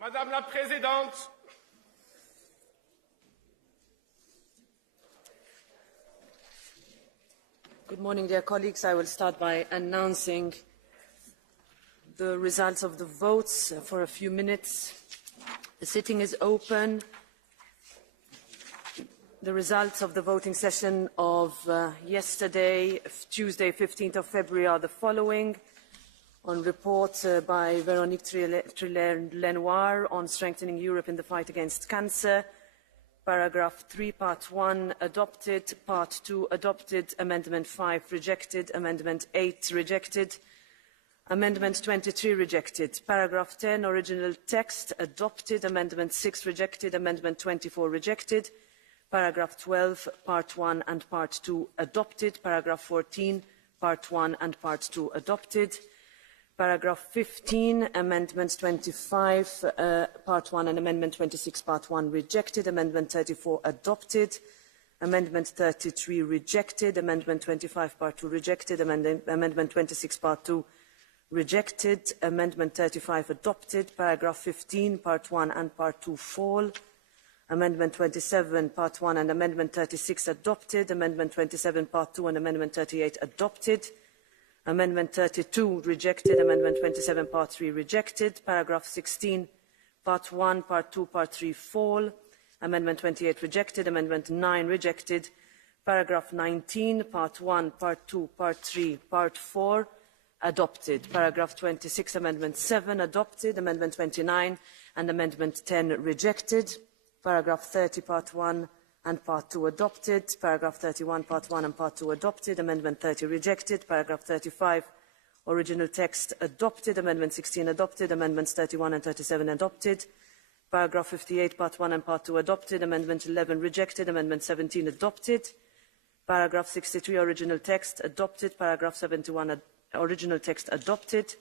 Madame la Présidente, good morning, dear colleagues. I will start by announcing the results of the votes for a few minutes. The sitting is open. The results of the voting session of yesterday, Tuesday, 15th of February, are the following. On report by Véronique Triller-Lenoir on strengthening Europe in the fight against cancer. Paragraph 3, Part 1, adopted. Part 2, adopted. Amendment 5, rejected. Amendment 8, rejected. Amendment 23, rejected. Paragraph 10, original text, adopted. Amendment 6, rejected. Amendment 24, rejected. Paragraph 12, Part 1 and Part 2, adopted. Paragraph 14, Part 1 and Part 2, adopted. Paragraph 15, Amendment 25, Part 1 and Amendment 26, Part 1, rejected. Amendment 34, adopted. Amendment 33, rejected. Amendment 25, Part 2, rejected. Amendment 26, Part 2, rejected. Amendment 35, adopted. Paragraph 15, Part 1 and Part 2, fall. Amendment 27, Part 1 and Amendment 36, adopted. Amendment 27, Part 2 and Amendment 38, adopted. Amendment 32, rejected. Amendment 27, Part 3, rejected. Paragraph 16, Part 1, Part 2, Part 3, fall. Amendment 28, rejected. Amendment 9, rejected. Paragraph 19, Part 1, Part 2, Part 3, Part 4, adopted. Paragraph 26, Amendment 7, adopted. Amendment 29 and Amendment 10, rejected. Paragraph 30, Part 1 and Part 2, adopted. Paragraph 31, Part 1 and Part 2, adopted. Amendment 30, rejected. Paragraph 35, original text, adopted. Amendment 16, adopted. Amendments 31 and 37, adopted. Paragraph 58, Part 1 and Part 2, adopted. Amendment 11, rejected. Amendment 17, adopted. Paragraph 63, original text, adopted. Paragraph 71, original text, adopted.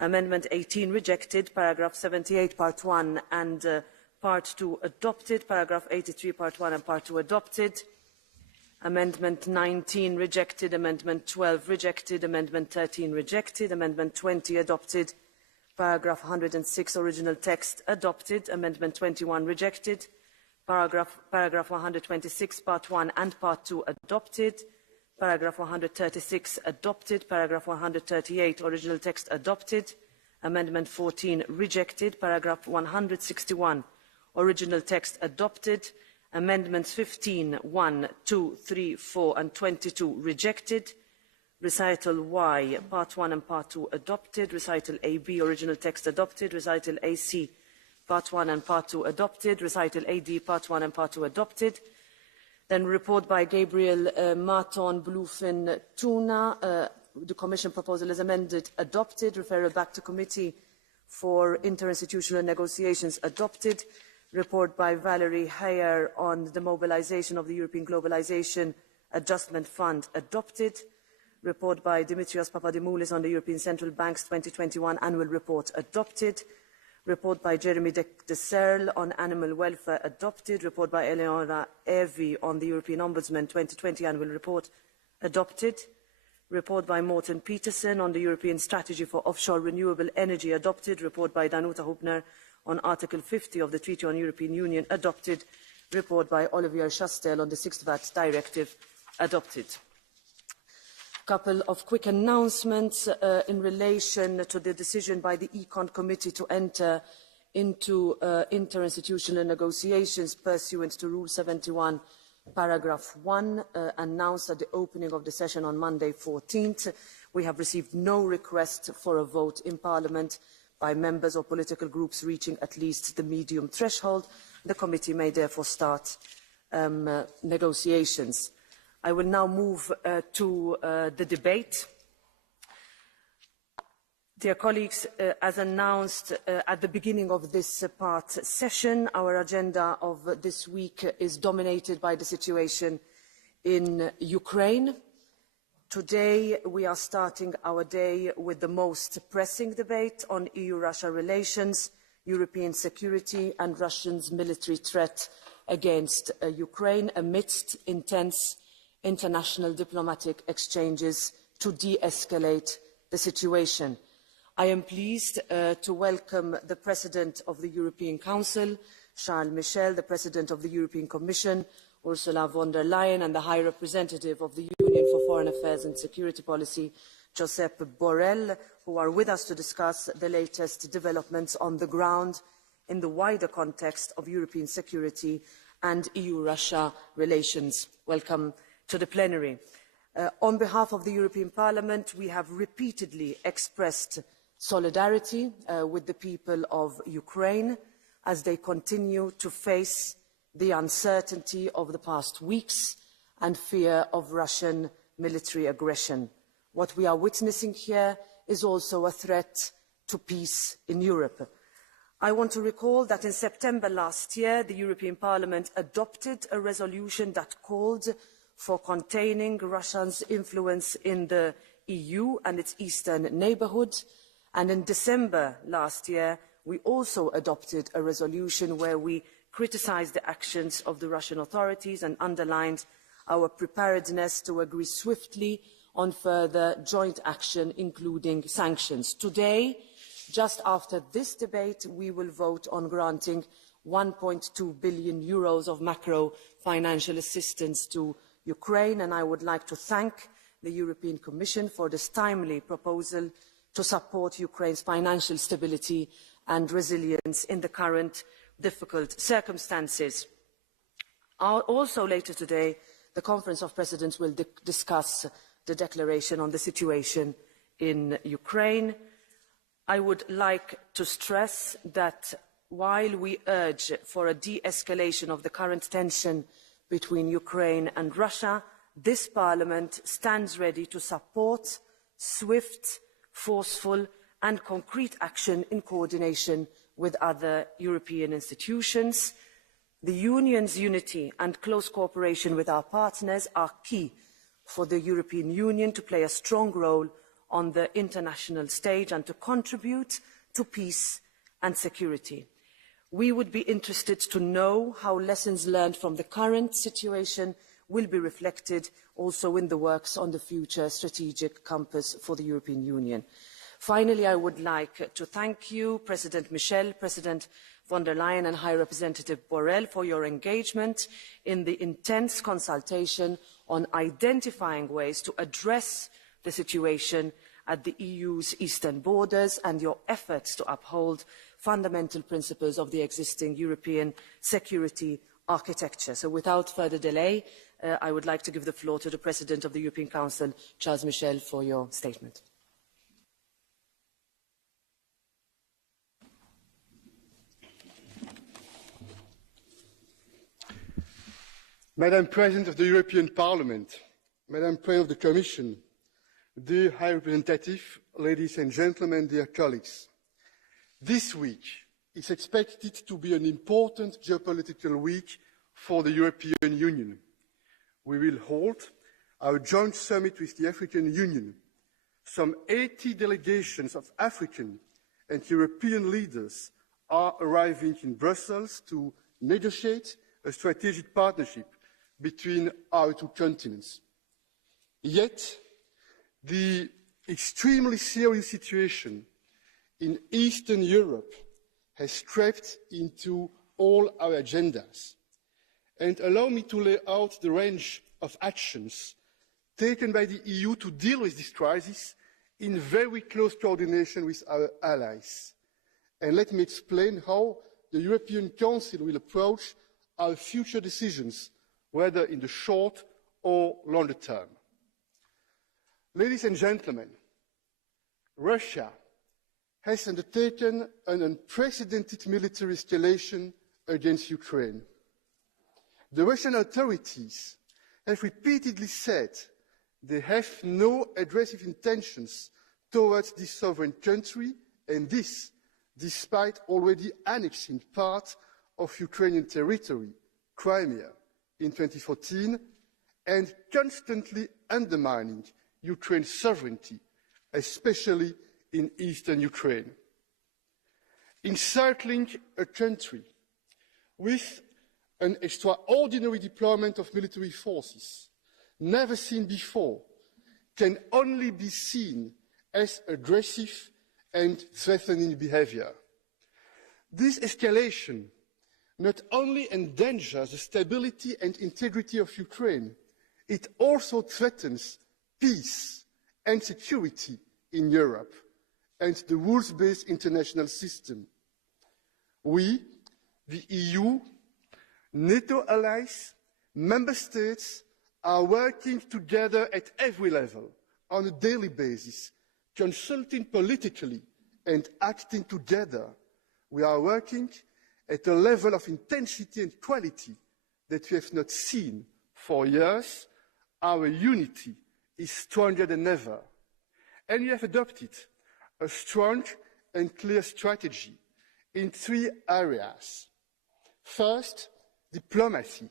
Amendment 18, rejected. Paragraph 78, Part 1 and Part 2, adopted. Paragraph 83, Part 1 and Part 2, adopted. Amendment 19, rejected. Amendment 12, rejected. Amendment 13, rejected. Amendment 20, adopted. Paragraph 106, original text, adopted. Amendment 21, rejected. Paragraph 126, Part 1 and Part 2, adopted. Paragraph 136, adopted. Paragraph 138, original text, adopted. Amendment 14, rejected. Paragraph 161, original text, adopted. Amendments 15, 1, 2, 3, 4 and 22, rejected. Recital Y, Part 1 and Part 2, adopted. Recital AB, original text, adopted. Recital AC, Part 1 and Part 2, adopted. Recital AD, Part 1 and Part 2, adopted. Then report by Gabriel Marton, Bluefin, Tuna. The Commission proposal is amended, adopted. Referral back to committee for interinstitutional negotiations, adopted. Report by Valerie Heyer on the mobilization of the European Globalization Adjustment Fund, adopted. Report by Dimitrios Papadimoulis on the European Central Bank's 2021 annual report, adopted. Report by Jeremy de Serle on animal welfare, adopted. Report by Eleonora Evi on the European Ombudsman 2020 annual report, adopted. Report by Morten Peterson on the European Strategy for Offshore Renewable Energy, adopted. Report by Danuta Hübner on Article 50 of the Treaty on European Union, adopted. Report by Olivier Chastel on the 6th VAT Directive, adopted. Couple of quick announcements in relation to the decision by the Econ Committee to enter into interinstitutional negotiations pursuant to Rule 71, paragraph 1, announced at the opening of the session on Monday 14th. We have received no request for a vote in Parliament by members or political groups reaching at least the medium threshold. The committee may therefore start negotiations. I will now move to the debate. Dear colleagues, as announced at the beginning of this part session, our agenda of this week is dominated by the situation in Ukraine. Today, we are starting our day with the most pressing debate on EU-Russia relations, European security and Russia's military threat against Ukraine amidst intense international diplomatic exchanges to de-escalate the situation. I am pleased to welcome the President of the European Council, Charles Michel, the President of the European Commission, Ursula von der Leyen, and the High Representative of the Union for Foreign Affairs and Security Policy, Josep Borrell, who are with us to discuss the latest developments on the ground in the wider context of European security and EU-Russia relations. Welcome to the plenary. On behalf of the European Parliament, we have repeatedly expressed solidarity with the people of Ukraine as they continue to face the uncertainty of the past weeks and fear of Russian military aggression. What we are witnessing here is also a threat to peace in Europe. I want to recall that in September last year, the European Parliament adopted a resolution that called for containing Russia's influence in the EU and its eastern neighbourhood. And in December last year, we also adopted a resolution where we criticised the actions of the Russian authorities and underlined our preparedness to agree swiftly on further joint action, including sanctions. Today, just after this debate, we will vote on granting €1.2 billion of macro-financial assistance to Ukraine, and I would like to thank the European Commission for this timely proposal to support Ukraine's financial stability and resilience in the current difficult circumstances. Also later today, the Conference of Presidents will discuss the declaration on the situation in Ukraine. I would like to stress that while we urge for a de-escalation of the current tension between Ukraine and Russia, this Parliament stands ready to support swift, forceful and concrete action in coordination with other European institutions. The Union's unity and close cooperation with our partners are key for the European Union to play a strong role on the international stage and to contribute to peace and security. We would be interested to know how lessons learned from the current situation will be reflected also in the works on the future strategic compass for the European Union. Finally, I would like to thank you, President Michel, President von der Leyen and High Representative Borrell for your engagement in the intense consultation on identifying ways to address the situation at the EU's eastern borders and your efforts to uphold fundamental principles of the existing European security architecture. So without further delay, I would like to give the floor to the President of the European Council, Charles Michel, for your statement. Madam President of the European Parliament, Madam President of the Commission, dear High Representative, ladies and gentlemen, dear colleagues, this week is expected to be an important geopolitical week for the European Union. We will hold our joint summit with the African Union. Some 80 delegations of African and European leaders are arriving in Brussels to negotiate a strategic partnership between our two continents. Yet, the extremely serious situation in Eastern Europe has crept into all our agendas. And allow me to lay out the range of actions taken by the EU to deal with this crisis in very close coordination with our allies. and let me explain how the European Council will approach our future decisions, whether in the short or longer term. Ladies and gentlemen, Russia has undertaken an unprecedented military escalation against Ukraine. The Russian authorities have repeatedly said they have no aggressive intentions towards this sovereign country, and this despite already annexing part of Ukrainian territory, Crimea, in 2014, and constantly undermining Ukraine's sovereignty, especially in eastern Ukraine. Encircling a country with an extraordinary deployment of military forces, never seen before, can only be seen as aggressive and threatening behavior. This escalation not only endangers the stability and integrity of Ukraine, it also threatens peace and security in Europe and the rules-based international system. We, the EU, NATO allies, member states, are working together at every level on a daily basis, consulting politically and acting together. We are working at a level of intensity and quality that we have not seen for years. Our unity is stronger than ever. And we have adopted a strong and clear strategy in 3 areas. First, diplomacy.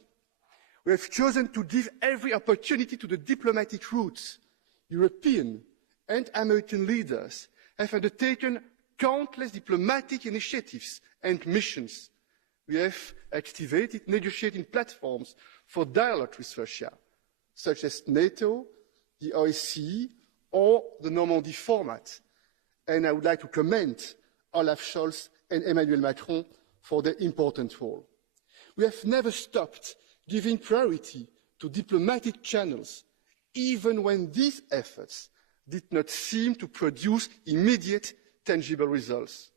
We have chosen to give every opportunity to the diplomatic routes. European and American leaders have undertaken countless diplomatic initiatives and missions. We have activated negotiating platforms for dialogue with Russia, such as NATO, the OSCE, or the Normandy format. And I would like to commend Olaf Scholz and Emmanuel Macron for their important role. We have never stopped giving priority to diplomatic channels, even when these efforts did not seem to produce immediate, tangible results.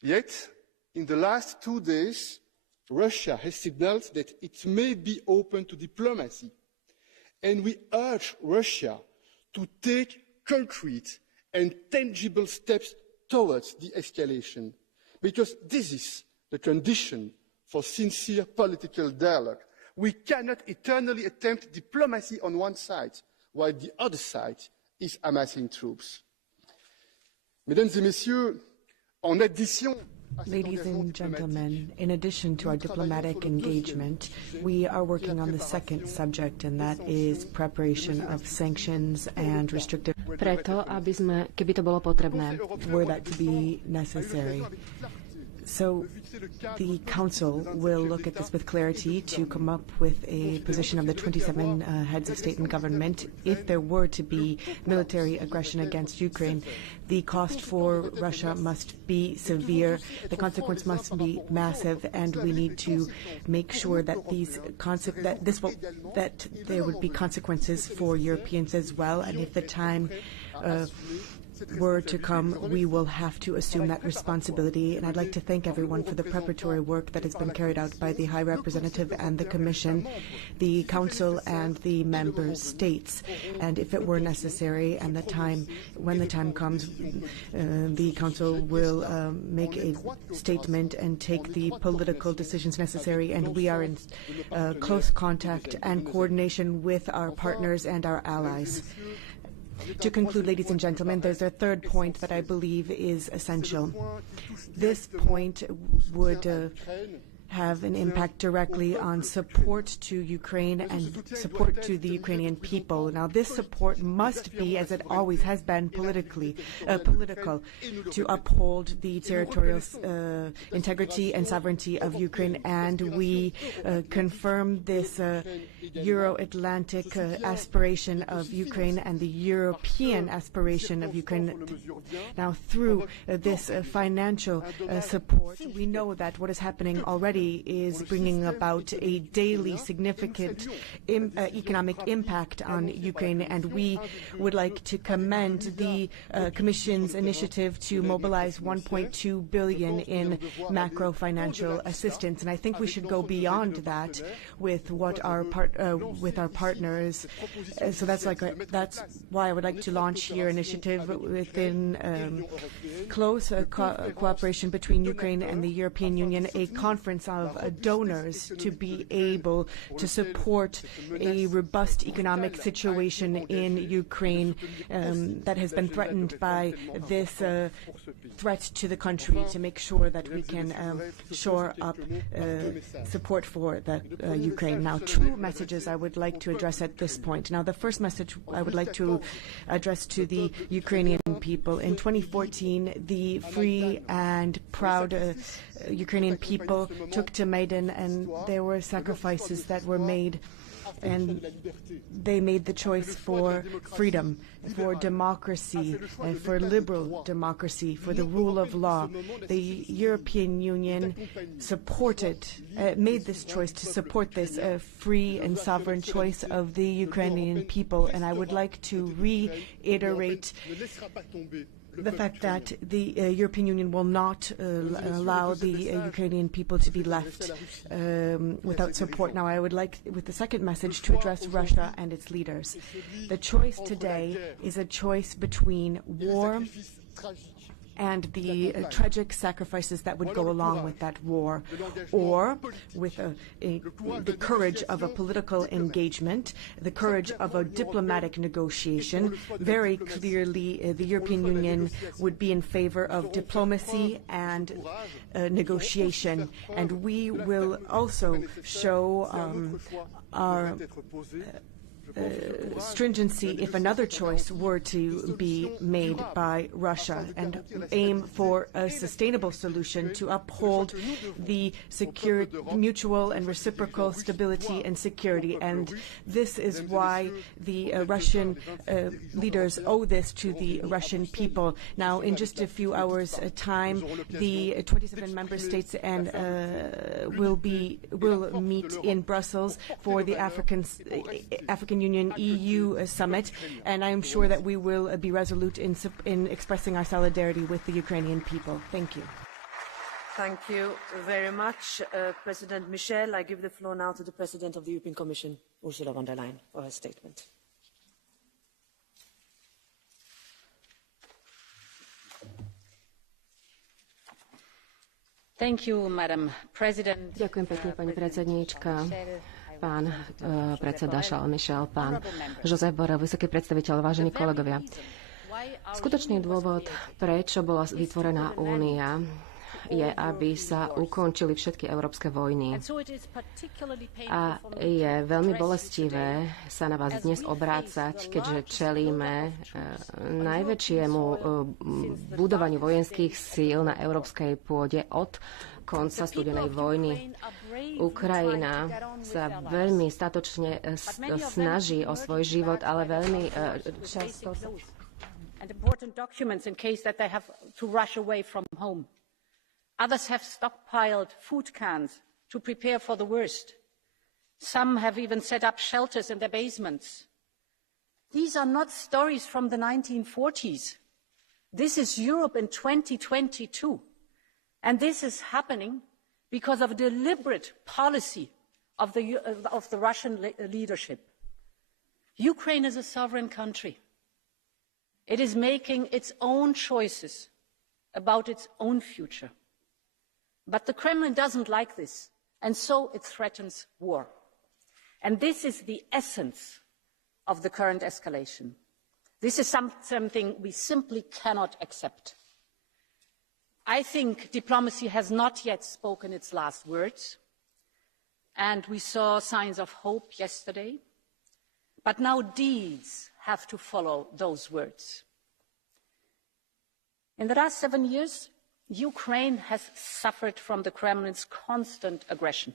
Yet, in the last 2 days, Russia has signaled that it may be open to diplomacy, and we urge Russia to take concrete and tangible steps towards the escalation, because this is the condition for sincere political dialogue. We cannot eternally attempt diplomacy on one side, while the other side is amassing troops. Mesdames et messieurs, en addition Ladies and gentlemen, in addition to our diplomatic engagement, we are working on the second subject, and that is preparation of sanctions and restrictive. Preto, aby sme, keby to bolo potrebné. Were that to be necessary. So the Council will look at this with clarity to come up with a position of the 27 heads of state and government. If there were to be military aggression against Ukraine, the cost for Russia must be severe, the consequence must be massive, and we need to make sure that that there would be consequences for Europeans as well. And if the time were to come, we will have to assume that responsibility. And I'd like to thank everyone for the preparatory work that has been carried out by the High Representative and the Commission, the Council and the Member States. And if it were necessary, and when the time comes, the Council will make a statement and take the political decisions necessary. And we are in close contact and coordination with our partners and our allies. To conclude, ladies and gentlemen, there's a third point that I believe is essential. This point would have an impact directly on support to Ukraine and support to the Ukrainian people. Now, this support must be, as it always has been, political, to uphold the territorial integrity and sovereignty of Ukraine, and we confirm this Euro-Atlantic aspiration of Ukraine and the European aspiration of Ukraine. Now, through this financial support, we know that what is happening already already is bringing about a daily significant economic impact on Ukraine, and we would like to commend the Commission's initiative to mobilize 1.2 billion in macro financial assistance. And I think we should go beyond that with what with our partners. So that's why I would like to launch here initiative within close cooperation between Ukraine and the European Union, a conference of donors to be able to support a robust economic situation in Ukraine that has been threatened by this threat to the country, to make sure that we can shore up support for the Ukraine. Now, two messages I would like to address at this point. Now, the first message I would like to address to the Ukrainian people. In 2014, the free and proud Ukrainian people took to Maidan, and there were sacrifices that were made, and they made the choice for freedom, for democracy, for liberal democracy, for the rule of law. The European Union made this choice to support this free and sovereign choice of the Ukrainian people, and I would like to reiterate the fact that the European Union will not allow the Ukrainian people to be left without support. Now, I would like, with the second message, to address Russia and its leaders. The choice today is a choice between war and the tragic sacrifices that would go along with that war, or with the courage of a political engagement, the courage of a diplomatic negotiation. Very clearly, the European Union would be in favor of diplomacy and negotiation, and we will also show our stringency if another choice were to be made by Russia, and aim for a sustainable solution to uphold the mutual and reciprocal stability and security. And this is why the Russian leaders owe this to the Russian people. Now, in just a few hours' time, the 27 member states and will meet in Brussels for the African Union EU summit, and I am sure that we will be resolute in expressing our solidarity with the Ukrainian people. Thank you. Thank you very much, President Michel. I give the floor now to the President of the European Commission, Ursula von der Leyen, for her statement. Thank you, Madam President. Ďakujem pekne, pani predsedníčka. Pán predseda Charles Michel, pán Josep Borrell, vysoký predstaviteľ, vážení kolegovia. Skutočný dôvod, prečo bola vytvorená únia, je, aby sa ukončili všetky európske vojny. A je veľmi bolestivé sa na vás dnes obrácať, keďže čelíme najväčšiemu budovaniu vojenských síl na európskej pôde od konca studenej vojny. Ukrajina sa veľmi statočne snaží o svoj život, ale veľmi často and important documents in case that they have to rush away from home. Others have stockpiled food cans to prepare for the worst. Some have even set up shelters in their basements. These are not stories from the 1940s. This is Europe in 2022. And this is happening because of deliberate policy of the Russian leadership. Ukraine is a sovereign country. It is making its own choices about its own future. But the Kremlin doesn't like this, and so it threatens war. And this is the essence of the current escalation. This is something we simply cannot accept. I think diplomacy has not yet spoken its last words, and we saw signs of hope yesterday, but now deeds have to follow those words. In the last 7 years, Ukraine has suffered from the Kremlin's constant aggression.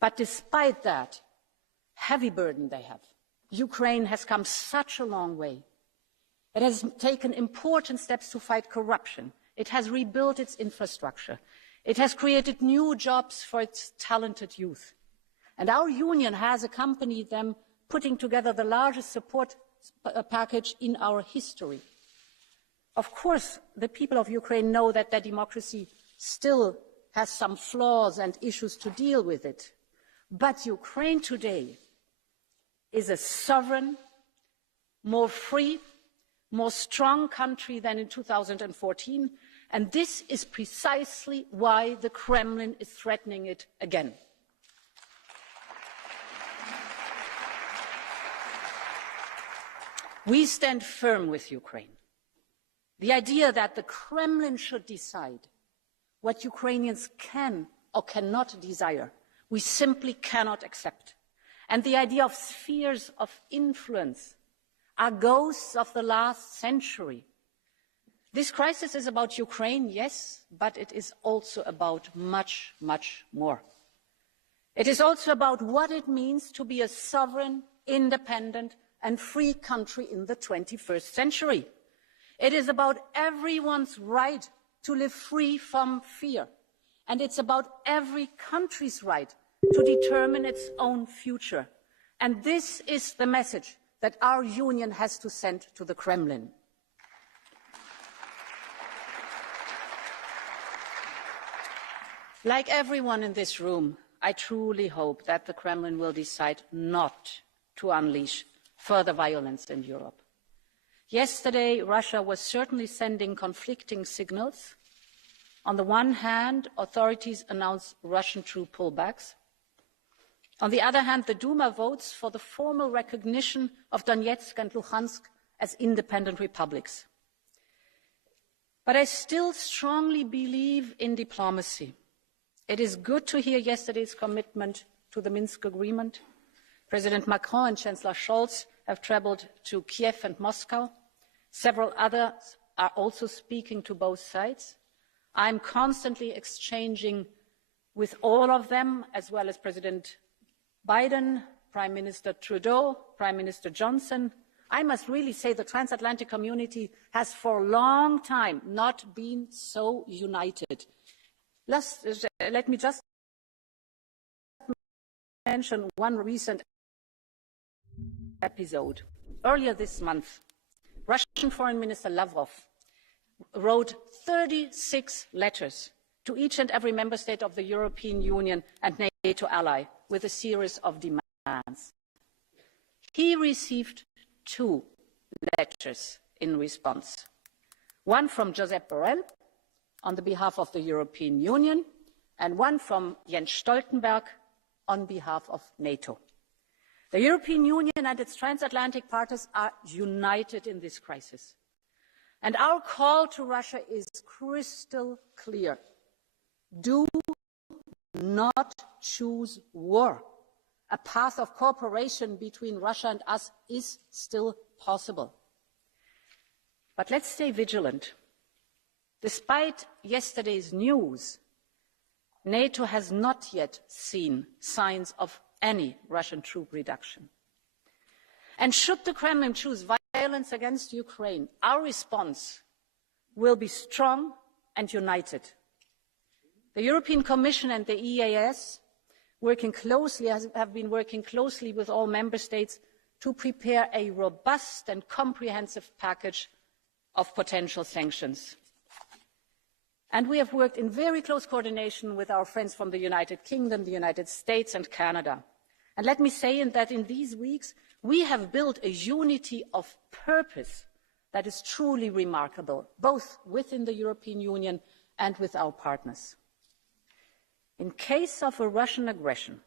But despite that heavy burden they have, Ukraine has come such a long way. It has taken important steps to fight corruption. It has rebuilt its infrastructure. It has created new jobs for its talented youth. And our union has accompanied them, putting together the largest support package in our history. Of course, the people of Ukraine know that their democracy still has some flaws and issues to deal with it. But Ukraine today is a sovereign, more free, more strong country than in 2014, and this is precisely why the Kremlin is threatening it again. We stand firm with Ukraine. The idea that the Kremlin should decide what Ukrainians can or cannot desire, we simply cannot accept. And the idea of spheres of influence are ghosts of the last century. This crisis is about Ukraine, yes, but it is also about much, much more. It is also about what it means to be a sovereign, independent, and free country in the 21st century. It is about everyone's right to live free from fear. And it's about every country's right to determine its own future. And this is the message that our union has to send to the Kremlin. Like everyone in this room, I truly hope that the Kremlin will decide not to unleash further violence in Europe. Yesterday, Russia was certainly sending conflicting signals. On the one hand, authorities announced Russian troop pullbacks. On the other hand, the Duma votes for the formal recognition of Donetsk and Luhansk as independent republics. But I still strongly believe in diplomacy. It is good to hear yesterday's commitment to the Minsk agreement. President Macron and Chancellor Scholz have traveled to Kiev and Moscow. Several others are also speaking to both sides. I'm constantly exchanging with all of them, as well as President Biden, Prime Minister Trudeau, Prime Minister Johnson. I must really say the transatlantic community has for a long time not been so united. Let me just mention one recent episode. Earlier this month, Russian Foreign Minister Lavrov wrote 36 letters to each and every member state of the European Union and NATO ally with a series of demands. He received 2 letters in response. One from Josep Borrell on the behalf of the European Union, and one from Jens Stoltenberg on behalf of NATO. The European Union and its transatlantic partners are united in this crisis. And our call to Russia is crystal clear. Do not choose war. A path of cooperation between Russia and us is still possible. But let's stay vigilant. Despite yesterday's news, NATO has not yet seen signs of any Russian troop reduction. And should the Kremlin choose violence against Ukraine, our response will be strong and united. The European Commission and the EAS have been working closely with all member states to prepare a robust and comprehensive package of potential sanctions. And we have worked in very close coordination with our friends from the United Kingdom, the United States and Canada. And let me say that in these weeks, we have built a unity of purpose that is truly remarkable, both within the European Union and with our partners. In case of a Russian aggression,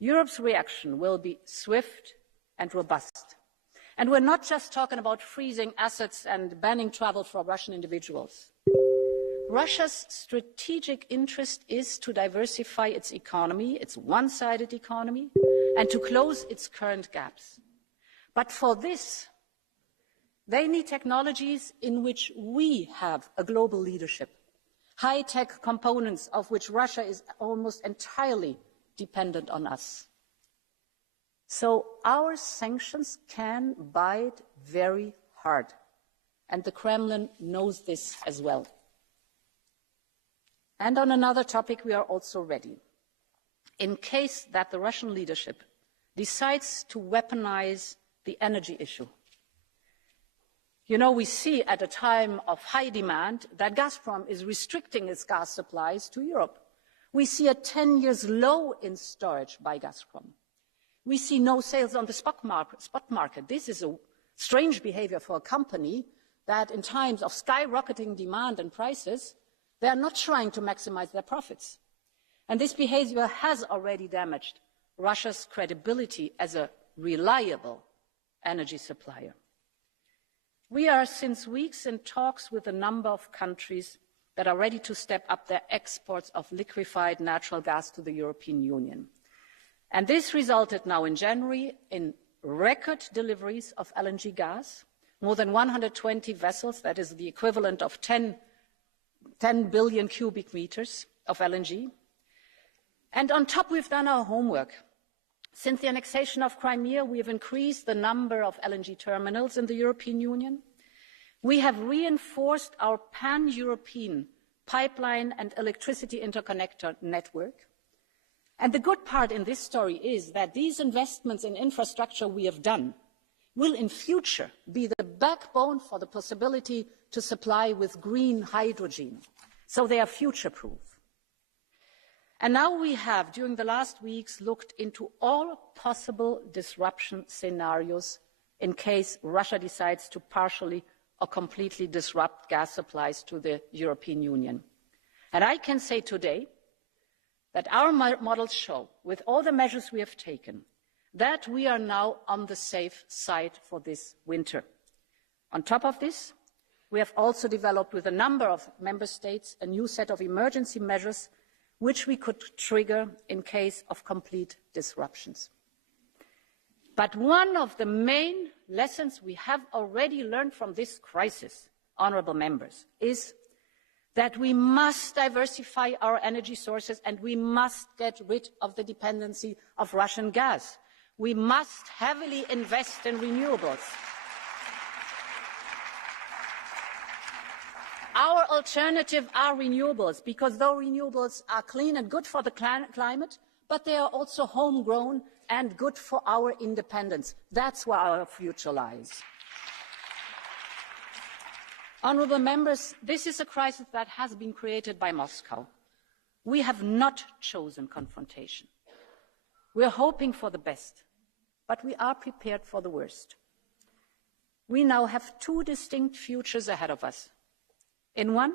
Europe's reaction will be swift and robust. And we're not just talking about freezing assets and banning travel for Russian individuals. Russia's strategic interest is to diversify its economy, its one-sided economy, and to close its current gaps. But for this, they need technologies in which we have a global leadership, high-tech components of which Russia is almost entirely dependent on us. So our sanctions can bite very hard, and the Kremlin knows this as well. And on another topic, we are also ready. In case that the Russian leadership decides to weaponize the energy issue. You know, we see at a time of high demand that Gazprom is restricting its gas supplies to Europe. We see a 10-year low in storage by Gazprom. We see no sales on the spot market. This is a strange behavior for a company that in times of skyrocketing demand and prices, they are not trying to maximize their profits. And this behavior has already damaged Russia's credibility as a reliable energy supplier. We are since weeks in talks with a number of countries that are ready to step up their exports of liquefied natural gas to the European Union. And this resulted now in January in record deliveries of LNG gas, more than 120 vessels, that is the equivalent of 10 billion cubic meters of LNG. And on top, we've done our homework. Since the annexation of Crimea, we have increased the number of LNG terminals in the European Union. We have reinforced our pan-European pipeline and electricity interconnector network. And the good part in this story is that these investments in infrastructure we have done will in future be the backbone for the possibility to supply with green hydrogen. So they are future-proof. And now we have, during the last weeks, looked into all possible disruption scenarios in case Russia decides to partially or completely disrupt gas supplies to the European Union. And I can say today that our models show, with all the measures we have taken, that we are now on the safe side for this winter. On top of this, we have also developed with a number of member states a new set of emergency measures which we could trigger in case of complete disruptions. But one of the main lessons we have already learned from this crisis, honourable members, is that we must diversify our energy sources and we must get rid of the dependency of Russian gas. We must heavily invest in renewables. Our alternative are renewables, because though renewables are clean and good for the climate, but they are also homegrown and good for our independence. That's where our future lies. Honourable members, this is a crisis that has been created by Moscow. We have not chosen confrontation. We are hoping for the best, but we are prepared for the worst. We now have two distinct futures ahead of us. In one,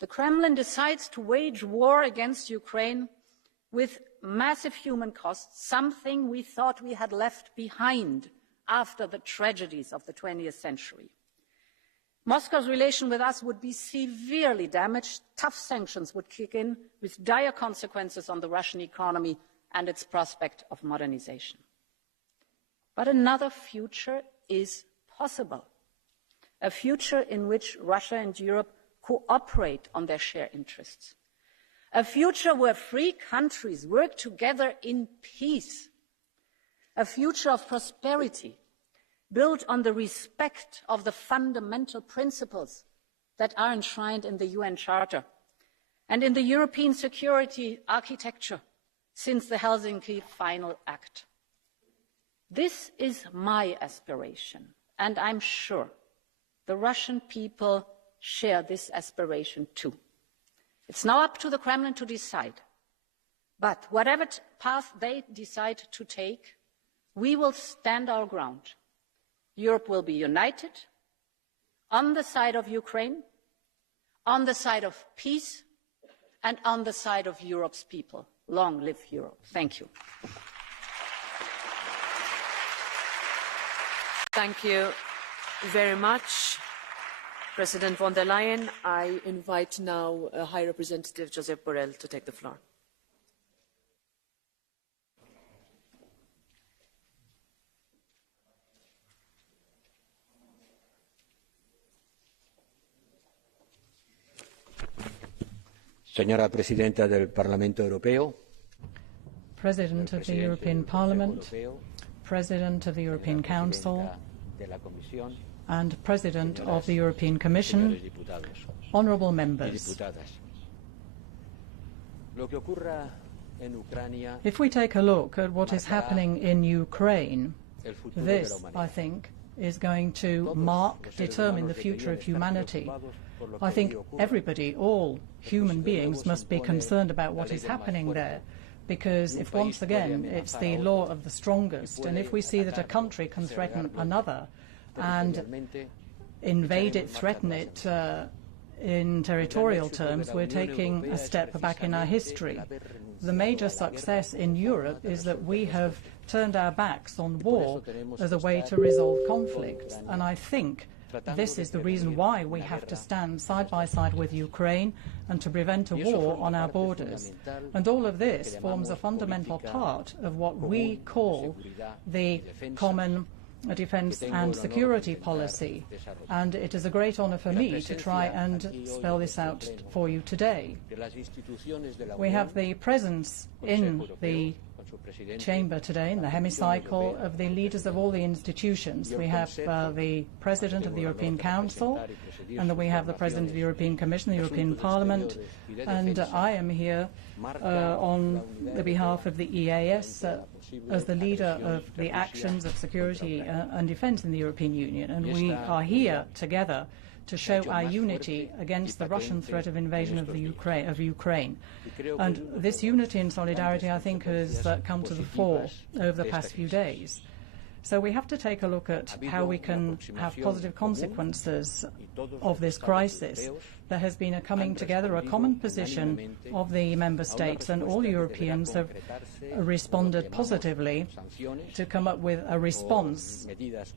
the Kremlin decides to wage war against Ukraine with massive human costs, something we thought we had left behind after the tragedies of the 20th century. Moscow's relation with us would be severely damaged. Tough sanctions would kick in with dire consequences on the Russian economy and its prospect of modernization. But another future is possible. A future in which Russia and Europe cooperate on their shared interests. A future where free countries work together in peace. A future of prosperity built on the respect of the fundamental principles that are enshrined in the UN Charter and in the European security architecture since the Helsinki Final Act. This is my aspiration, and I'm sure the Russian people share this aspiration too. It's now up to the Kremlin to decide. But whatever path they decide to take, we will stand our ground. Europe will be united, on the side of Ukraine, on the side of peace, and on the side of Europe's people. Long live Europe. Thank you. Thank you very much, President von der Leyen. I invite now High Representative Josep Borrell to take the floor. Señora Presidenta del Parlamento Europeo, President of the European Parliament, President of the European Council, and President of the European Commission, honourable members. If we take a look at what is happening in Ukraine, this, I think, is going to determine the future of humanity. I think everybody, all human beings, must be concerned about what is happening there, because if once again it's the law of the strongest, and if we see that a country can threaten another and invade it, threaten it in territorial terms, we're taking a step back in our history. The major success in Europe is that we have turned our backs on war as a way to resolve conflicts, and I think this is the reason why we have to stand side by side with Ukraine and to prevent a war on our borders. And all of this forms a fundamental part of what we call the common defence and security policy. And it is a great honour for me to try and spell this out for you today. We have the presence in the chamber today, in the hemicycle, of the leaders of all the institutions. We have the President of the European Council, and then we have the President of the European Commission, the European Parliament, and I am here on the behalf of the EAS as the leader of the actions of security and defence in the European Union, and we are here together to show our unity against the Russian threat of invasion of Ukraine. And this unity and solidarity, I think, has come to the fore over the past few days. So we have to take a look at how we can have positive consequences of this crisis. There has been a coming together, a common position of the member states, and all Europeans have responded positively to come up with a response.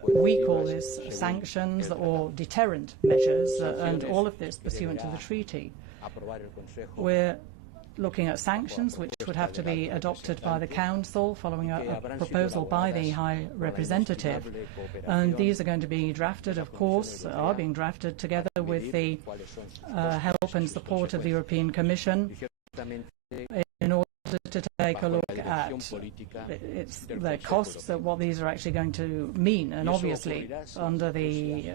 We call this sanctions or deterrent measures, and all of this pursuant to the treaty. We're looking at sanctions, which would have to be adopted by the Council following a proposal by the High Representative. And these are going to be drafted, of course, are being drafted together with the help and support of the European Commission in order to take a look at the costs of what these are actually going to mean, and obviously under the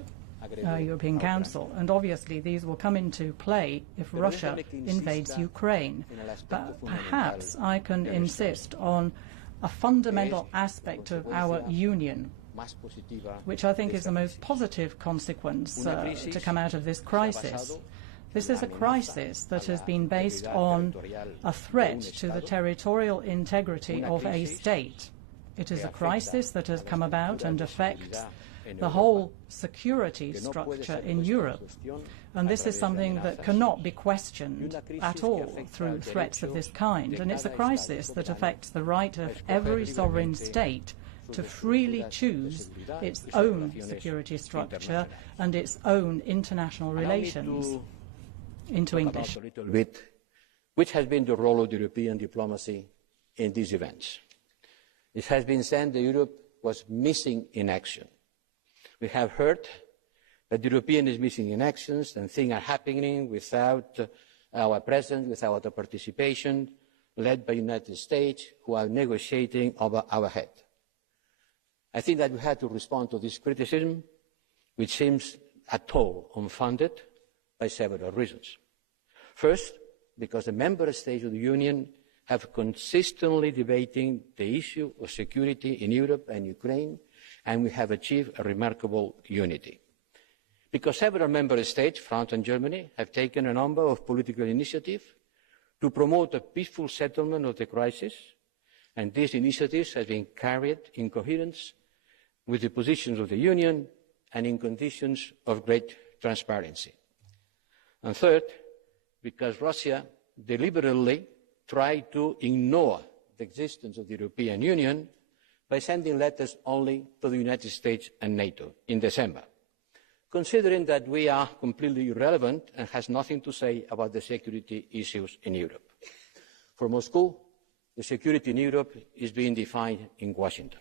European Council, and obviously these will come into play if Russia invades Ukraine. But perhaps I can insist on a fundamental aspect of our union, which I think is the most positive consequence to come out of this crisis. This is a crisis that has been based on a threat to the territorial integrity of a state. It is a crisis that has come about and affects the whole security structure in Europe. And this is something that cannot be questioned at all through threats of this kind. And it's a crisis that affects the right of every sovereign state to freely choose its own security structure and its own international relations. Into English. Which has been the role of the European diplomacy in these events? It has been said that Europe was missing in action. We have heard that the European is missing in actions and things are happening without our presence, without our participation, led by the United States, who are negotiating over our head. I think that we have to respond to this criticism, which seems at all unfounded, by several reasons. First, because the member states of the Union have consistently debating the issue of security in Europe and Ukraine, and we have achieved a remarkable unity. Because several member states, France and Germany, have taken a number of political initiatives to promote a peaceful settlement of the crisis, and these initiatives have been carried in coherence with the positions of the Union and in conditions of great transparency. And third, because Russia deliberately tried to ignore the existence of the European Union by sending letters only to the United States and NATO in December, considering that we are completely irrelevant and has nothing to say about the security issues in Europe. For Moscow, the security in Europe is being defined in Washington.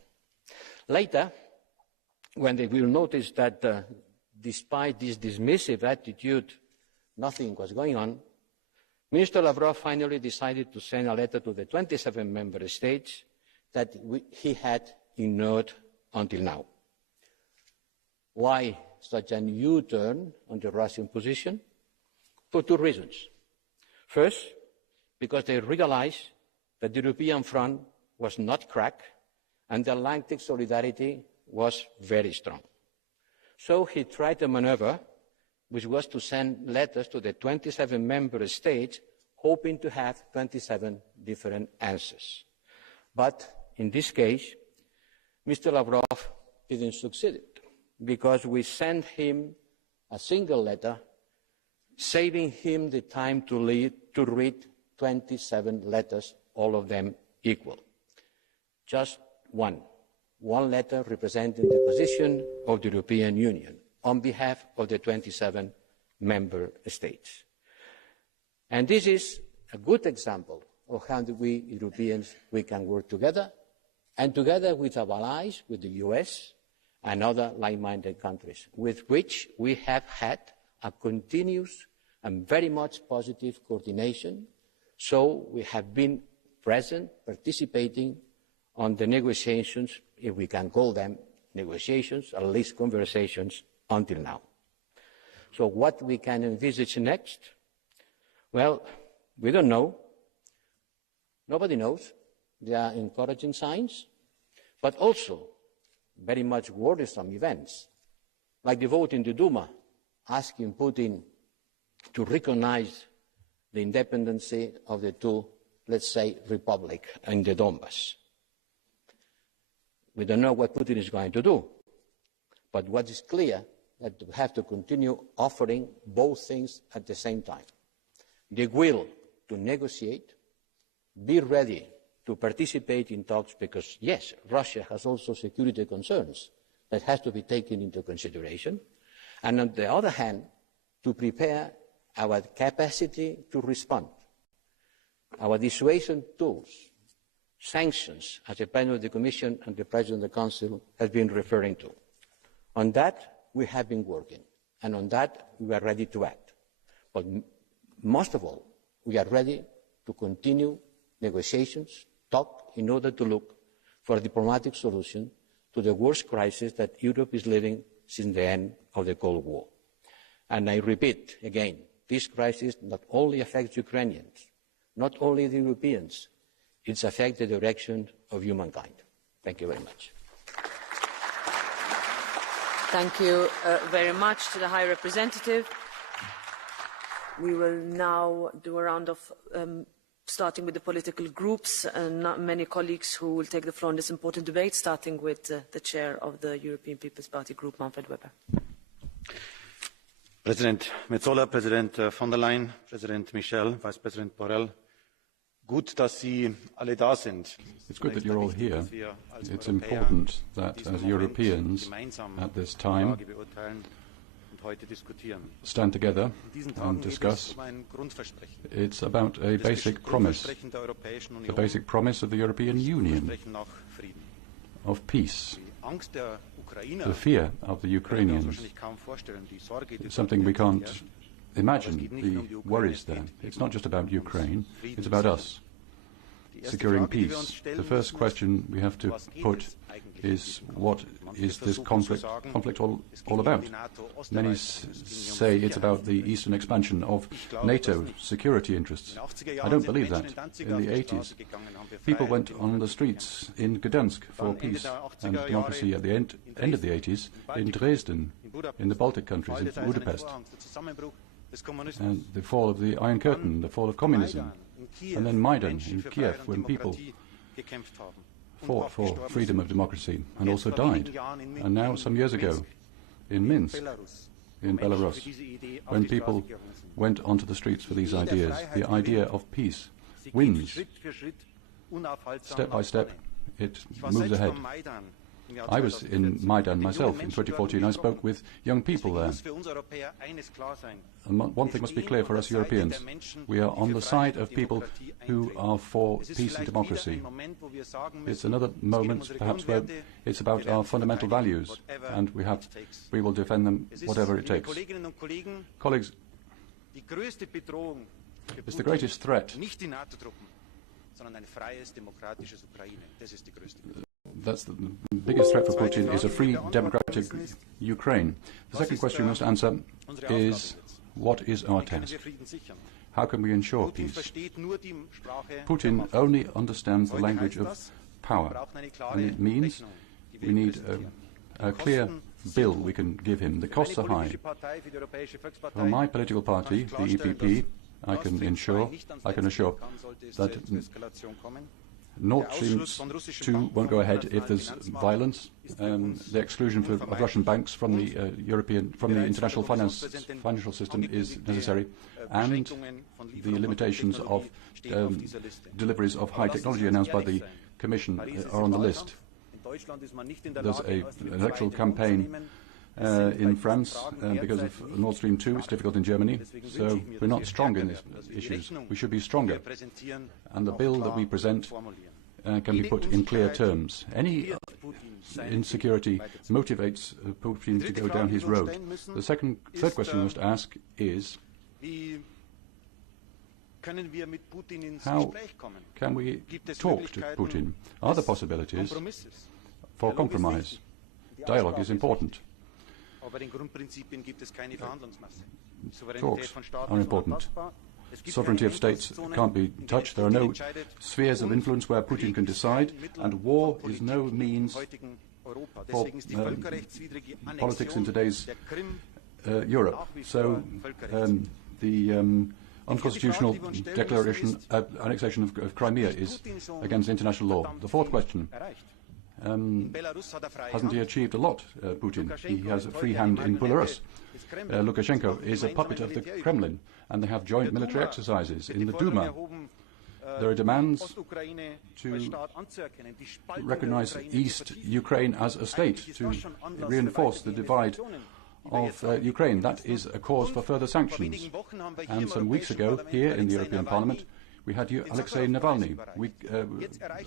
Later, when they will notice that despite this dismissive attitude, nothing was going on, Minister Lavrov finally decided to send a letter to the 27 member states that he had ignored until now. Why such a U-turn on the Russian position? For two reasons. First, because they realized that the European front was not cracked and the Atlantic solidarity was very strong. So he tried a maneuver, which was to send letters to the 27 member states, hoping to have 27 different answers. But in this case, Mr. Lavrov didn't succeed, because we sent him a single letter, saving him the time to read 27 letters, all of them equal. Just one letter representing the position of the European Union on behalf of the 27 member states. And this is a good example of how we Europeans can work together, and together with our allies, with the US and other like-minded countries, with which we have had a continuous and very much positive coordination. So we have been present, participating on the negotiations, if we can call them negotiations, at least conversations, until now. So what we can envisage next? Well, we don't know. Nobody knows. There are encouraging signs, but also very much worrisome events, like the vote in the Duma asking Putin to recognize the independence of the two, let's say, republics in the Donbass. We don't know what Putin is going to do, but what is clear is that we have to continue offering both things at the same time. The will to negotiate, be ready to participate in talks, because yes, Russia has also security concerns that has to be taken into consideration, and on the other hand, to prepare our capacity to respond, our dissuasion tools, sanctions, as the President of the Commission and the President of the Council have been referring to. On that, we have been working, and on that, we are ready to act. But most of all, we are ready to continue negotiations, talk, in order to look for a diplomatic solution to the worst crisis that Europe is living since the end of the Cold War. And I repeat again, this crisis not only affects Ukrainians, not only the Europeans, it affects the direction of humankind. Thank you very much. Thank you very much to the High Representative. We will now do a round of starting with the political groups, and not many colleagues who will take the floor in this important debate, starting with the chair of the European People's Party Group, Manfred Weber. President Metsola, President von der Leyen, President Michel, Vice President Borrell, gut, dass Sie alle da sind. It's good that you're all here. It's important that as Europeans at this time stand together and discuss. It's about a basic promise, the basic promise of the European Union, of peace. The fear of the Ukrainians is something we can't imagine, the worries there. It's not just about Ukraine, it's about us, securing peace. The first question we have to put is, what is this conflict all about? Many say it's about the eastern expansion of NATO security interests. I don't believe that. In the 80s, people went on the streets in Gdansk for peace and democracy. At the end of the 80s, in Dresden, in the Baltic countries, in Budapest, and the fall of the Iron Curtain, the fall of communism, and then Maidan in Kiev, when people fought for freedom of democracy and also died. And now, some years ago, in Minsk, in Belarus, when people went onto the streets for these ideas, the idea of peace wins. Step by step, it moves ahead. I was in Maidan myself in 2014. I spoke with young people there. And one thing must be clear for us Europeans. We are on the side of people who are for peace and democracy. It's another moment, perhaps, where it's about our fundamental values, and we will defend them whatever it takes. Colleagues, it's the greatest threat. That's the biggest threat for Putin is a free, democratic Ukraine. The second question we must answer is, what is our task? How can we ensure peace? Putin only understands the language of power, and it means we need a clear bill we can give him. The costs are high. For my political party, the EPP, I can assure that Nord Stream 2 won't go ahead if there's violence. The exclusion of Russian banks from the international financial system is necessary, and the limitations of deliveries of high technology announced by the Commission are on the list. There's an electoral campaign in France because of Nord Stream 2. It's difficult in Germany, so we're not strong in these issues. We should be stronger. And the bill that we present can be put in clear terms. Any insecurity motivates Putin to go down his road. The third question we must ask is, how can we talk to Putin? Are there possibilities for compromise? Dialogue is important. Talks are important. Sovereignty of states can't be touched. There are no spheres of influence where Putin can decide, and war is no means for politics in today's Europe. So the unconstitutional declaration, annexation of Crimea is against international law. The fourth question. Hasn't he achieved a lot, Putin? He has a free hand in Belarus. Lukashenko is a puppet of the Kremlin, and they have joint military exercises in the Duma. There are demands to recognize East Ukraine as a state, to reinforce the divide of Ukraine. That is a cause for further sanctions. And some weeks ago, here in the European Parliament, we had Alexei Navalny. We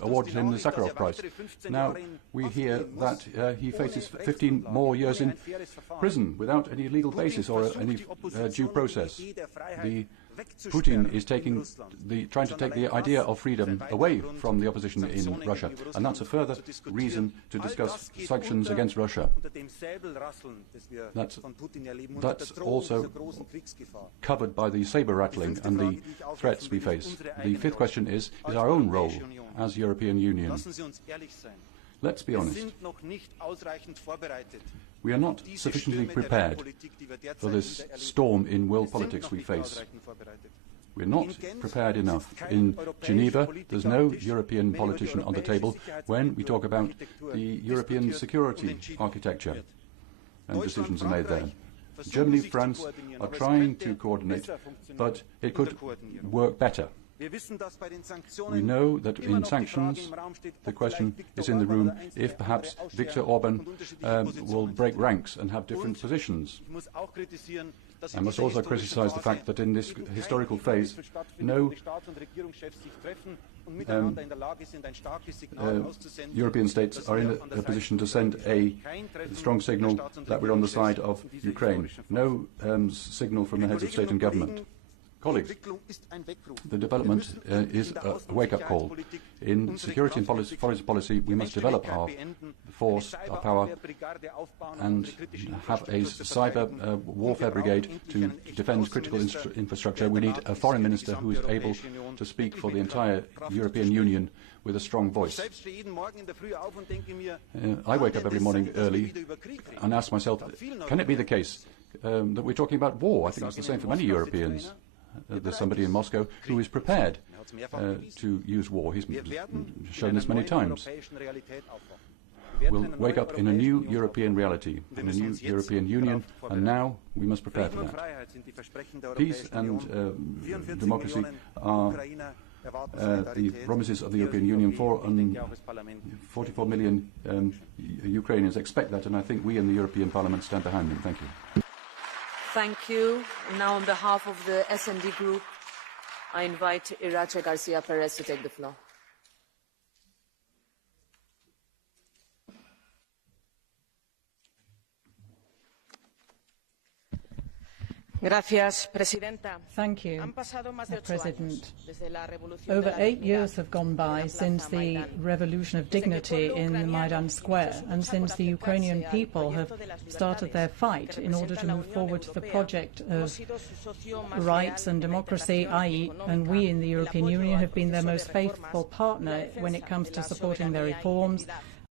awarded him the Sakharov Prize. Now we hear that he faces 15 more years in prison without any legal basis or any due process. Putin is trying to take the idea of freedom away from the opposition in Russia, and that's a further reason to discuss sanctions against Russia. That's also covered by the saber rattling and the threats we face. The fifth question is our own role as European Union. Let's be honest. We are not sufficiently prepared for this storm in world politics we face. We're not prepared enough. In Geneva, there's no European politician on the table when we talk about the European security architecture, and decisions are made there. Germany, France are trying to coordinate, but it could work better. We know that in sanctions, the question is in the room if perhaps Viktor Orban will break ranks and have different positions. I must also criticize the fact that in this historical phase, no European states are in a position to send a strong signal that we're on the side of Ukraine. No signal from the heads of state and government. Colleagues, the development is a wake-up call. In security and foreign policy, we must develop our force, our power, and have a cyber warfare brigade to defend critical infrastructure. We need a foreign minister who is able to speak for the entire European Union with a strong voice. I wake up every morning early and ask myself, can it be the case that we're talking about war? I think it's the same for many Europeans. There's somebody in Moscow who is prepared to use war. He's shown this many times. We'll wake up in a new European reality, in a new European Union, and now we must prepare for that. Peace and democracy are the promises of the European Union. 44 million Ukrainians expect that, and I think we in the European Parliament stand behind them. Thank you. Thank you. Now, on behalf of the S&D Group, I invite Irache Garcia Perez to take the floor. Thank you, President. Over 8 years have gone by since the revolution of dignity in the Maidan Square and since the Ukrainian people have started their fight in order to move forward to the project of rights and democracy, i.e., and we in the European Union have been their most faithful partner when it comes to supporting their reforms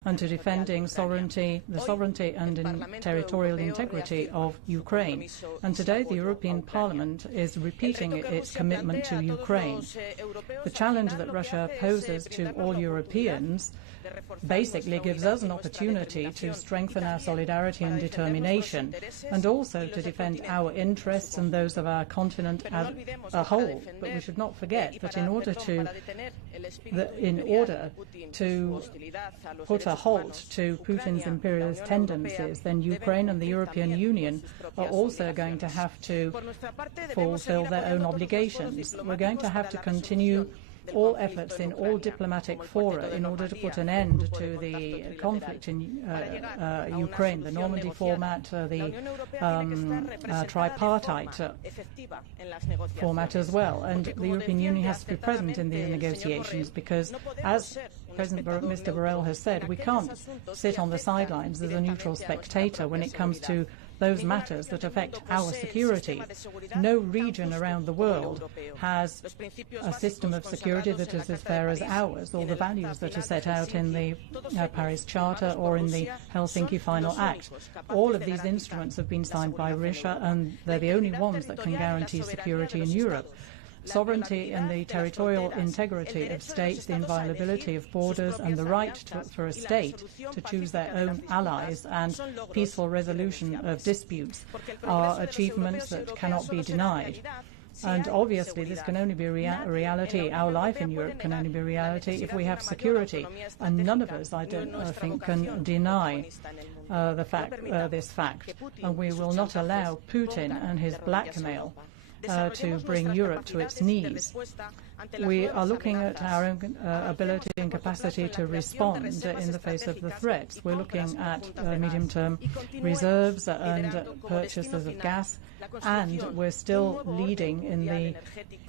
and to defending the sovereignty and territorial integrity of Ukraine. And today the European Parliament is repeating its commitment to Ukraine. The challenge that Russia poses to all Europeans basically gives us an opportunity to strengthen our solidarity and determination, and also to defend our interests and those of our continent as a whole. But we should not forget that in order to put a halt to Putin's imperialist tendencies, then Ukraine and the European Union are also going to have to fulfill their own obligations. We're going to have to continue all efforts in all diplomatic fora in order to put an end to the conflict in Ukraine, the Normandy format, the tripartite format as well. And the European Union has to be present in these negotiations because, as Mr. Borrell has said, we can't sit on the sidelines as a neutral spectator when it comes to those matters that affect our security. No region around the world has a system of security that is as fair as ours, or the values that are set out in the Paris Charter or in the Helsinki Final Act. All of these instruments have been signed by Russia, and they're the only ones that can guarantee security in Europe. Sovereignty and the territorial integrity of states, the inviolability of borders, and the right for a state to choose their own allies and peaceful resolution of disputes are achievements that cannot be denied. And obviously this can only be a reality, our life in Europe can only be a reality if we have security. And none of us, I don't think, can deny this fact. And we will not allow Putin and his blackmail to bring Europe to its knees. We are looking at our own ability and capacity to respond in the face of the threats. We're looking at medium-term reserves and purchases of gas, and we're still leading in the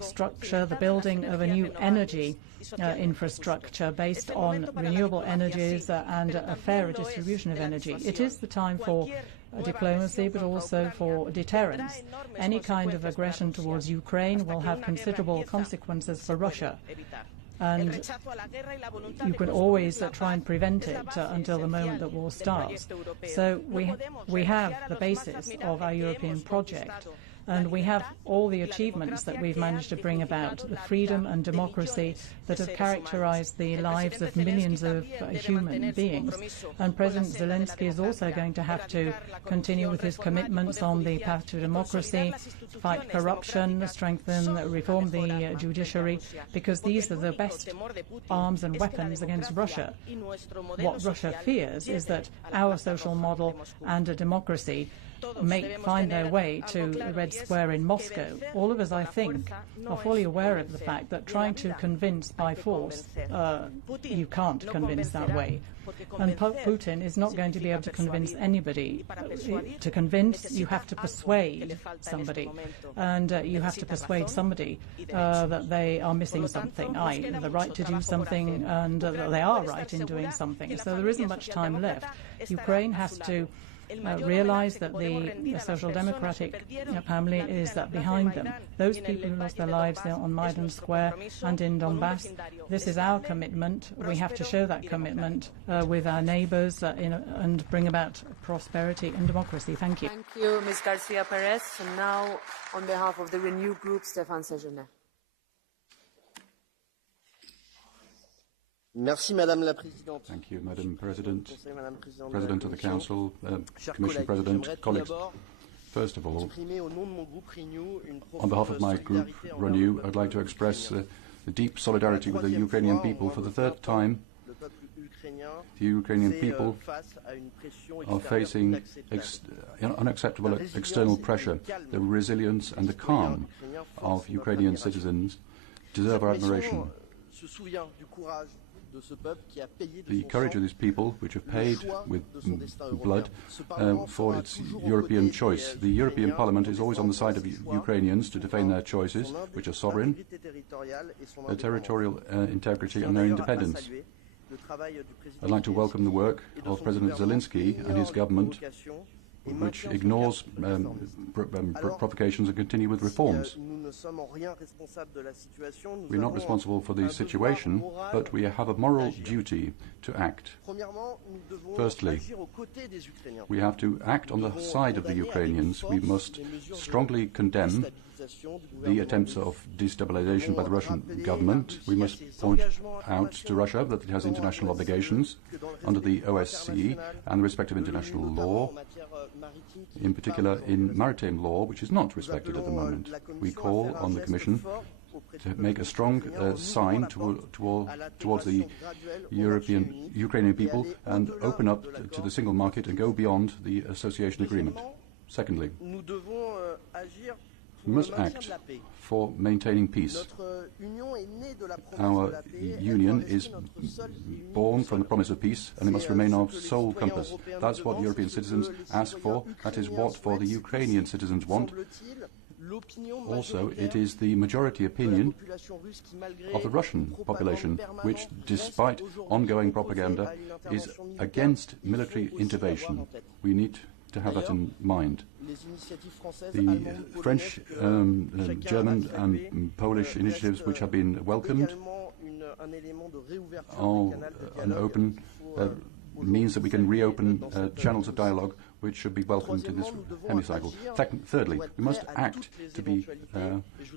structure, the building of a new energy infrastructure based on renewable energies and a fairer distribution of energy. It is the time for diplomacy, but also for deterrence. Any kind of aggression towards Ukraine will have considerable consequences for Russia, and you can always try and prevent it until the moment that war starts. So we have the basis of our European project, and we have all the achievements that we've managed to bring about, the freedom and democracy that have characterized the lives of millions of human beings. And President Zelensky is also going to have to continue with his commitments on the path to democracy, fight corruption, strengthen, reform the judiciary, because these are the best arms and weapons against Russia. What Russia fears is that our social model and a democracy may find their way to the Red Square in Moscow. All of us, I think, are fully aware of the fact that trying to convince by force, you can't convince that way. And Putin is not going to be able to convince anybody. To convince, you have to persuade somebody. And you have to persuade somebody that they are missing something, i.e. the right to do something, and that they are right in doing something. So there isn't much time left. Ukraine has to realize that the social democratic family is behind them. Those people who lost their lives on Maidan Square and in Donbass, this is our commitment. We have to show that commitment with our neighbors and bring about prosperity and democracy. Thank you. Thank you, Ms. Garcia Perez. And now, on behalf of the Renew Group, Stéphane Séjourné. Thank you, Madam President, President of the Council, Commission President, colleagues. First of all, on behalf of my group, Renew, I'd like to express the deep solidarity with the Ukrainian people. For the third time, the Ukrainian people are facing unacceptable external pressure. The resilience and the calm of Ukrainian citizens deserve our admiration. the courage of these people, which have paid with blood for its European choice. The European Parliament is always on the side of Ukrainians to defend their choices, which are sovereign, their territorial integrity and their independence. I'd like to welcome the work of President Zelensky and his government, which ignores provocations and continue with reforms. We're not responsible for the situation, but we have a moral duty to act. Firstly, we have to act on the side of the Ukrainians. We must strongly condemn the attempts of destabilization by the Russian government. We must point out to Russia that it has international obligations under the OSCE and the respect of international law, in particular in maritime law, which is not respected at the moment. We call on the Commission to make a strong sign towards the Ukrainian people and open up to the single market and go beyond the association agreement. Secondly, we must act for maintaining peace. Our union is born from the promise of peace, and it must remain our sole compass. That's what European citizens ask for. That is what for the Ukrainian citizens want. Also, it is the majority opinion of the Russian population, which, despite ongoing propaganda, is against military intervention. We need to have that in mind. The French, German and Polish initiatives which have been welcomed are an open means that we can reopen channels of dialogue which should be welcomed in this hemicycle. Thirdly, we must act to be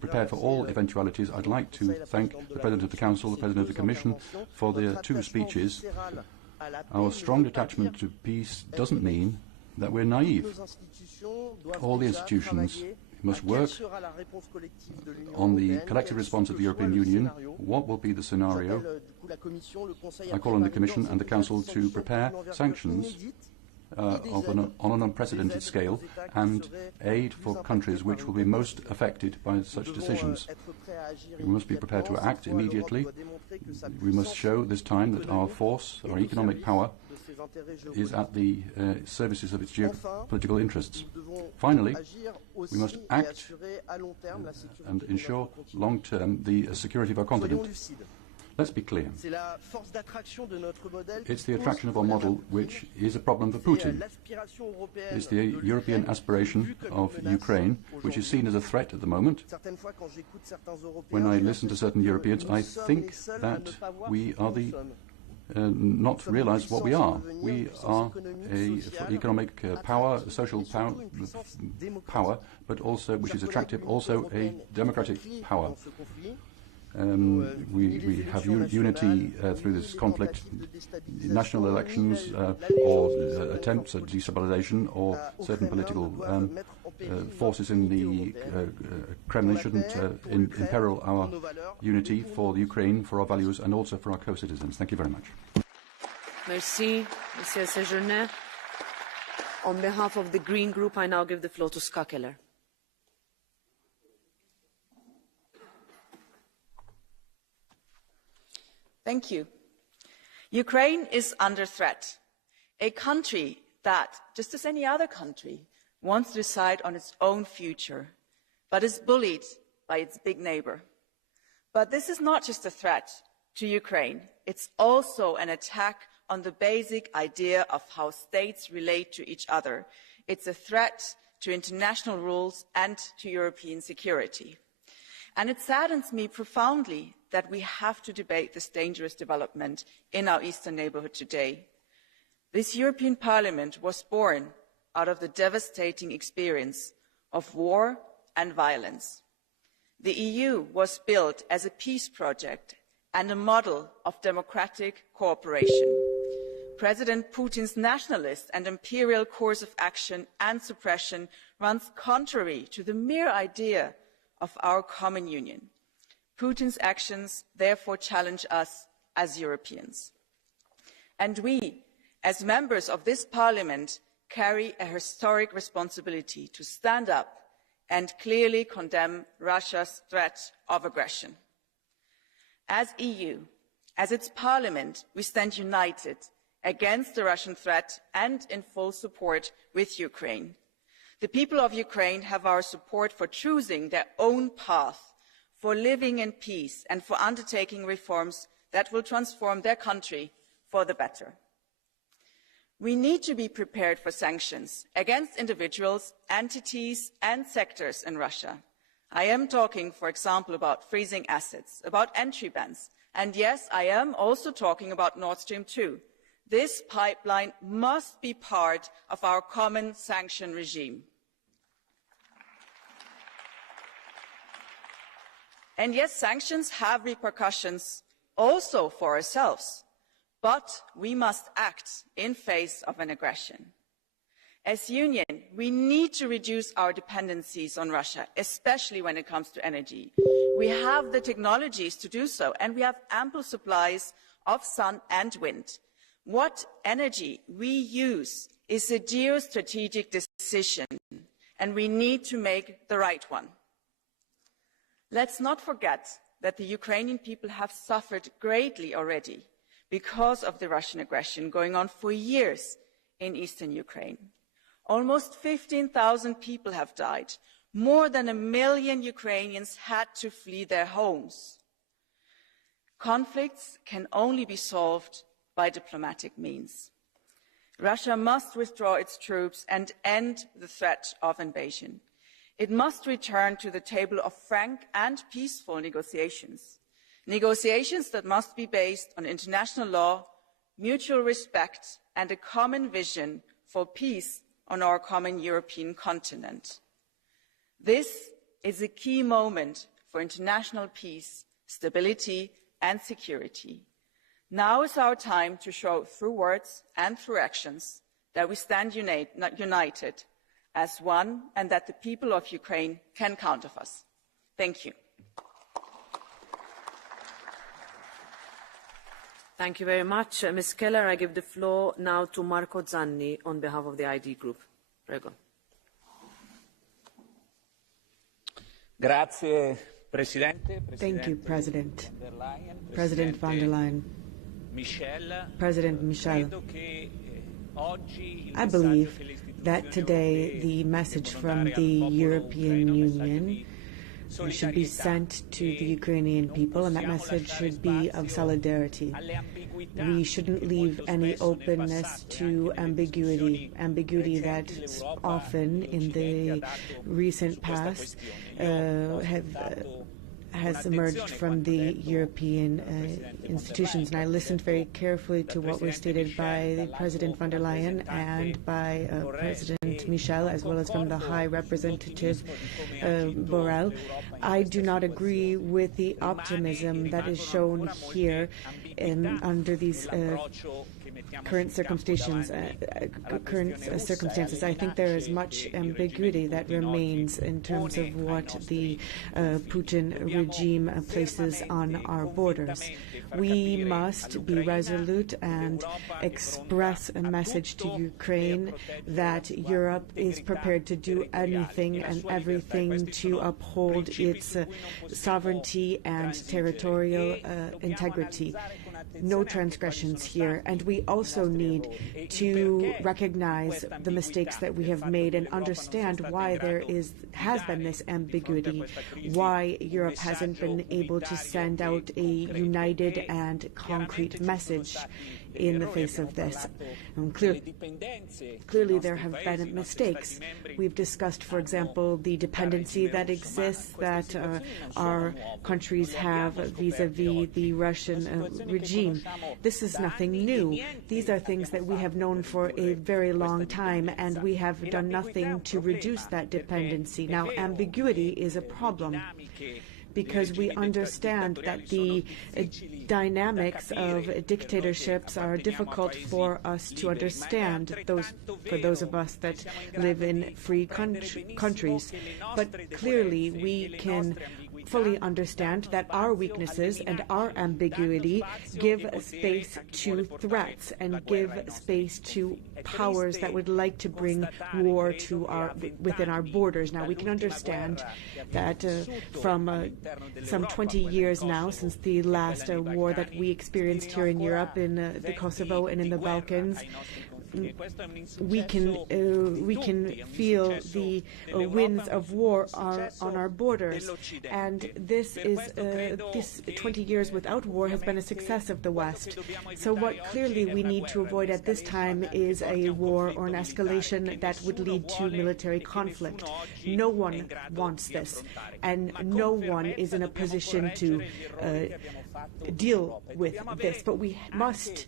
prepared for all eventualities. I'd like to thank the President of the Council, the President of the Commission for their two speeches. Our strong attachment to peace doesn't mean that we're naive. All the institutions must work on the collective response of the European Union. What will be the scenario? I call on the Commission and the Council to prepare sanctions on an unprecedented scale and aid for countries which will be most affected by such decisions. We must be prepared to act immediately. We must show this time that our force, our economic power, is at the services of its geopolitical interests. Finally, we must act and ensure long-term the security of our continent. Let's be clear. It's the attraction of our model which is a problem for Putin. It's the European aspiration of Ukraine, which is seen as a threat at the moment. When I listen to certain Europeans, I think that we are not realize what we are. We are an economic power, a social power, but also, which is attractive, also a democratic power. We have unity through this conflict, national elections or attempts at destabilization or certain political forces in the Kremlin shouldn't imperil our unity for the Ukraine, for our values and also for our co-citizens. Thank you very much. Merci, Monsieur Sejourné. On behalf of the Green Group, I now give the floor to Ska Keller. Thank you. Ukraine is under threat. A country that, just as any other country, wants to decide on its own future, but is bullied by its big neighbor. But this is not just a threat to Ukraine. It's also an attack on the basic idea of how states relate to each other. It's a threat to international rules and to European security. And it saddens me profoundly that we have to debate this dangerous development in our eastern neighborhood today. This European Parliament was born out of the devastating experience of war and violence. The EU was built as a peace project and a model of democratic cooperation. President Putin's nationalist and imperial course of action and suppression runs contrary to the mere idea of our common union. Putin's actions therefore challenge us as Europeans. And we, as members of this Parliament, carry a historic responsibility to stand up and clearly condemn Russia's threat of aggression. As EU, As its parliament, we stand united against the Russian threat and in full support with Ukraine. The people of Ukraine have our support for choosing their own path, for living in peace, and for undertaking reforms that will transform their country for the better. We need to be prepared for sanctions against individuals, entities, and sectors in Russia. I am talking, for example, about freezing assets, about entry bans, and yes, I am also talking about Nord Stream 2. This pipeline must be part of our common sanction regime. And yes, sanctions have repercussions also for ourselves, but we must act in face of an aggression. As Union, we need to reduce our dependencies on Russia, especially when it comes to energy. We have the technologies to do so, and we have ample supplies of sun and wind. What energy we use is a geostrategic decision, and we need to make the right one. Let's not forget that the Ukrainian people have suffered greatly already because of the Russian aggression going on for years in eastern Ukraine. Almost 15,000 people have died. More than 1 million Ukrainians had to flee their homes. Conflicts can only be solved by diplomatic means. Russia must withdraw its troops and end the threat of invasion. It must return to the table of frank and peaceful negotiations. Negotiations that must be based on international law, mutual respect, and a common vision for peace on our common European continent. This is a key moment for international peace, stability, and security. Now is our time to show through words and through actions that we stand united as one, and that the people of Ukraine can count on us. Thank you. Thank you very much. Ms. Keller, I give the floor now to Marco Zanni on behalf of the ID Group. Prego. Grazie, Presidente. Thank you, President. President von der Leyen, President Michel. I believe that today the message from the European Union should be sent to the Ukrainian people, and that message should be of solidarity. We shouldn't leave any openness to ambiguity that often in the recent past has emerged from the European institutions. And I listened very carefully to what was stated by President von der Leyen and by President Michel, as well as from the High Representative Borrell. I do not agree with the optimism that is shown here under these current circumstances. I think there is much ambiguity that remains in terms of what the Putin regime places on our borders. We must be resolute and express a message to Ukraine that Europe is prepared to do anything and everything to uphold its sovereignty and territorial integrity. No transgressions here, and we also need to recognize the mistakes that we have made and understand why there has been this ambiguity, why Europe hasn't been able to send out a united and concrete message in the face of this. Clearly there have been mistakes. We've discussed, for example, the dependency that exists that our countries have vis-a-vis the Russian regime. This is nothing new. These are things that we have known for a very long time, and we have done nothing to reduce that dependency. Now, ambiguity is a problem, because we understand that the dynamics of dictatorships are difficult for us to understand, for those of us that live in free countries. But clearly we can fully understand that our weaknesses and our ambiguity give space to threats and give space to powers that would like to bring war to within our borders. Now, we can understand that from some 20 years now, since the last war that we experienced here in Europe, in the Kosovo and in the Balkans, we can feel the winds of war on our borders, and this 20 years without war has been a success of the West. So what clearly we need to avoid at this time is a war or an escalation that would lead to military conflict. No one wants this, and no one is in a position to deal with this, but we must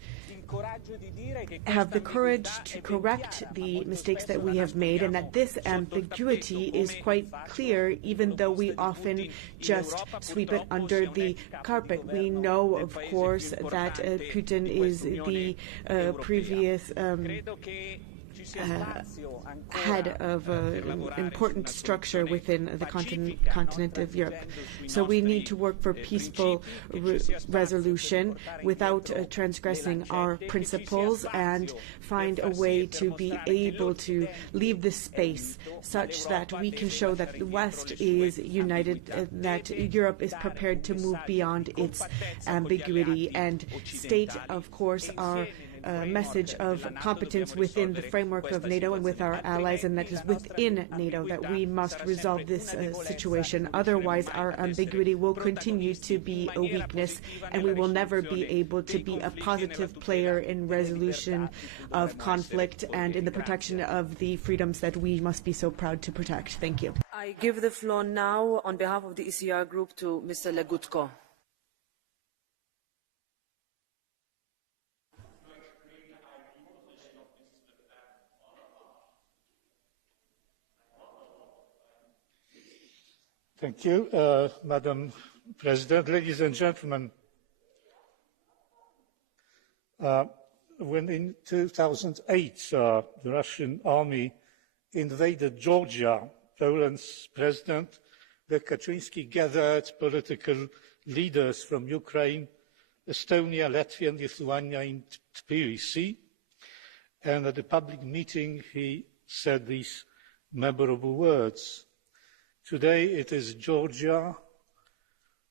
have the courage to correct the mistakes that we have made, and that this ambiguity is quite clear, even though we often just sweep it under the carpet. We know, of course, that Putin is the previous head of an important structure within the continent of Europe. So we need to work for peaceful resolution without transgressing our principles, and find a way to be able to leave this space such that we can show that the West is united, that Europe is prepared to move beyond its ambiguity, and state, of course, our message of competence within the framework of NATO and with our allies, and that is within NATO that we must resolve this situation. Otherwise, our ambiguity will continue to be a weakness, and we will never be able to be a positive player in resolution of conflict and in the protection of the freedoms that we must be so proud to protect. Thank you. I give the floor now on behalf of the ECR group to Mr. Legutko. Thank you, Madam President. Ladies and gentlemen, when in 2008 the Russian army invaded Georgia, Poland's President Lech Kaczynski gathered political leaders from Ukraine, Estonia, Latvia and Lithuania in Tbilisi, and at the public meeting he said these memorable words: "Today it is Georgia,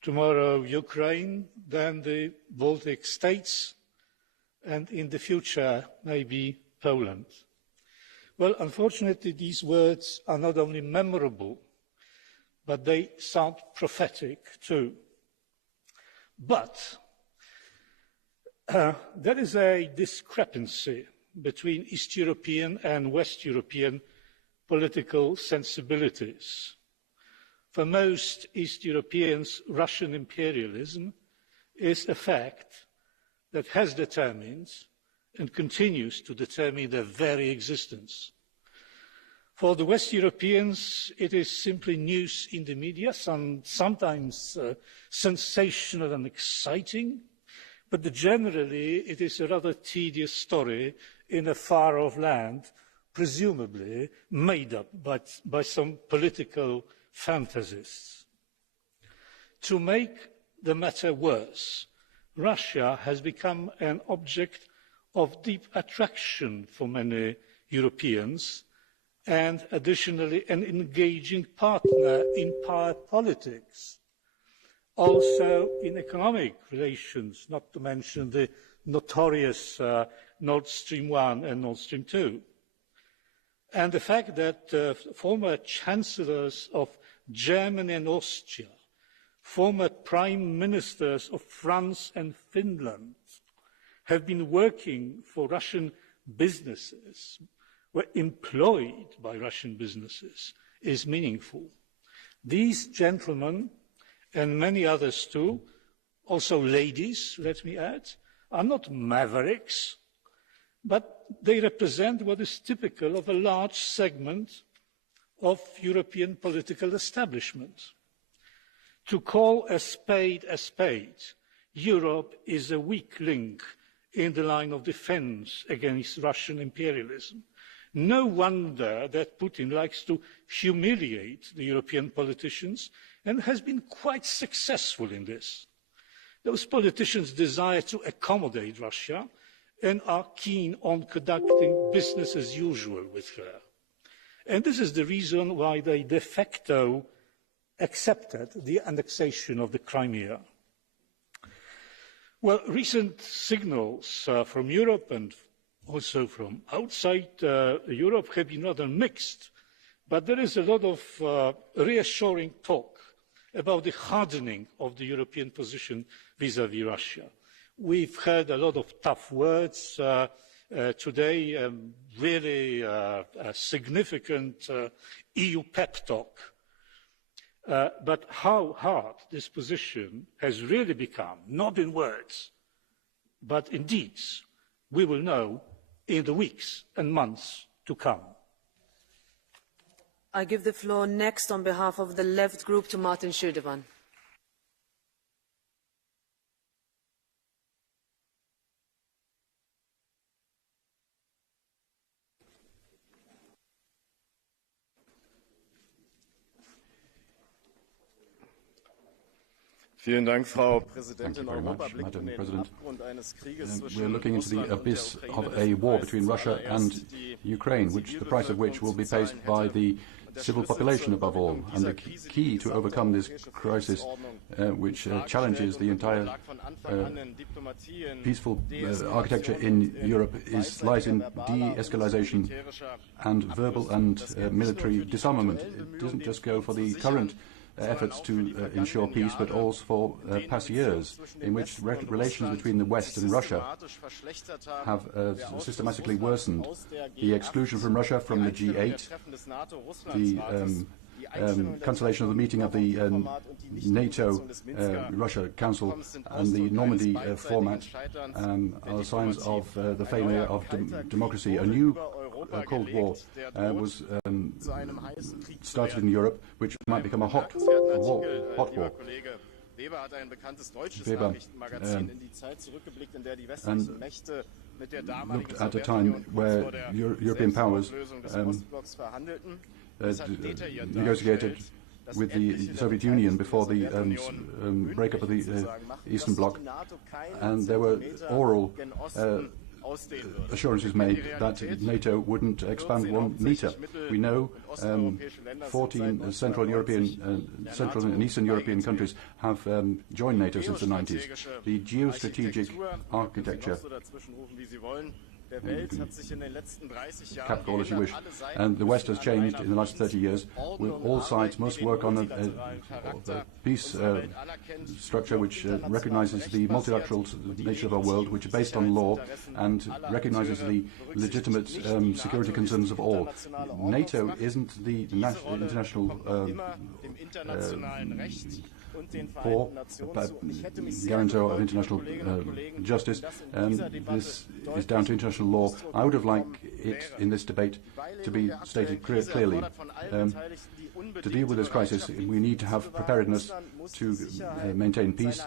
tomorrow Ukraine, then the Baltic states, and in the future maybe Poland." Well, unfortunately, these words are not only memorable, but they sound prophetic too. But there is a discrepancy between East European and West European political sensibilities. For most East Europeans, Russian imperialism is a fact that has determined and continues to determine their very existence. For the West Europeans, it is simply news in the media, sometimes sensational and exciting, but generally it is a rather tedious story in a far-off land, presumably made up by some political fantasists. To make the matter worse, Russia has become an object of deep attraction for many Europeans, and additionally an engaging partner in power politics, also in economic relations, not to mention the notorious Nord Stream 1 and Nord Stream 2. And the fact that former chancellors of Germany and Austria, former prime ministers of France and Finland have been working for Russian businesses, were employed by Russian businesses, is meaningful. These gentlemen, and many others too, also ladies, let me add, are not mavericks, but they represent what is typical of a large segment of European political establishment. To call a spade, Europe is a weak link in the line of defense against Russian imperialism. No wonder that Putin likes to humiliate the European politicians and has been quite successful in this. Those politicians desire to accommodate Russia and are keen on conducting business as usual with her. And this is the reason why they de facto accepted the annexation of the Crimea. Well, recent signals from Europe and also from outside Europe have been rather mixed, but there is a lot of reassuring talk about the hardening of the European position vis-à-vis Russia. We've heard a lot of tough words today, really a significant EU pep talk. But how hard this position has really become, not in words, but in deeds, we will know in the weeks and months to come. I give the floor next on behalf of the Left Group to Martin Schüdewan. Vielen Dank, Frau Thank you Präsidentin. very much, Europa blickt Madam in den President. Abgrund eines Krieges We're zwischen looking into the Russland und abyss der of Ukraine, a dessen war Preis between Russia and zuerst die Ukraine, which the price of which will be paid by the civil population above all. And the key to overcome this crisis, which challenges the entire peaceful architecture in Europe, lies in de-escalation and verbal and military disarmament. It doesn't just go for the current efforts to ensure peace, but also for past years in which relations between the West and Russia have systematically worsened. The exclusion from Russia from the G8, the cancellation of the meeting of the NATO-Russia Council and the Normandy format are signs of the failure of democracy. A new Cold War was started in Europe, which might become a hot war. Weber looked at a time where European powers negotiated with the Soviet Union before the breakup of the Eastern Bloc, and there were oral assurances made that NATO wouldn't expand 1 meter. We know 14 Central and Eastern European countries have joined NATO since the 90s. The geostrategic architecture, cap all as you wish, and the West has changed in the last 30 years. All sides must work on a peace structure which recognises the multilateral nature of our world, which is based on law and recognises the legitimate security concerns of all. NATO isn't the international guarantor of international justice. This is down to international law. I would have liked it in this debate to be stated clearly. To deal with this crisis, we need to have preparedness to maintain peace.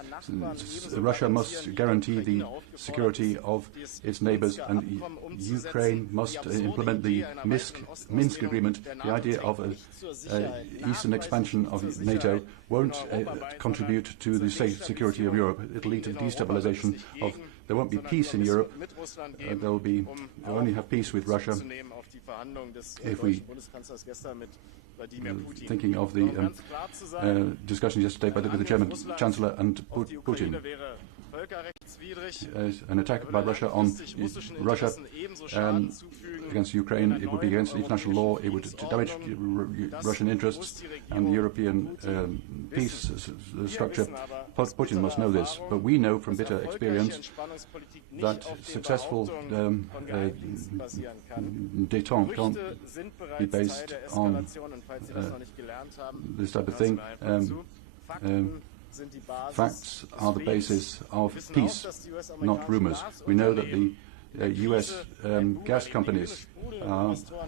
Russia must guarantee the security of its neighbours, and Ukraine must implement the Minsk agreement. The idea of an eastern expansion of NATO won't contribute to the security of Europe. It will lead to destabilization of. There won't be peace in Europe. They'll only have peace with Russia if we. Thinking of the discussions yesterday with the German Chancellor and Putin. An attack by Russia on Russia against Ukraine, it would be against international law, it would damage Russian interests and the European peace structure. Putin must know this, but we know from bitter experience that successful détente can't be based on this type of thing. Facts are the basis of peace, not rumors. We know that the US gas companies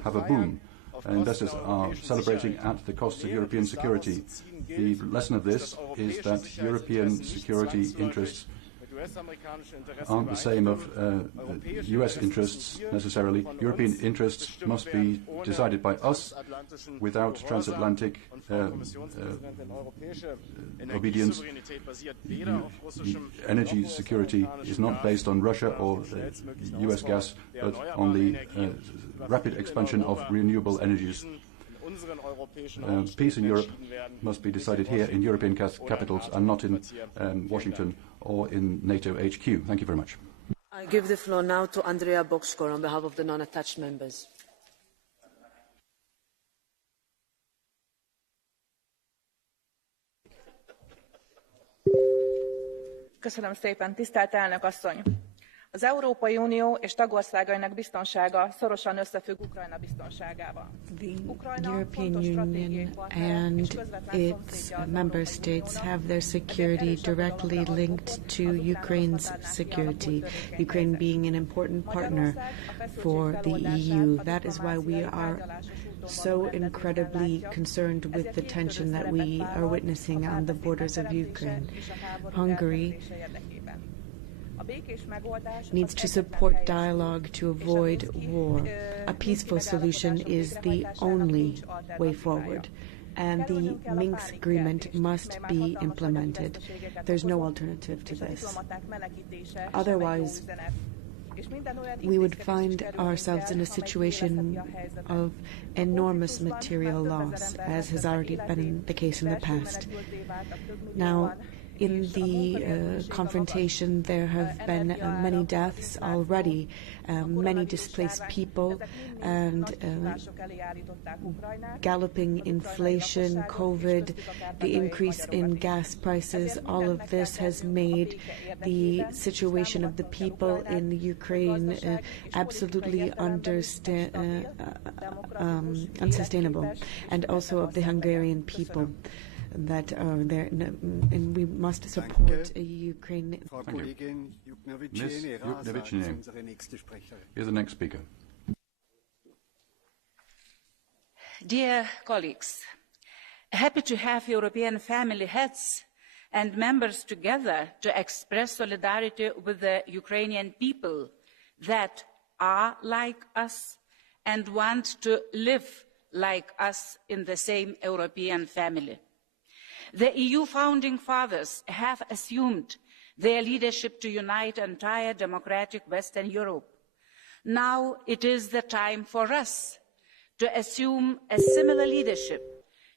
have a boom. Investors are celebrating at the cost of European security. The lesson of this is that European security interests aren't the same of US interests necessarily. European interests must be decided by us without transatlantic obedience. Energy security is not based on Russia or US gas, but on the rapid expansion of renewable energies. Peace in Europe must be decided here in European capitals and not in Washington or in NATO HQ. Thank you very much. I give the floor now to Andrea Bokskor on behalf of the non-attached members. Köszönöm szépen, tisztelt elnök asszony! Az Európai Unió és tagországainak biztonsága szorosan összefügg Ukrajna biztonságával. The European Union and its member states have their security directly linked to Ukraine's security, Ukraine being an important partner for the EU. That is why we are so incredibly concerned with the tension that we are witnessing on the borders of Ukraine. Hungary needs to support dialogue to avoid war. A peaceful solution is the only way forward, and the Minsk agreement must be implemented. There's no alternative to this. Otherwise, we would find ourselves in a situation of enormous material loss, as has already been the case in the past. Now, in the confrontation, there have been many deaths already, many displaced people, and galloping inflation, COVID, the increase in gas prices. All of this has made the situation of the people in Ukraine absolutely unsustainable, and also of the Hungarian people that are there, and we must support Ukraine. Thank you. Ms. Juk-Nevitschny is the next speaker. Dear colleagues, happy to have European family heads and members together to express solidarity with the Ukrainian people that are like us and want to live like us in the same European family. The EU founding fathers have assumed their leadership to unite entire democratic Western Europe. Now it is the time for us to assume a similar leadership,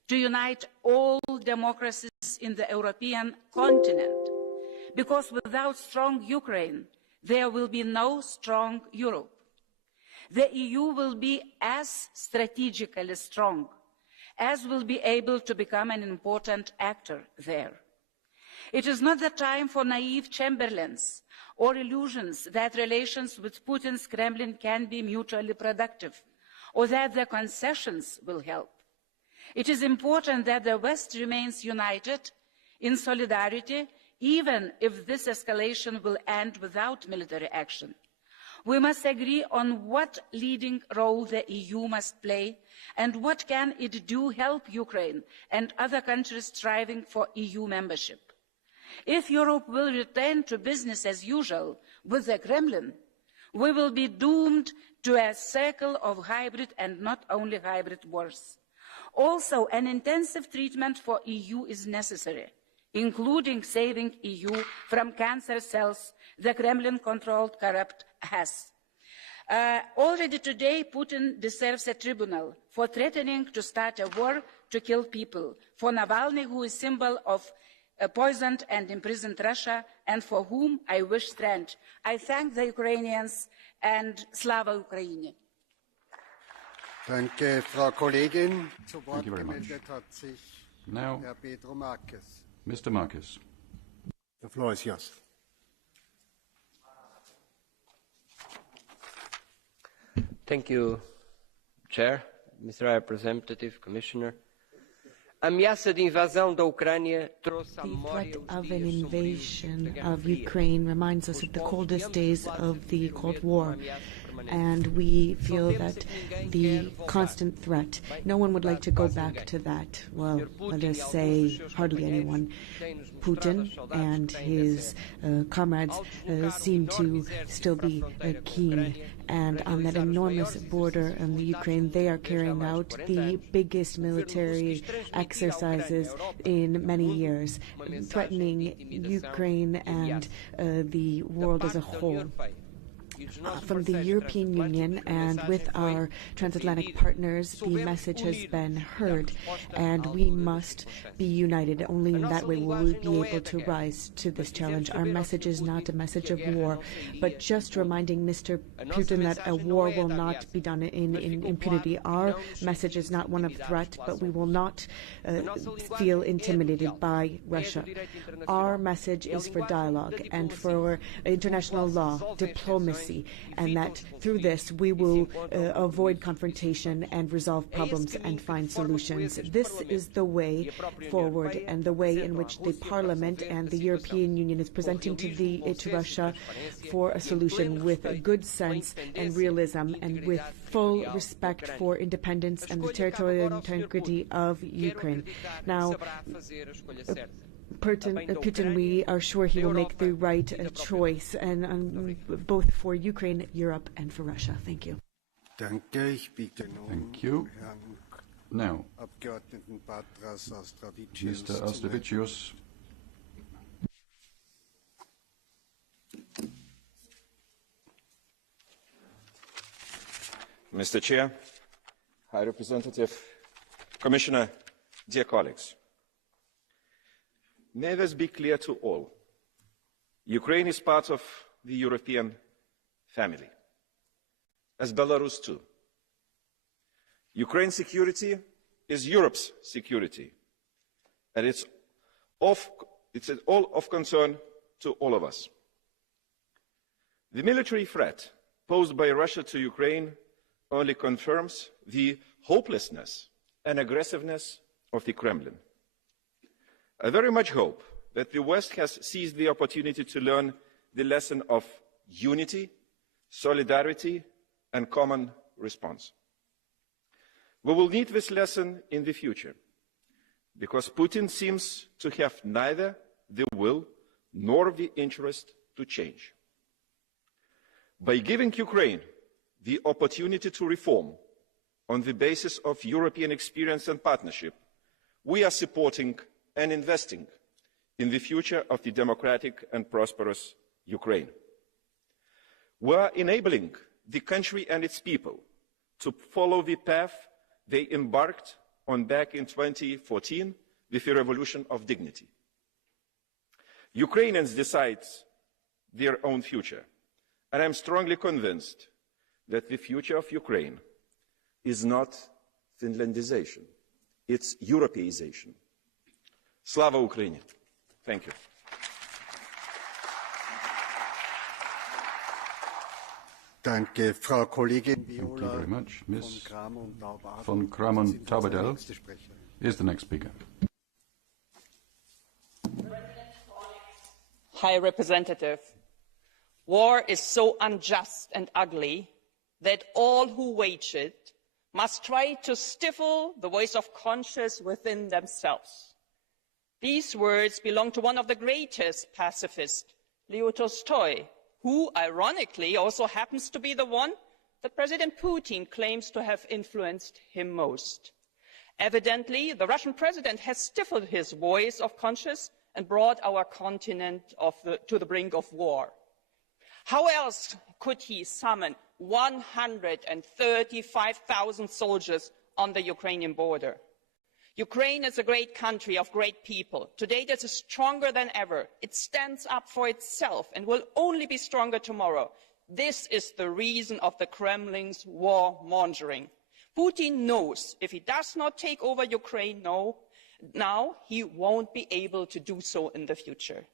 to unite all democracies in the European continent, because without strong Ukraine, there will be no strong Europe. The EU will be as strategically strong as will be able to become an important actor there. It is not the time for naive Chamberlains or illusions that relations with Putin's Kremlin can be mutually productive, or that the concessions will help. It is important that the West remains united in solidarity, even if this escalation will end without military action. We must agree on what leading role the EU must play and what can it do to help Ukraine and other countries striving for EU membership. If Europe will return to business as usual with the Kremlin, we will be doomed to a circle of hybrid and not only hybrid wars. Also, an intensive treatment for EU is necessary, including saving EU from cancer cells the Kremlin-controlled corrupt has. Already today, Putin deserves a tribunal for threatening to start a war to kill people, for Navalny, who is a symbol of poisoned and imprisoned Russia, and for whom I wish strength. I thank the Ukrainians and Slava Ukraini. Danke, Frau Kollegin. Zu Wort Thank you very much. gemeldet hat sich Now, Herr Pedro Marques. Mr. Marcus. The floor is yours. Thank you, Chair, Mr. Representative, Commissioner. A ameaça de invasão da Ucrânia trouxe à memória The threat of an invasion of Ukraine reminds us of the coldest days of the Cold War. and we feel that the constant threat, no one would like to go back to that. Well, let us say hardly anyone. Putin and his comrades seem to still be keen. And on that enormous border in the Ukraine, they are carrying out the biggest military exercises in many years, threatening Ukraine and the world as a whole. From the European Union and with our transatlantic partners, the message has been heard, and we must be united. Only in that way will we be able to rise to this challenge. Our message is not a message of war, but just reminding Mr. Putin that a war will not be done in impunity. Our message is not one of threat, but we will not feel intimidated by Russia. Our message is for dialogue and for international law, diplomacy, and that through this we will avoid confrontation and resolve problems and find solutions. This is the way forward and the way in which the Parliament and the European Union is presenting to Russia for a solution with good sense and realism and with full respect for independence and the territorial integrity of Ukraine. Now, Putin, we are sure he will make the right choice, and both for Ukraine, Europe, and for Russia. Thank you. Thank you. Now, Mr. Astravicius. Mr. Chair, High Representative, Commissioner, dear colleagues. May this be clear to all. Ukraine is part of the European family, as Belarus too. Ukraine's security is Europe's security, and it's all of concern to all of us. The military threat posed by Russia to Ukraine only confirms the hopelessness and aggressiveness of the Kremlin. I very much hope that the West has seized the opportunity to learn the lesson of unity, solidarity, and common response. We will need this lesson in the future, because Putin seems to have neither the will nor the interest to change. By giving Ukraine the opportunity to reform on the basis of European experience and partnership, we are supporting and investing in the future of the democratic and prosperous Ukraine. We are enabling the country and its people to follow the path they embarked on back in 2014 with the Revolution of Dignity. Ukrainians decide their own future, and I'm strongly convinced that the future of Ukraine is not Finlandization, it's Europeization. Slava Ukraini. Thank you. Thank you very much. Ms. von Kramon-Taubadel is the next speaker. High Representative, war is so unjust and ugly that all who wage it must try to stifle the voice of conscience within themselves. These words belong to one of the greatest pacifists, Leo Tolstoy, who, ironically, also happens to be the one that President Putin claims to have influenced him most. Evidently, the Russian president has stifled his voice of conscience and brought our continent to the brink of war. How else could he summon 135,000 soldiers on the Ukrainian border? Ukraine is a great country of great people. Today it is stronger than ever. It stands up for itself and will only be stronger tomorrow. This is the reason of the Kremlin's war-mongering. Putin knows if he does not take over Ukraine now, he won't be able to do so in the future.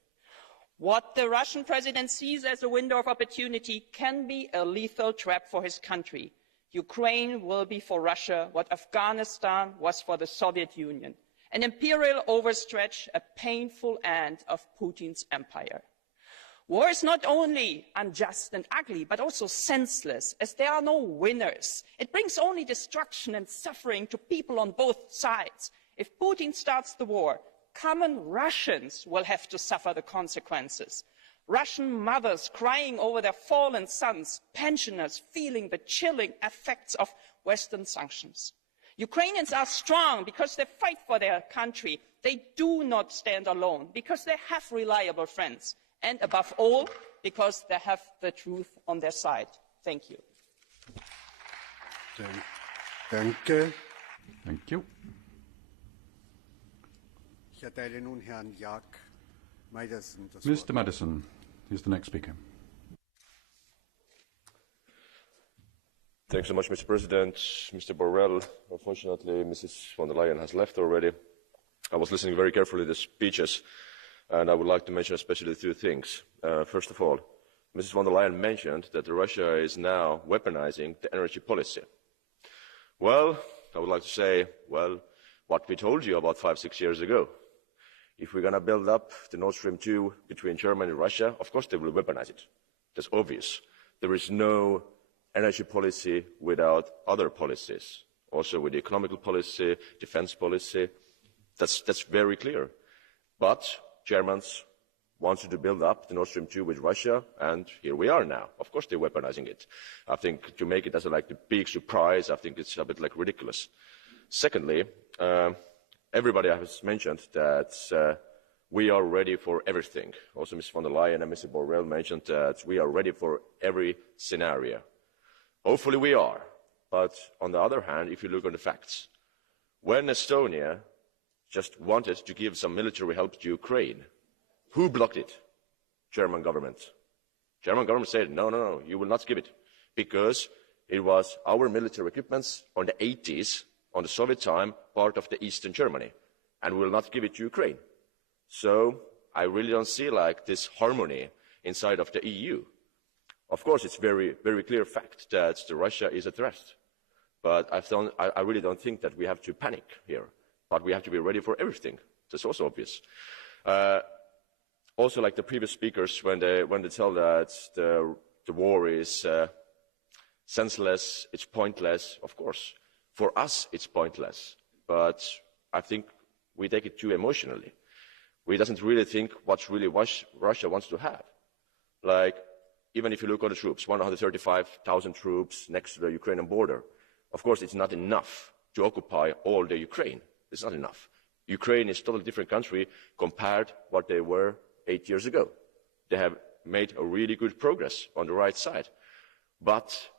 What the Russian president sees as a window of opportunity can be a lethal trap for his country. Ukraine will be for Russia what Afghanistan was for the Soviet Union, an imperial overstretch, a painful end of Putin's empire. War is not only unjust and ugly, but also senseless, as there are no winners. It brings only destruction and suffering to people on both sides. If Putin starts the war, common Russians will have to suffer the consequences. Russian mothers crying over their fallen sons, pensioners feeling the chilling effects of Western sanctions. Ukrainians are strong because they fight for their country. They do not stand alone because they have reliable friends. And above all, because they have the truth on their side. Thank you. Danke. Thank you. Mr. Madison is the next speaker. Thanks so much, Mr. President. Mr. Borrell, unfortunately, Mrs. von der Leyen has left already. I was listening very carefully to the speeches, and I would like to mention especially two things. First of all, Mrs. von der Leyen mentioned that Russia is now weaponizing the energy policy. Well, I would like to say, well, what we told you about 5-6 years ago. If we're going to build up the Nord Stream 2 between Germany and Russia, of course they will weaponize it. That's obvious. There is no energy policy without other policies, also with the economical policy, defense policy. That's very clear. But Germans wanted to build up the Nord Stream 2 with Russia, and here we are now. Of course they're weaponizing it. I think to make it as like the big surprise, I think it's a bit like ridiculous. Secondly, everybody has mentioned that we are ready for everything. Also Ms. von der Leyen and Mr. Borrell mentioned that we are ready for every scenario. Hopefully we are. But on the other hand, if you look at the facts, when Estonia just wanted to give some military help to Ukraine, who blocked it? German government. German government said, no, you will not give it, because it was our military equipments on the 80s, on the Soviet time, part of the Eastern Germany, and we will not give it to Ukraine. So I really don't see like this harmony inside of the EU. Of course, it's very, very clear fact that Russia is a threat, but I really don't think that we have to panic here. But we have to be ready for everything. That's also obvious. Also, like the previous speakers, when they tell that the war is senseless, it's pointless, of course. For us, it's pointless. But I think we take it too emotionally. We doesn't really think what really Russia wants to have. Like, even if you look at the troops, 135,000 troops next to the Ukrainian border, of course, it's not enough to occupy all the Ukraine. It's not enough. Ukraine is a totally different country compared to what they were 8 years ago. They have made a really good progress on the right side. But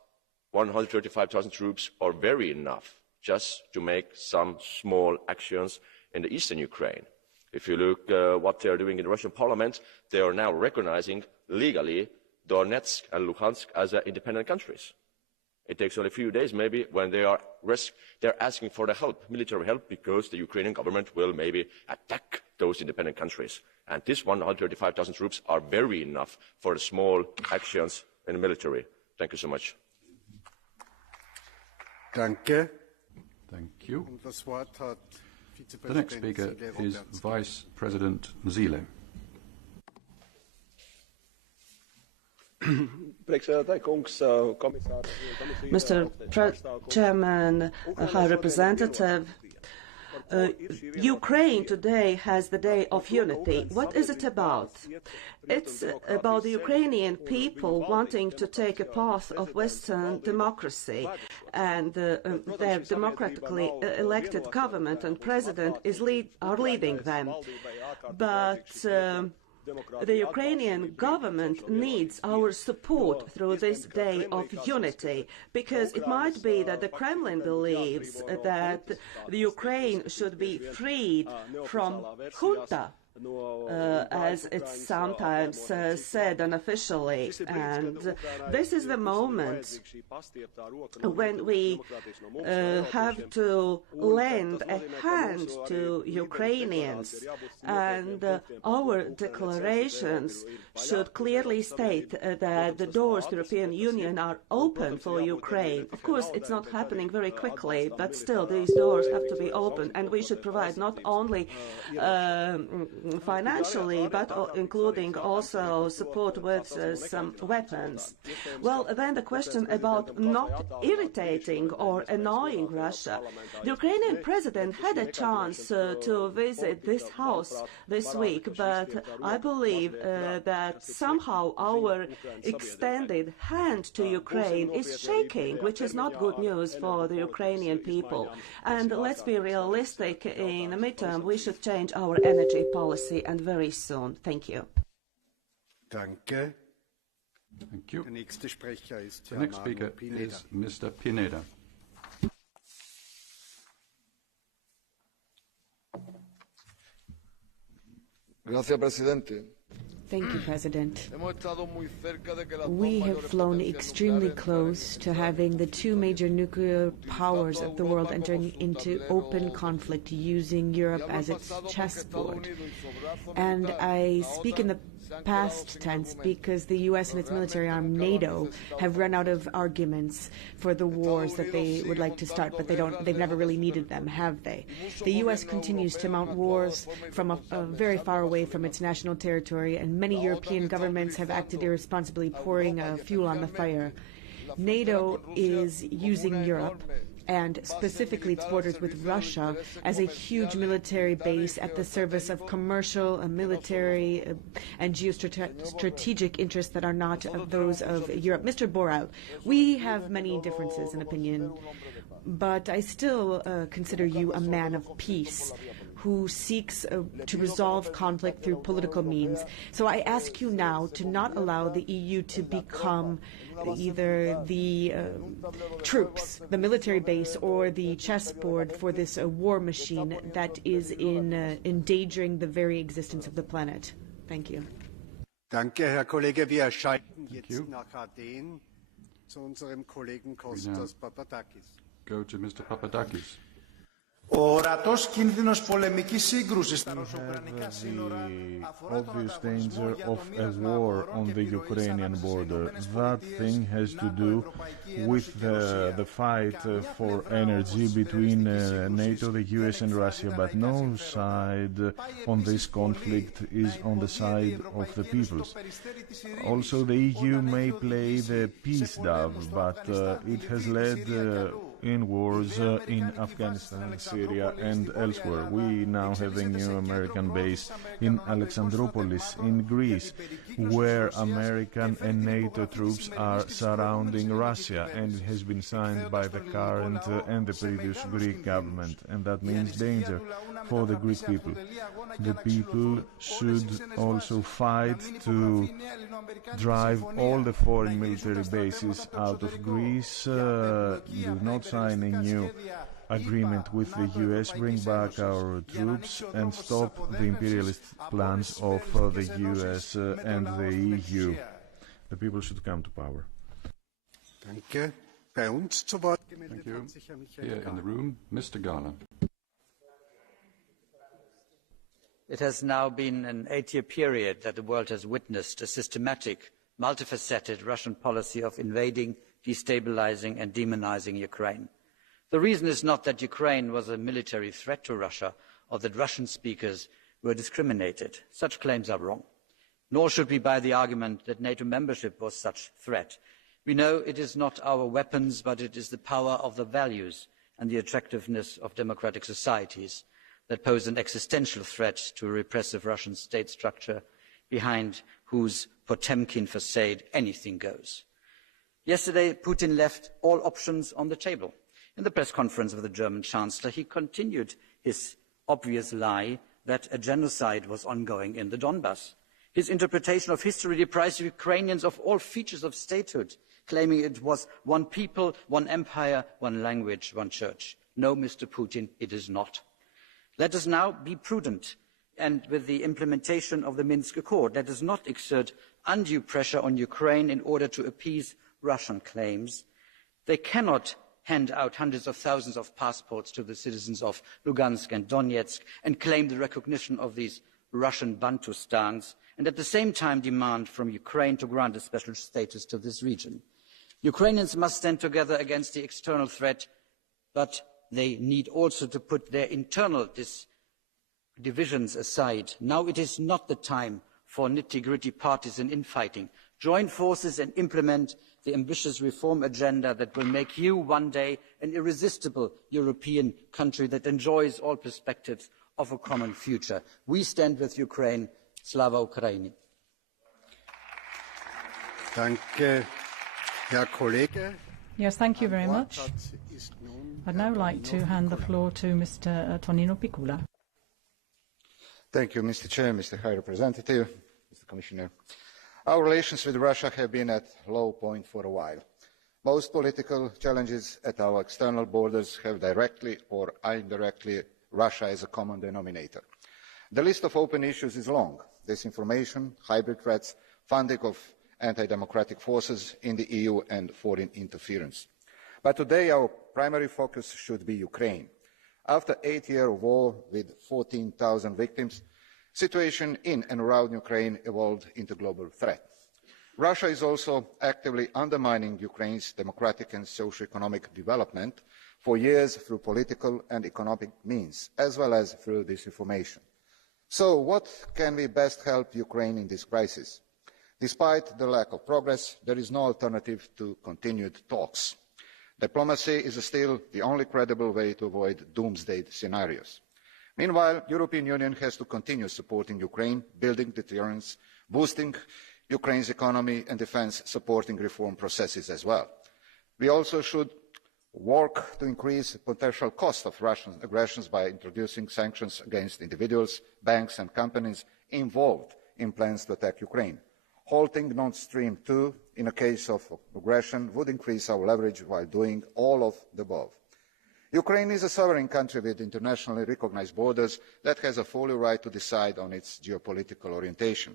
135,000 troops are very enough just to make some small actions in the eastern Ukraine. If you look at what they are doing in the Russian parliament, they are now recognizing legally Donetsk and Luhansk as independent countries. It takes only a few days, maybe, when they're asking for the help, military help, because the Ukrainian government will maybe attack those independent countries. And these 135,000 troops are very enough for the small actions in the military. Thank you so much. Danke. Thank you. The next speaker is Vice President Zile. Mr. Chairman, High Representative, Ukraine today has the Day of Unity. What is it about? It's about the Ukrainian people wanting to take a path of Western democracy, and their democratically elected government and president are leading them. But the Ukrainian government needs our support through this Day of Unity, because it might be that the Kremlin believes that the Ukraine should be freed from junta, as it's sometimes said unofficially. And this is the moment when we have to lend a hand to Ukrainians, and our declarations should clearly state that the doors to the European Union are open for Ukraine. Of course, it's not happening very quickly, but still these doors have to be open, and we should provide not only financially, but including also support with some weapons. Well, then the question about not irritating or annoying Russia. The Ukrainian president had a chance to visit this house this week, but I believe that somehow our extended hand to Ukraine is shaking, which is not good news for the Ukrainian people. And let's be realistic, in the midterm we should change our energy policy, and very soon. Thank you. Danke. Thank you. Der nächste Sprecher ist The next speaker is Mr. Pineda. Gracias, presidente. Thank you, President. We have flown extremely close to having the two major nuclear powers of the world entering into open conflict using Europe as its chessboard. And I speak in the past tense because the U.S. and its military arm, NATO, have run out of arguments for the wars that they would like to start, but they've never really needed them, have they? The U.S. continues to mount wars from very far away from its national territory, and many European governments have acted irresponsibly, pouring fuel on the fire. NATO is using Europe, and specifically its borders with Russia, as a huge military base at the service of commercial, military, and geostrategic interests that are not those of Europe. Mr. Borrell, we have many differences in opinion, but I still consider you a man of peace who seeks to resolve conflict through political means. So I ask you now to not allow the EU to become either the troops, the military base, or the chessboard for this war machine that is endangering the very existence of the planet. Thank you. Danke, Herr Kollege. Wir schalten jetzt nach Athen zu unserem Kollegen Kostas Papadakis. Go to Mr. Papadakis. Ο ορατός κίνδυνος πολεμικής σύγκρουσης στα ρωσο-ουκρανικά σύνορα αφορά τον danger of a war on the Ukrainian border. That thing has to do with the fight for energy between NATO, the US and Russia, but no side on this conflict is on the side of the peoples. Also, the EU may play the peace dove, but it has led in wars in Afghanistan, Syria and elsewhere. We now have a new American base in Alexandroupolis in Greece, where American and NATO troops are surrounding Russia, and it has been signed by the current and the previous Greek government, and that means danger for the Greek people. The people should also fight to drive all the foreign military bases out of Greece, do not sign a new agreement with the US, bring back our troops and stop the imperialist plans of the US and the EU. The people should come to power. Thank you. Thank you. Here in the room, Mr. Gala. It has now been an 8-year period that the world has witnessed a systematic, multifaceted Russian policy of invading, destabilizing and demonizing Ukraine. The reason is not that Ukraine was a military threat to Russia or that Russian speakers were discriminated. Such claims are wrong. Nor should we buy the argument that NATO membership was such a threat. We know it is not our weapons, but it is the power of the values and the attractiveness of democratic societies that pose an existential threat to a repressive Russian state structure behind whose Potemkin facade anything goes. Yesterday, Putin left all options on the table. In the press conference of the German Chancellor, he continued his obvious lie that a genocide was ongoing in the Donbass. His interpretation of history deprives Ukrainians of all features of statehood, claiming it was one people, one empire, one language, one church. No, Mr. Putin, it is not. Let us now be prudent, and with the implementation of the Minsk Accord, let us not exert undue pressure on Ukraine in order to appease Russian claims. They cannot hand out hundreds of thousands of passports to the citizens of Lugansk and Donetsk and claim the recognition of these Russian Bantustans, and at the same time demand from Ukraine to grant a special status to this region. Ukrainians must stand together against the external threat, but they need also to put their internal divisions aside, now it is not the time for nitty-gritty partisan infighting. Join forces and implement the ambitious reform agenda that will make you one day an irresistible European country that enjoys all perspectives of a common future. We stand with Ukraine. Slava Ukraini. Danke, Herr Kollege. Yes, thank you very much. I'd now like to hand the floor to Mr. Tonino Picula. Thank you, Mr. Chair, Mr. High Representative, Mr. Commissioner. Our relations with Russia have been at a low point for a while. Most political challenges at our external borders have directly or indirectly Russia as a common denominator. The list of open issues is long: disinformation, hybrid threats, funding of anti-democratic forces in the EU and foreign interference. But today our primary focus should be Ukraine. After 8 years of war with 14,000 victims, the situation in and around Ukraine evolved into a global threat. Russia is also actively undermining Ukraine's democratic and socio-economic development for years through political and economic means, as well as through disinformation. So what can we best help Ukraine in this crisis? Despite the lack of progress, there is no alternative to continued talks. Diplomacy is still the only credible way to avoid doomsday scenarios. Meanwhile, the European Union has to continue supporting Ukraine, building deterrence, boosting Ukraine's economy and defence, supporting reform processes as well. We also should work to increase the potential cost of Russian aggressions by introducing sanctions against individuals, banks and companies involved in plans to attack Ukraine. Halting Nord Stream 2 in a case of aggression would increase our leverage while doing all of the above. Ukraine is a sovereign country with internationally recognised borders that has a full right to decide on its geopolitical orientation.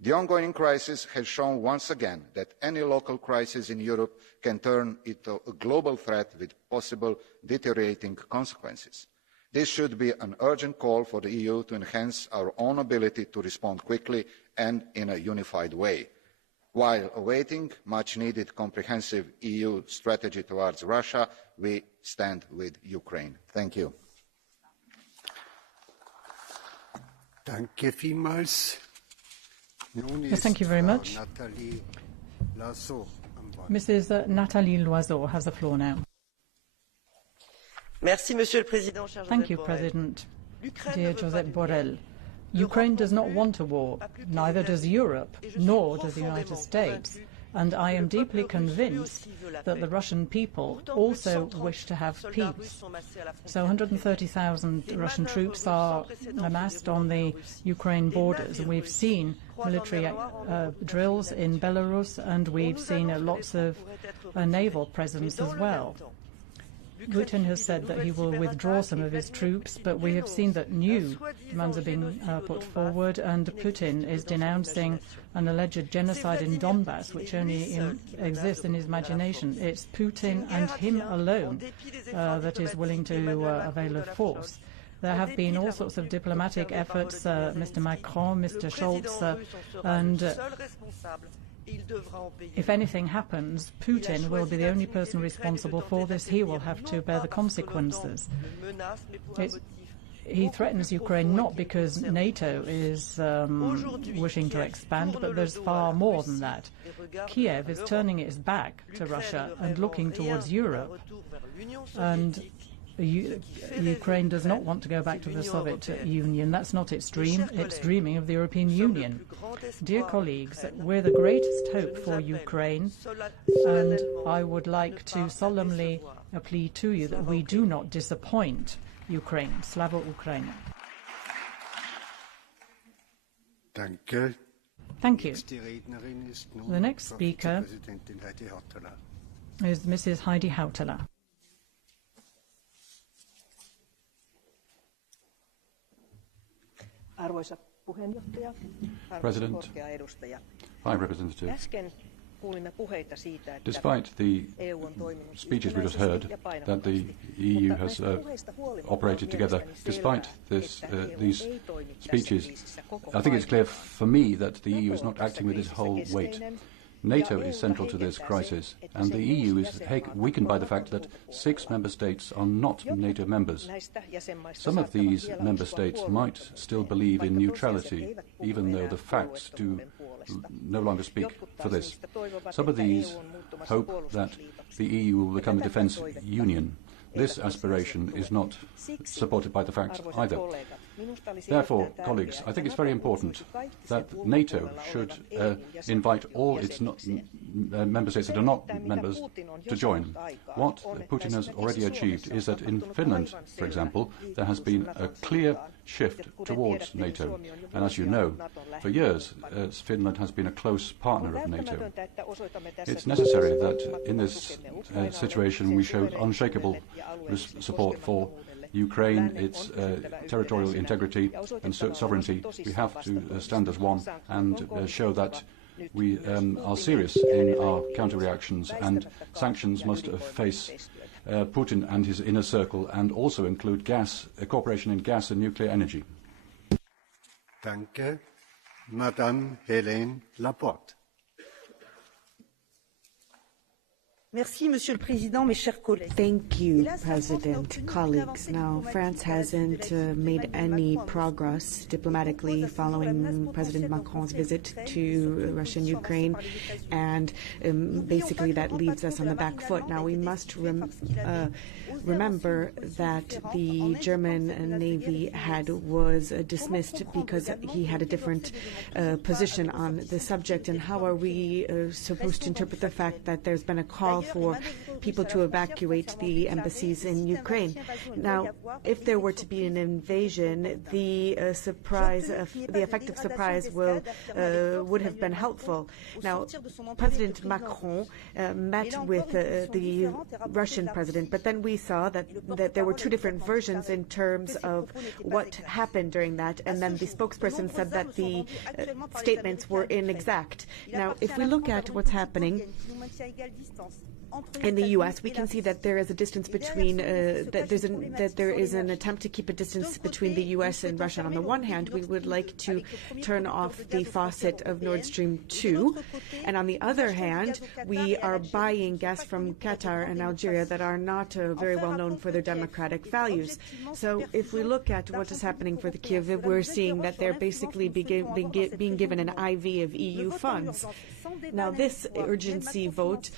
The ongoing crisis has shown once again that any local crisis in Europe can turn into a global threat with possible deteriorating consequences. This should be an urgent call for the EU to enhance our own ability to respond quickly and in a unified way. While awaiting much-needed comprehensive EU strategy towards Russia, we stand with Ukraine. Thank you. Danke vielmals. Yes, thank you very much. Mrs. Nathalie Loiseau has the floor now. Thank you, President. Dear Josep Borrell, Ukraine does not want a war, neither does Europe, nor does the United States, and I am deeply convinced that the Russian people also wish to have peace. So 130,000 Russian troops are amassed on the Ukraine borders, and we've seen military drills in Belarus, and we've seen lots of naval presence as well. Putin has said that he will withdraw some of his troops, but we have seen that new demands are being put forward, and Putin is denouncing an alleged genocide in Donbass, which only exists in his imagination. It's Putin and him alone that is willing to avail of force. There have been all sorts of diplomatic efforts, Mr. Macron, Mr. Scholz, and if anything happens, Putin will be the only person responsible for this. He will have to bear the consequences. He threatens Ukraine not because NATO is wishing to expand, but there's far more than that. Kiev is turning its back to Russia and looking towards Europe, and Ukraine does not want to go back to the Soviet Union. That's not its dream. It's dreaming of the European Union. Dear colleagues, we're the greatest hope for Ukraine, and I would like to solemnly plead to you that we do not disappoint Ukraine. Slava Ukraini. Danke. Thank you. The next speaker is Mrs. Heidi Hautala. Arvoisa puheenjohtaja, President, korkea edustaja. High Representative, Äsken kuulimme puheita siitä, että despite the EU on toiminut speeches we just heard that the EU has operated together, despite these speeches, I think it's clear for me that the EU is not acting with its whole weight. NATO is central to this crisis, and the EU is weakened by the fact that 6 member states are not NATO members. Some of these member states might still believe in neutrality, even though the facts do no longer speak for this. Some of these hope that the EU will become a defence union. This aspiration is not supported by the facts either. Therefore, colleagues, I think it's very important that NATO should invite all its member states that are not members to join. What Putin has already achieved is that in Finland, for example, there has been a clear shift towards NATO. And as you know, for years, Finland has been a close partner of NATO. It's necessary that in this situation we show unshakable support for Ukraine, its territorial integrity and sovereignty. We have to stand as one and show that we are serious in our counter-reactions, and sanctions must face Putin and his inner circle, and also include cooperation in gas and nuclear energy. Danke. Madame Hélène Laporte. Merci, Monsieur le Président, mes chers collègues. Thank you, President. Colleagues, now France hasn't made any progress diplomatically following President Macron's visit to Russia and Ukraine, and basically that leaves us on the back foot. Now we must remember that the German Navy was dismissed because he had a different position on the subject, and how are we supposed to interpret the fact that there's been a call for people to evacuate the embassies in Ukraine? Now, if there were to be an invasion, the effect of surprise would have been helpful. Now, President Macron met with the Russian president, but then we saw that there were 2 different versions in terms of what happened during that, and then the spokesperson said that the statements were inexact. Now, if we look at what's happening in the U.S., we can see that there is a distance between that there is an attempt to keep a distance between the U.S. and Russia. On the one hand, we would like to turn off the faucet of Nord Stream 2, and on the other hand, we are buying gas from Qatar and Algeria that are not very well known for their democratic values. So, if we look at what is happening for the Kiev, we're seeing that they're basically being given an IV of EU funds. Now, this urgency vote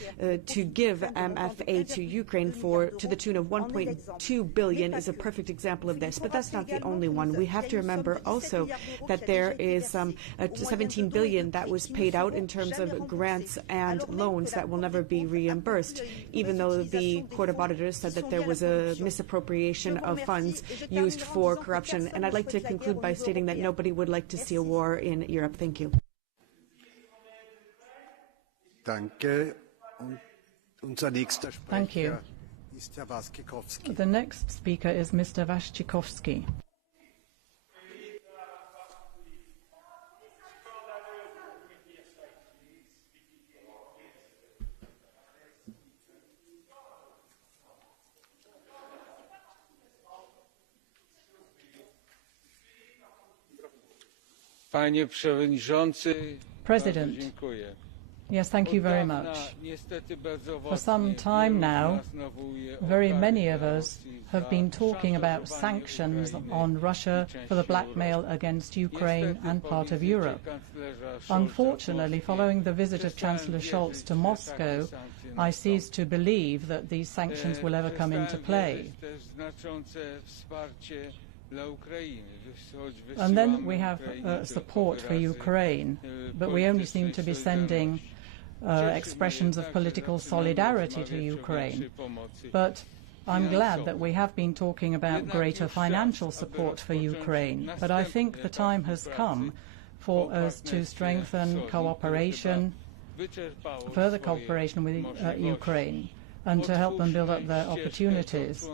to give MFA to Ukraine to the tune of 1.2 billion is a perfect example of this, but that's not the only one. We have to remember also that there is 17 billion that was paid out in terms of grants and loans that will never be reimbursed, even though the Court of Auditors said that there was a misappropriation of funds used for corruption. And I'd like to conclude by stating that nobody would like to see a war in Europe. Thank you. Danke. Thank you. The next speaker is Mr. Waszczykowski. Panie Przewodniczący, President. dziękuję. Yes, thank you very much. For some time now, very many of us have been talking about sanctions on Russia for the blackmail against Ukraine and part of Europe. Unfortunately, following the visit of Chancellor Scholz to Moscow, I cease to believe that these sanctions will ever come into play. And then we have support for Ukraine, but we only seem to be sending expressions of political solidarity to Ukraine. But I'm glad that we have been talking about greater financial support for Ukraine. But I think the time has come for us to strengthen cooperation, further cooperation with Ukraine, and to help them build up their opportunities.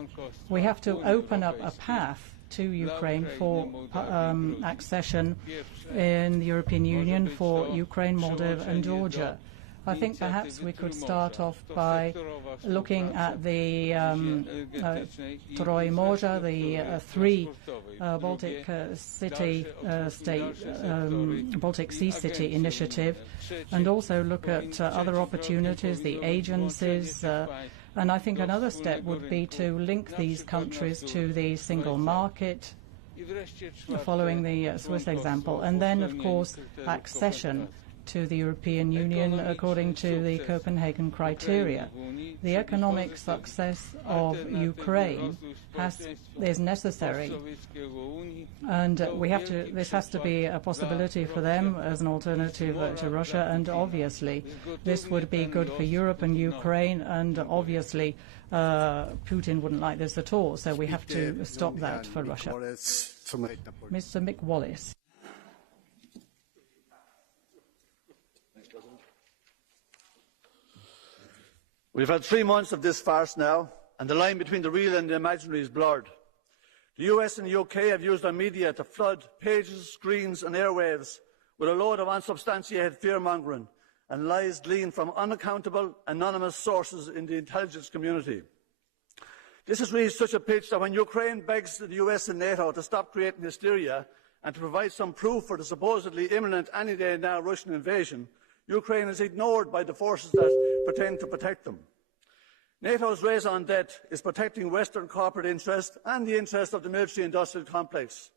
We have to open up a path to Ukraine for accession in the European Union for Ukraine, Moldova and Georgia. I think perhaps we could start off by looking at the Troje, the three Baltic Baltic Sea City initiative, and also look at other opportunities, the agencies, and I think another step would be to link these countries to the single market, following the Swiss example, and then, of course, accession to the European Union according to the Copenhagen criteria. The economic success of Ukraine is necessary, and this has to be a possibility for them as an alternative to Russia, and obviously this would be good for Europe and Ukraine, and obviously Putin wouldn't like this at all, so we have to stop that for Russia. Mr. Mick Wallace. We've had 3 months of this farce now, and the line between the real and the imaginary is blurred. The US and the UK have used our media to flood pages, screens and airwaves with a load of unsubstantiated fear-mongering and lies gleaned from unaccountable, anonymous sources in the intelligence community. This has reached such a pitch that when Ukraine begs the US and NATO to stop creating hysteria and to provide some proof for the supposedly imminent any day now Russian invasion, Ukraine is ignored by the forces that pretend to protect them. NATO's raison d'etre is protecting Western corporate interests and the interests of the military-industrial complex.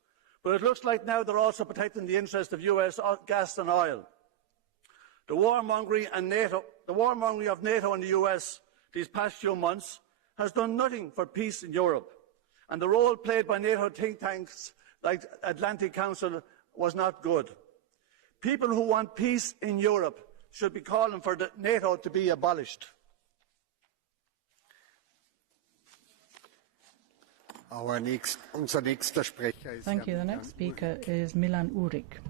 But it looks like now they're also protecting the interests of US gas and oil. The warmongering of NATO and the US these past few months has done nothing for peace in Europe. And the role played by NATO think tanks like Atlantic Council was not good. People who want peace in Europe should be calling for NATO to be abolished. Thank you. The next speaker is Milan Urik.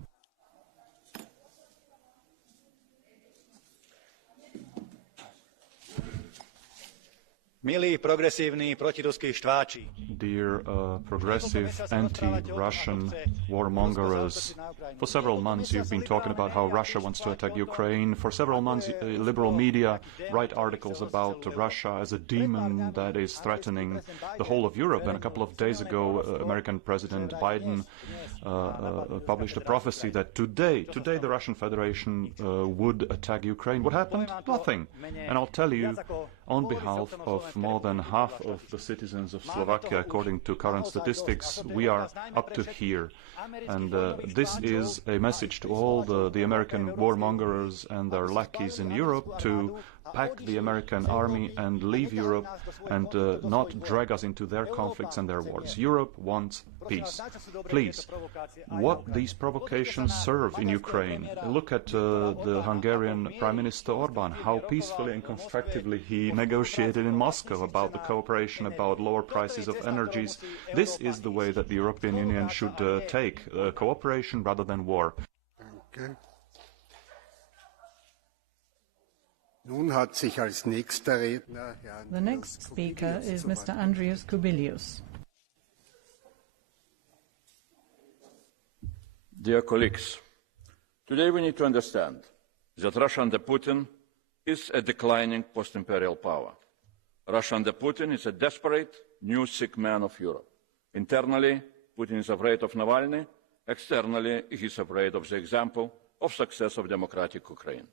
Milí progresívni protiruskí štváči. Dear progressive anti-Russian warmongers, for several months you've been talking about how Russia wants to attack Ukraine. For several months liberal media write articles about Russia as a demon that is threatening the whole of Europe. And a couple of days ago American President Biden published a prophecy that today the Russian Federation would attack Ukraine. What happened? Nothing. And I'll tell you, on behalf of more than half of the citizens of Slovakia, according to current statistics, we are up to here. And this is a message to all the American warmongers and their lackeys in Europe to pack the American army and leave Europe and not drag us into their conflicts and their wars. Europe wants peace. Please, what these provocations serve in Ukraine. Look at the Hungarian Prime Minister Orbán, how peacefully and constructively he negotiated in Moscow about the cooperation, about lower prices of energies. This is the way that the European Union should take cooperation rather than war. Okay. The next speaker is Mr. Andrius Kubilius. Dear colleagues, today we need to understand that Russia under Putin is a declining post-imperial power. Russia under Putin is a desperate, new sick man of Europe. Internally, Putin is afraid of Navalny. Externally, he is afraid of the example of success of democratic Ukraine.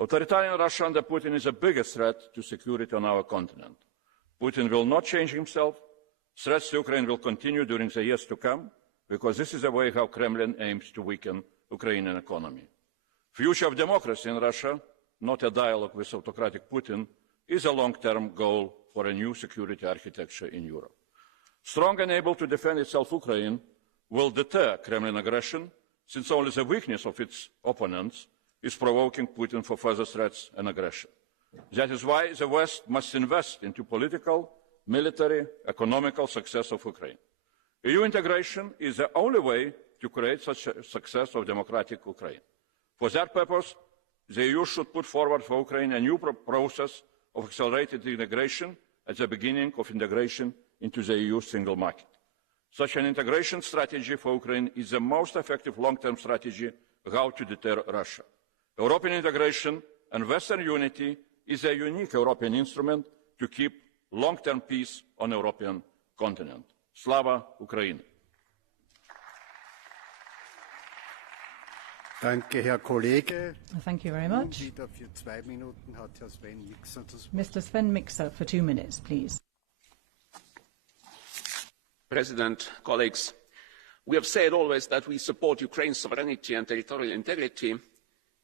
Authoritarian Russia under Putin is the biggest threat to security on our continent. Putin will not change himself. Threats to Ukraine will continue during the years to come, because this is the way how Kremlin aims to weaken Ukrainian economy. Future of democracy in Russia, not a dialogue with autocratic Putin, is a long-term goal for a new security architecture in Europe. Strong and able to defend itself, Ukraine will deter Kremlin aggression, since only the weakness of its opponents is provoking Putin for further threats and aggression. That is why the West must invest into political, military, economical success of Ukraine. EU integration is the only way to create such a success of democratic Ukraine. For that purpose, the EU should put forward for Ukraine a new process of accelerated integration at the beginning of integration into the EU single market. Such an integration strategy for Ukraine is the most effective long-term strategy how to deter Russia. European integration and Western unity is a unique European instrument to keep long-term peace on the European continent. Slava Ukraini! Danke, Herr Kollege. Thank you very much. Wieder für 2 Minuten hat Herr Sven Mikser das Wort. Mr. Sven Mikser for 2 minutes, please. President, colleagues, we have said always that we support Ukraine's sovereignty and territorial integrity,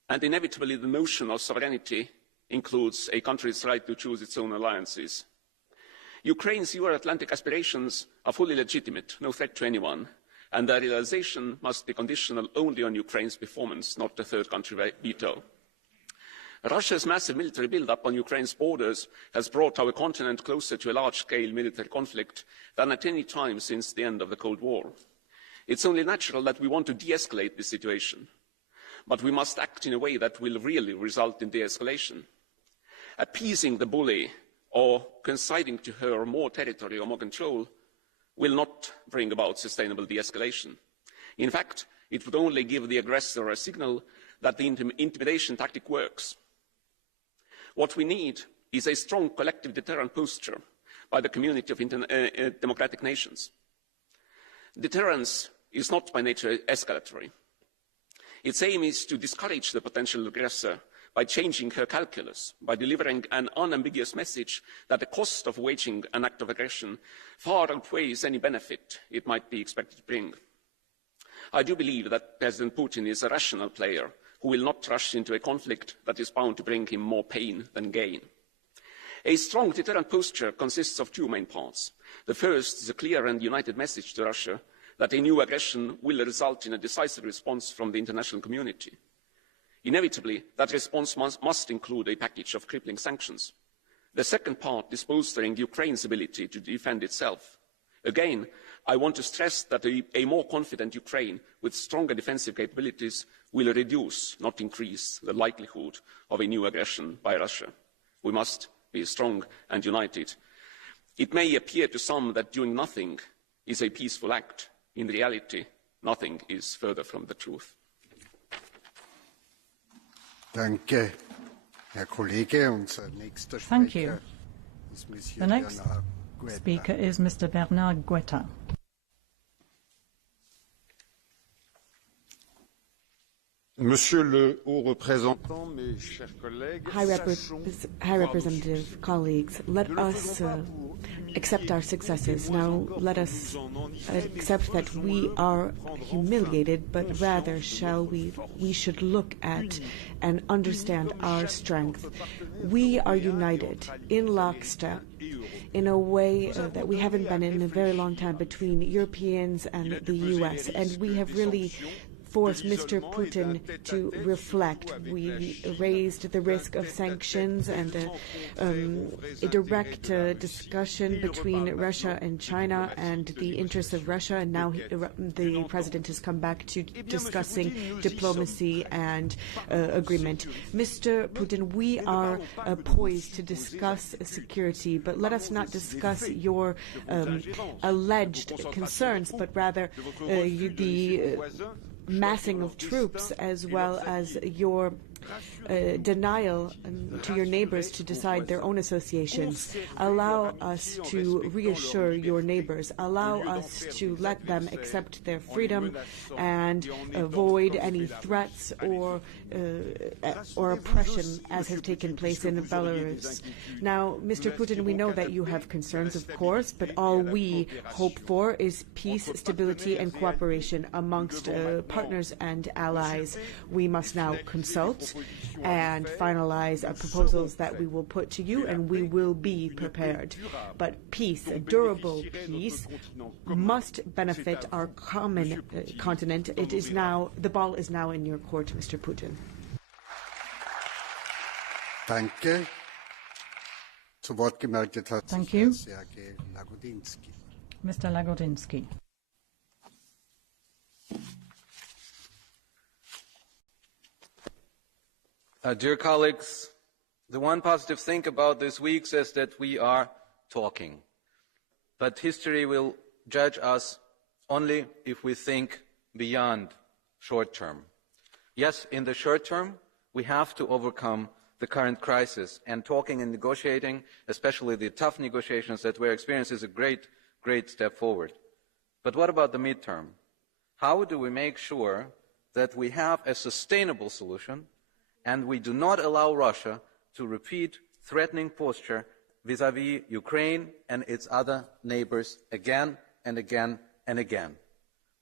and inevitably the notion of sovereignty includes a country's right to choose its own alliances. Ukraine's Euro-Atlantic aspirations are fully legitimate, no threat to anyone, and their realization must be conditional only on Ukraine's performance, not a third country veto. Russia's massive military build-up on Ukraine's borders has brought our continent closer to a large-scale military conflict than at any time since the end of the Cold War. It's only natural that we want to de-escalate this situation, but we must act in a way that will really result in de-escalation. Appeasing the bully or conceding to her more territory or more control will not bring about sustainable de-escalation. In fact, it would only give the aggressor a signal that the intimidation tactic works. What we need is a strong collective deterrent posture by the community of democratic nations. Deterrence is not by nature escalatory. Its aim is to discourage the potential aggressor by changing her calculus, by delivering an unambiguous message that the cost of waging an act of aggression far outweighs any benefit it might be expected to bring. I do believe that President Putin is a rational player who will not rush into a conflict that is bound to bring him more pain than gain. A strong deterrent posture consists of 2 main parts. The first is a clear and united message to Russia that a new aggression will result in a decisive response from the international community. Inevitably, that response must include a package of crippling sanctions. The second part is bolstering Ukraine's ability to defend itself. Again, I want to stress that a more confident Ukraine with stronger defensive capabilities will reduce, not increase, the likelihood of a new aggression by Russia. We must be strong and united. It may appear to some that doing nothing is a peaceful act. In reality, nothing is further from the truth. Danke, Herr Kollege. Unser nächster Thank you. Sprecher ist Monsieur The next Bernard Guetta. speaker is Mr. Bernard Guetta. Monsieur le haut représentant, mes chers collègues, High Representative, colleagues, let us accept our successes. Now let us accept that we are humiliated, but rather we should look at and understand our strength. We are united in lockstep in a way that we haven't been in a very long time between Europeans and the US, and we have really forced Mr. Putin to reflect. We raised the risk of sanctions and a direct discussion between Russia and China and the interests of Russia, and now the president has come back to discussing diplomacy and agreement. Mr. Putin, we are poised to discuss security, but let us not discuss your alleged concerns, but rather the massing of troops, as well as your denial to your neighbors to decide their own associations. Allow us to reassure your neighbors. Allow us to let them accept their freedom and avoid any threats or oppression as has taken place in Belarus. Now, Mr. Putin, we know that you have concerns, of course, but all we hope for is peace, stability, and cooperation amongst partners and allies. We must now consult and finalize proposals that we will put to you, and we will be prepared. But peace, a durable peace, must benefit our common continent. The ball is now in your court, Mr. Putin. Danke. Zu Wort gemeldet hat sich Herr Sergej Lagodinsky. Mr. Lagodinsky. Dear colleagues, the one positive thing about this week is that we are talking. But history will judge us only if we think beyond short term. Yes, in the short term, we have to overcome the current crisis. And talking and negotiating, especially the tough negotiations that we're experiencing, is a great, great step forward. But what about the midterm? How do we make sure that we have a sustainable solution and we do not allow Russia to repeat threatening posture vis-à-vis Ukraine and its other neighbors again and again and again?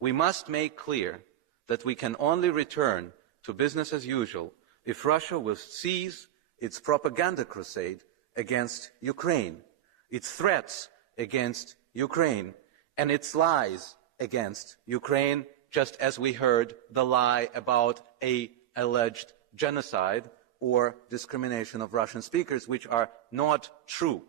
We must make clear that we can only return to business as usual if Russia will cease its propaganda crusade against Ukraine, its threats against Ukraine, and its lies against Ukraine, just as we heard the lie about an alleged genocide or discrimination of Russian speakers, which are not true.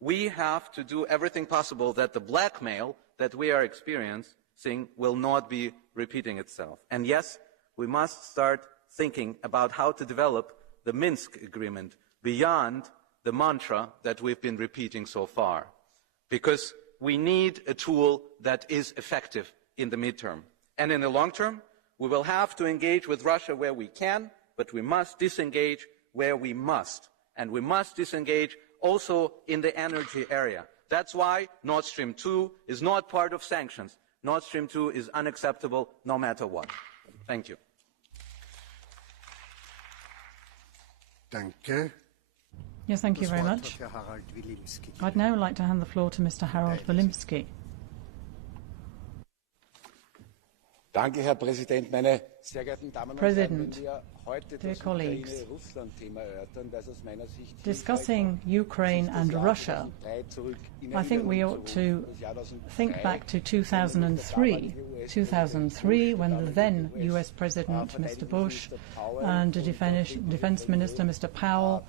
We have to do everything possible that the blackmail that we are experiencing will not be repeating itself. And yes, we must start thinking about how to develop the Minsk agreement beyond the mantra that we've been repeating so far, because we need a tool that is effective in the midterm. And in the long term, we will have to engage with Russia where we can, but we must disengage where we must. And we must disengage also in the energy area. That's why Nord Stream 2 is not part of sanctions. Nord Stream 2 is unacceptable no matter what. Thank you. Danke. Yes, thank you very much. I'd now like to hand the floor to Mr. Harold Wilimski. Danke, Herr Präsident. Meine sehr geehrten Damen und Herren, wenn wir heute das Ukraine-Russland-Thema erörtern, das aus meiner Sicht discussing Ukraine and Russia, I think we ought to think back to 2003. 2003, when the then US President, Mr. Bush, and the Defense Minister, Mr. Powell,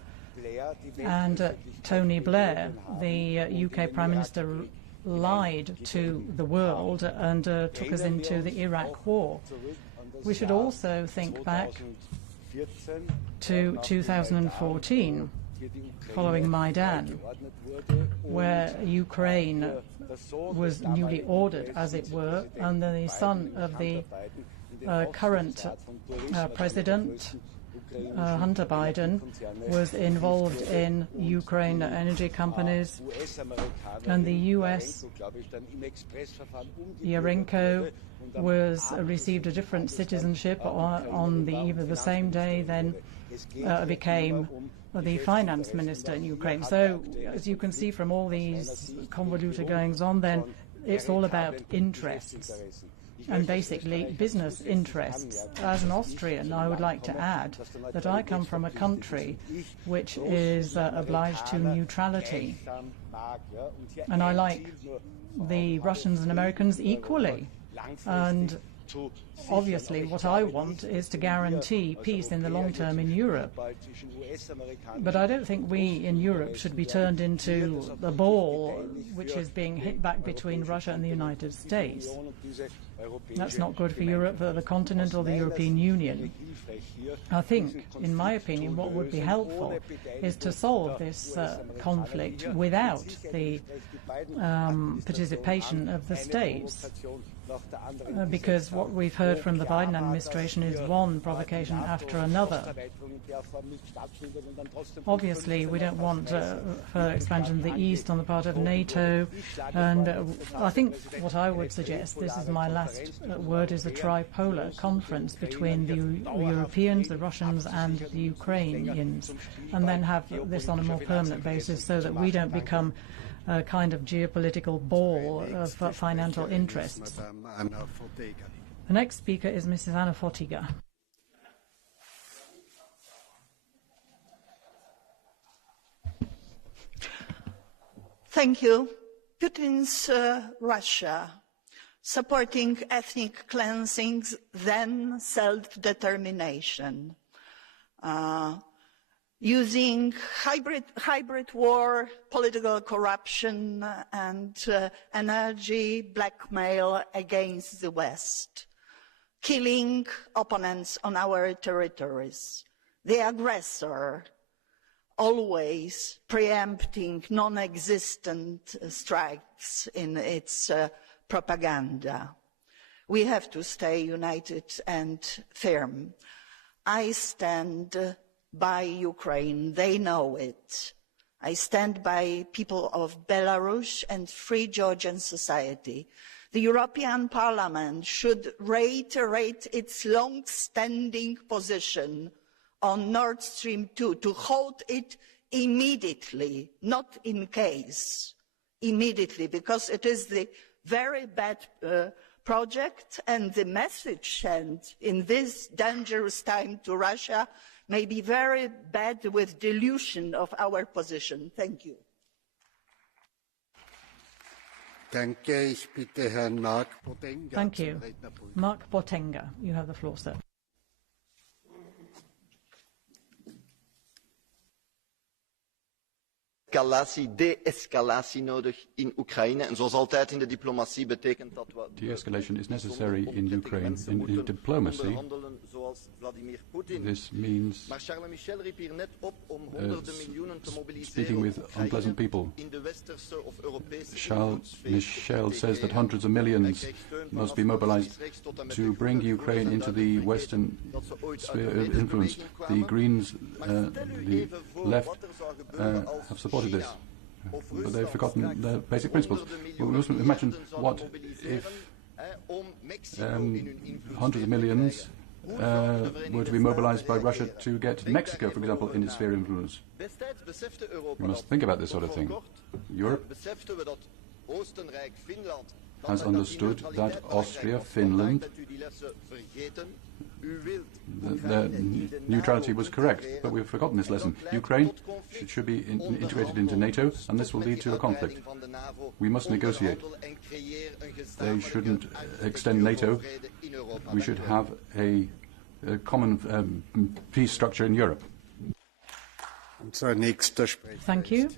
and Tony Blair, the UK Prime Minister, lied to the world and took us into the Iraq War. We should also think back to 2014, following Maidan, where Ukraine was newly ordered, as it were, and the son of the current president, Hunter Biden, was involved in Ukraine energy companies, and the US, Yarenko, received a different citizenship on the eve of the same day, then became the finance minister in Ukraine. So, as you can see from all these convoluted goings on, then it's all about interests, and basically business interests. As an Austrian, I would like to add that I come from a country which is obliged to neutrality, and I like the Russians and Americans equally. And obviously what I want is to guarantee peace in the long term in Europe. But I don't think we in Europe should be turned into a ball which is being hit back between Russia and the United States. That's not good for Europe, for the continent, or the European Union. I think, in my opinion, what would be helpful is to solve this conflict without the participation of the states. Because what we've heard from the Biden administration is one provocation after another. Obviously, we don't want further expansion of the East on the part of NATO, and I think what I would suggest, this is my last word, is a tripolar conference between the Europeans, the Russians and the Ukrainians, and then have this on a more permanent basis so that we don't become a kind of geopolitical ball of financial interests. The next speaker is Mrs. Anna Fotiga. Thank you. Putin's Russia, supporting ethnic cleansing, then self-determination, using hybrid war, political corruption, and energy blackmail against the West, killing opponents on our territories, the aggressor always preempting non-existent strikes in its propaganda. We have to stay united and firm. I stand by Ukraine. They know it. I stand by people of Belarus and free Georgian society. The European Parliament should reiterate its long-standing position on Nord Stream 2, to hold it immediately, not in case, immediately, because it is the very bad project, and the message sent in this dangerous time to Russia may be very bad, with dilution of our position. Thank you. Thank you. Mark Botenga, you have the floor, sir. De-escalatie nodig in Oekraïne. En zoals altijd in de diplomatie betekent dat we... De-escalation is necessary in Ukraine. In diplomacy, this means speaking with unpleasant people. Charles Michel says that hundreds of millions must be mobilized to bring Ukraine into the Western sphere of influence. The Greens, the left, have supported this, but they've forgotten the basic principles. We must imagine what if hundreds of millions were to be mobilized by Russia to get Mexico, for example, in its sphere of influence. We must think about this sort of thing. Europe has understood that Austria, Finland, the neutrality was correct, but we've forgotten this lesson. Ukraine should be integrated into NATO, and this will lead to a conflict. We must negotiate. They shouldn't extend NATO. We should have a common peace structure in Europe. Thank you.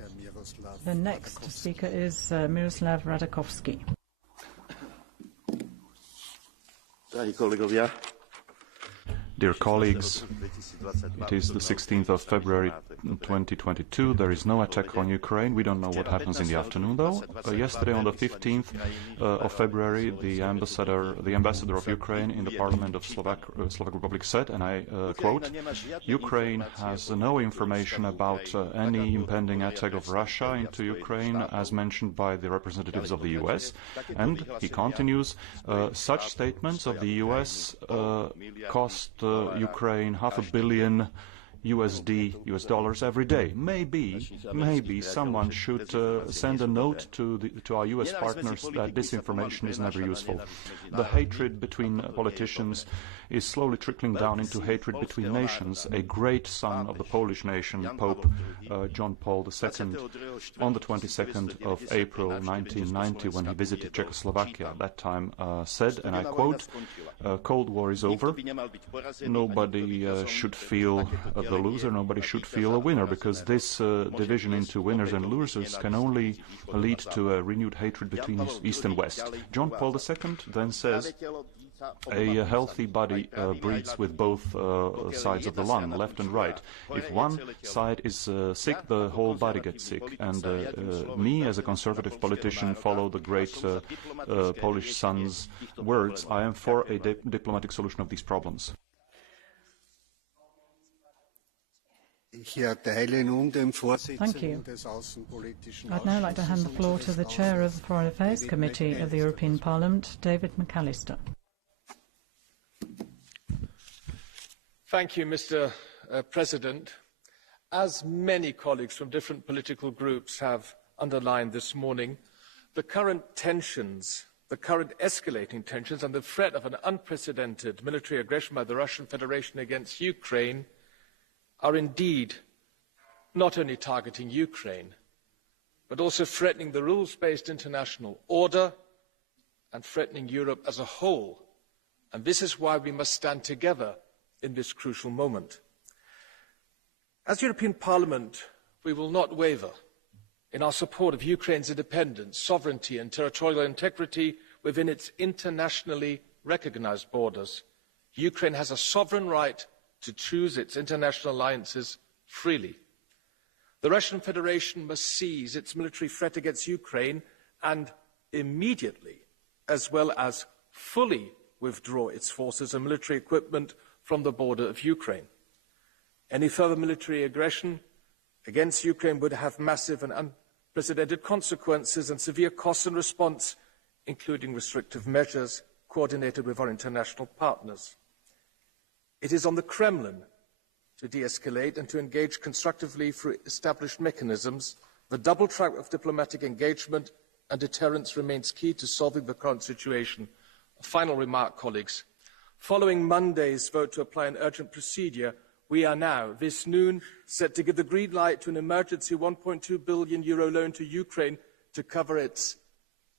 The next speaker is Miroslav Radakovsky. Dear colleagues, it is the 16th of February 2022. There is no attack on Ukraine. We don't know what happens in the afternoon, though. Yesterday, on the 15th of February, the ambassador of Ukraine in the Parliament of Slovak Republic said, and I quote, "Ukraine has no information about any impending attack of Russia into Ukraine, as mentioned by the representatives of the US." And he continues, "Such statements of the US cost Ukraine $500 million US dollars every day. Maybe someone should send a note to our US partners that this information is never useful. The hatred between politicians is slowly trickling down into hatred between nations. A great son of the Polish nation, Pope John Paul II, on the 22nd of April 1990, when he visited Czechoslovakia, at that time said, and I quote, "Cold War is over. Nobody should feel the loser, nobody should feel a winner, because this division into winners and losers can only lead to a renewed hatred between East and West." John Paul II then says, "A healthy body breathes with both sides of the lung, left and right. If one side is sick, the whole body gets sick." And me, as a conservative politician, follow the great Polish son's words. I am for a diplomatic solution of these problems. Thank you. I'd now like to hand the floor to the Chair of the Foreign Affairs Committee of the European Parliament, David McAllister. Thank you, Mr. President. As many colleagues from different political groups have underlined this morning, the current tensions, the current escalating tensions, and the threat of an unprecedented military aggression by the Russian Federation against Ukraine are indeed not only targeting Ukraine, but also threatening the rules-based international order and threatening Europe as a whole. And this is why we must stand together in this crucial moment. As European Parliament, we will not waver in our support of Ukraine's independence, sovereignty and territorial integrity within its internationally recognized borders. Ukraine has a sovereign right to choose its international alliances freely. The Russian Federation must seize its military threat against Ukraine and immediately, as well as fully, withdraw its forces and military equipment from the border of Ukraine. Any further military aggression against Ukraine would have massive and unprecedented consequences and severe costs in response, including restrictive measures coordinated with our international partners. It is on the Kremlin to de-escalate and to engage constructively through established mechanisms. The double track of diplomatic engagement and deterrence remains key to solving the current situation. A final remark, colleagues. Following Monday's vote to apply an urgent procedure, we are now, this noon, set to give the green light to an emergency €1.2 billion loan to Ukraine to cover its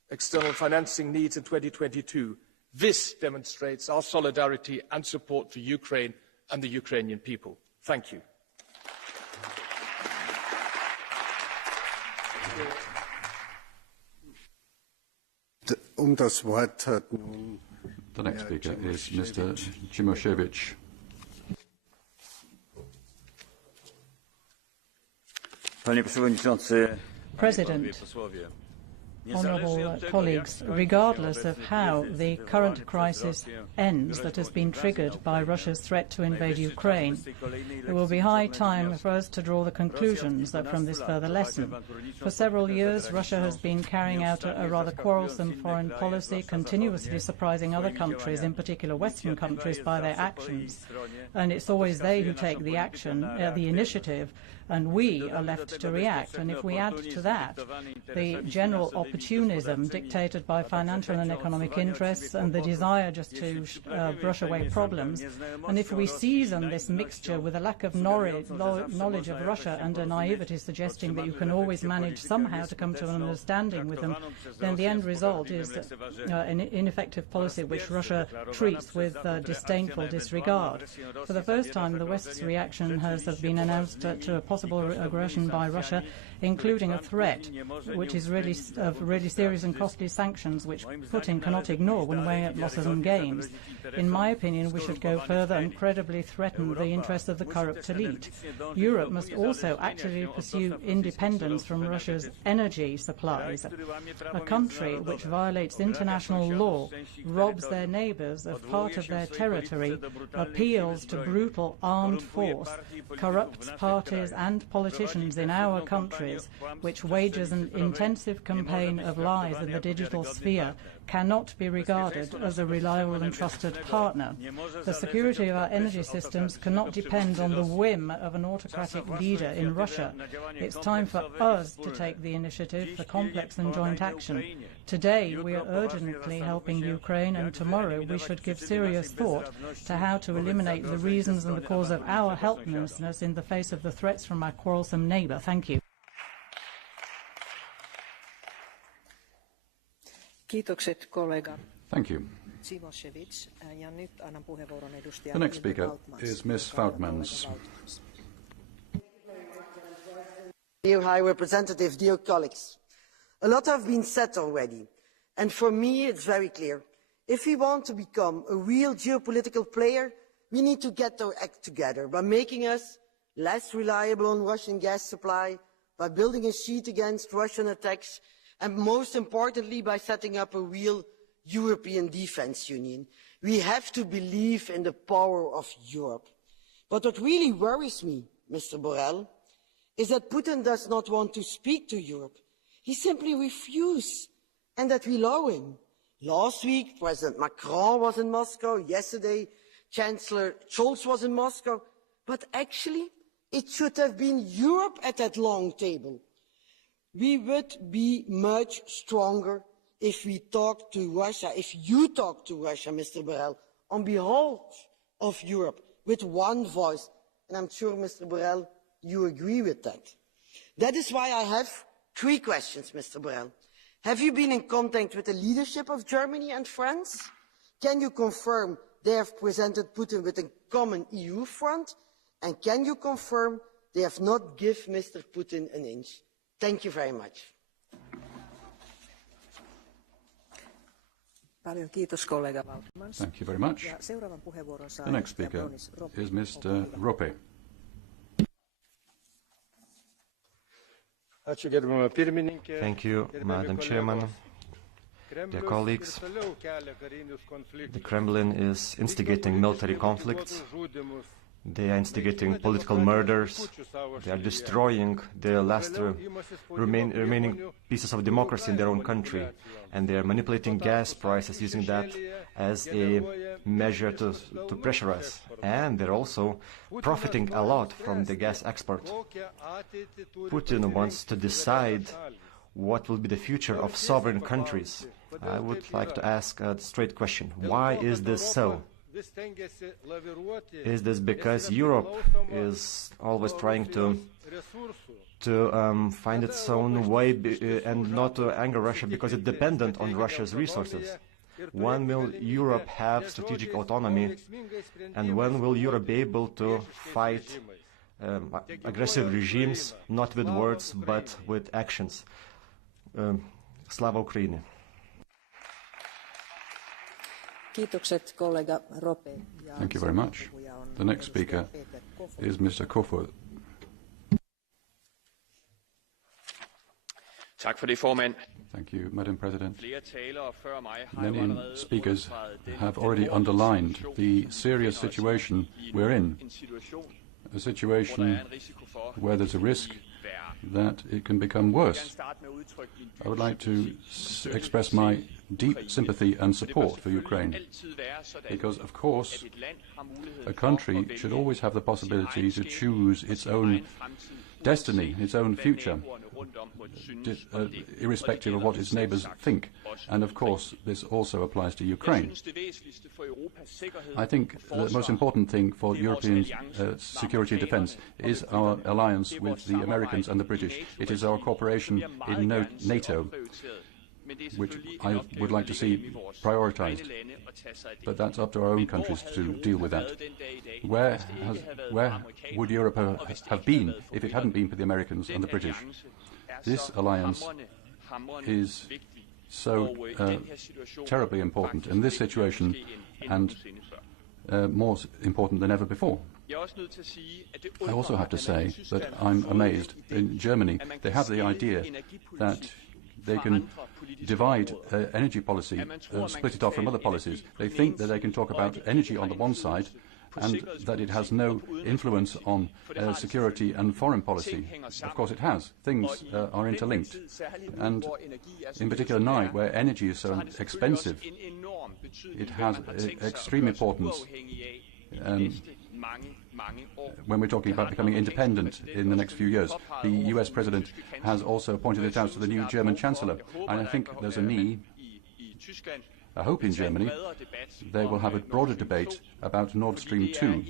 external financing needs in 2022. This demonstrates our solidarity and support for Ukraine and the Ukrainian people. Thank you. The next speaker is Mr. Cimoshevich. President, honourable colleagues, regardless of how the current crisis ends that has been triggered by Russia's threat to invade Ukraine, it will be high time for us to draw the conclusions from this further lesson. For several years, Russia has been carrying out a rather quarrelsome foreign policy, continuously surprising other countries, in particular Western countries, by their actions. And it's always they who take the action, the initiative, and we are left to react. And if we add to that the general opportunism dictated by financial and economic interests and the desire just to brush away problems, and if we season this mixture with a lack of knowledge of Russia and a naivety suggesting that you can always manage somehow to come to an understanding with them, then the end result is an ineffective policy which Russia treats with disdainful disregard. For the first time, the West's reaction has been announced to a possible aggression by Russia, including a threat which is really serious and costly sanctions which Putin cannot ignore when weighing up losses and gains. In my opinion, we should go further and credibly threaten the interests of the corrupt elite. Europe must also actively pursue independence from Russia's energy supplies. A country which violates international law, robs their neighbours of part of their territory, appeals to brutal armed force, corrupts parties and politicians in our countries, which wages an intensive campaign of lies in the digital sphere, cannot be regarded as a reliable and trusted partner. The security of our energy systems cannot depend on the whim of an autocratic leader in Russia. It's time for us to take the initiative for complex and joint action. Today, we are urgently helping Ukraine, and tomorrow we should give serious thought to how to eliminate the reasons and the cause of our helplessness in the face of the threats from our quarrelsome neighbour. Thank you. Thank you. The next speaker is Ms. Voutmans. Dear High Representative, dear colleagues, a lot has been said already, and for me it's very clear. If we want to become a real geopolitical player, we need to get our act together by making us less reliable on Russian gas supply, by building a shield against Russian attacks, and most importantly, by setting up a real European defence union. We have to believe in the power of Europe. But what really worries me, Mr. Borrell, is that Putin does not want to speak to Europe. He simply refuses, and that we allow him. Last week, President Macron was in Moscow. Yesterday, Chancellor Scholz was in Moscow. But actually, it should have been Europe at that long table. We would be much stronger if we talk to Russia, if you talk to Russia, Mr. Borrell, on behalf of Europe, with one voice. And I'm sure, Mr. Borrell, you agree with that. That is why I have three questions, Mr. Borrell. Have you been in contact with the leadership of Germany and France? Can you confirm they have presented Putin with a common EU front? And can you confirm they have not given Mr. Putin an inch? Thank you very much. Thank you very much. The next speaker is Mr. Rope. Thank you, Madam Chairman. Dear colleagues, the Kremlin is instigating military conflicts, They are instigating political murders. They are destroying the last remaining pieces of democracy in their own country. And they are manipulating gas prices, using that as a measure to pressure us. And they're also profiting a lot from the gas export. Putin wants to decide what will be the future of sovereign countries. I would like to ask a straight question. Why is this so? Is this because Europe is always trying to find its own way and not to anger Russia because it's dependent on Russia's resources? When will Europe have strategic autonomy, and when will Europe be able to fight aggressive regimes, not with words but with actions? Slava Ukraini. Thank you very much. The next speaker is Mr. Kofod. Thank you, Madam President. Many speakers have already underlined the serious situation we're in, a situation where there's a risk that it can become worse. I would like to express my deep sympathy and support for Ukraine, because, of course, a country should always have the possibility to choose its own destiny, its own future, irrespective of what its neighbours think. And, of course, this also applies to Ukraine. I think the most important thing for European security and defence is our alliance with the Americans and the British. It is our cooperation in NATO, which I would like to see prioritised. But that's up to our own countries to deal with that. Where would Europe have been if it hadn't been for the Americans and the British? This alliance is so terribly important in this situation, and more important than ever before. I also have to say that I'm amazed. In Germany, they have the idea that they can divide energy policy, split it off from other policies. They think that they can talk about energy on the one side and that it has no influence on security and foreign policy. Of course it has. Things are interlinked. And in particular now, where energy is so expensive, it has extreme importance when we're talking about becoming independent in the next few years. The US President has also pointed it out to the new German Chancellor, and I think there's a need, I hope in Germany, they will have a broader debate about Nord Stream 2,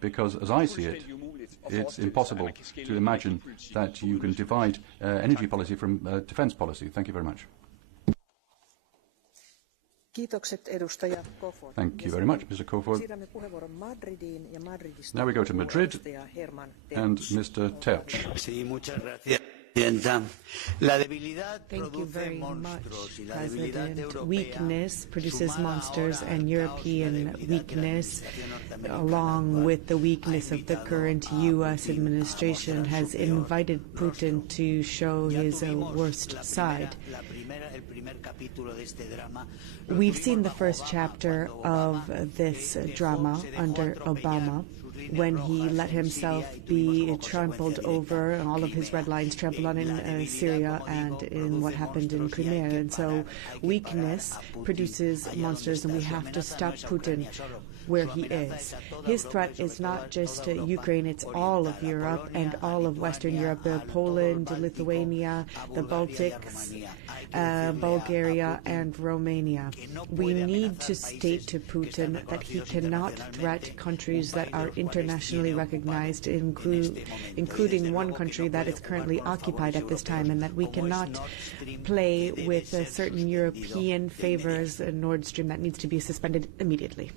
because as I see it, it's impossible to imagine that you can divide energy policy from defence policy. Thank you very much. Thank you very much, Mr. Kofod. Now we go to Madrid and Mr. Terch. Thank you very much, President. Weakness produces monsters, and European weakness, along with the weakness of the current U.S. administration, has invited Putin to show his worst side. We've seen the first chapter of this drama under Obama, when he let himself be trampled over, and all of his red lines trampled on in Syria and in what happened in Crimea. And so weakness produces monsters, and we have to stop Putin where he is. His threat is not just Ukraine, it's all of Europe and all of Western Europe, Poland, Lithuania, the Baltics, Bulgaria and Romania. We need to state to Putin that he cannot threaten countries that are internationally recognized, including one country that is currently occupied at this time, and that we cannot play with certain European favors, Nord Stream, that needs to be suspended immediately.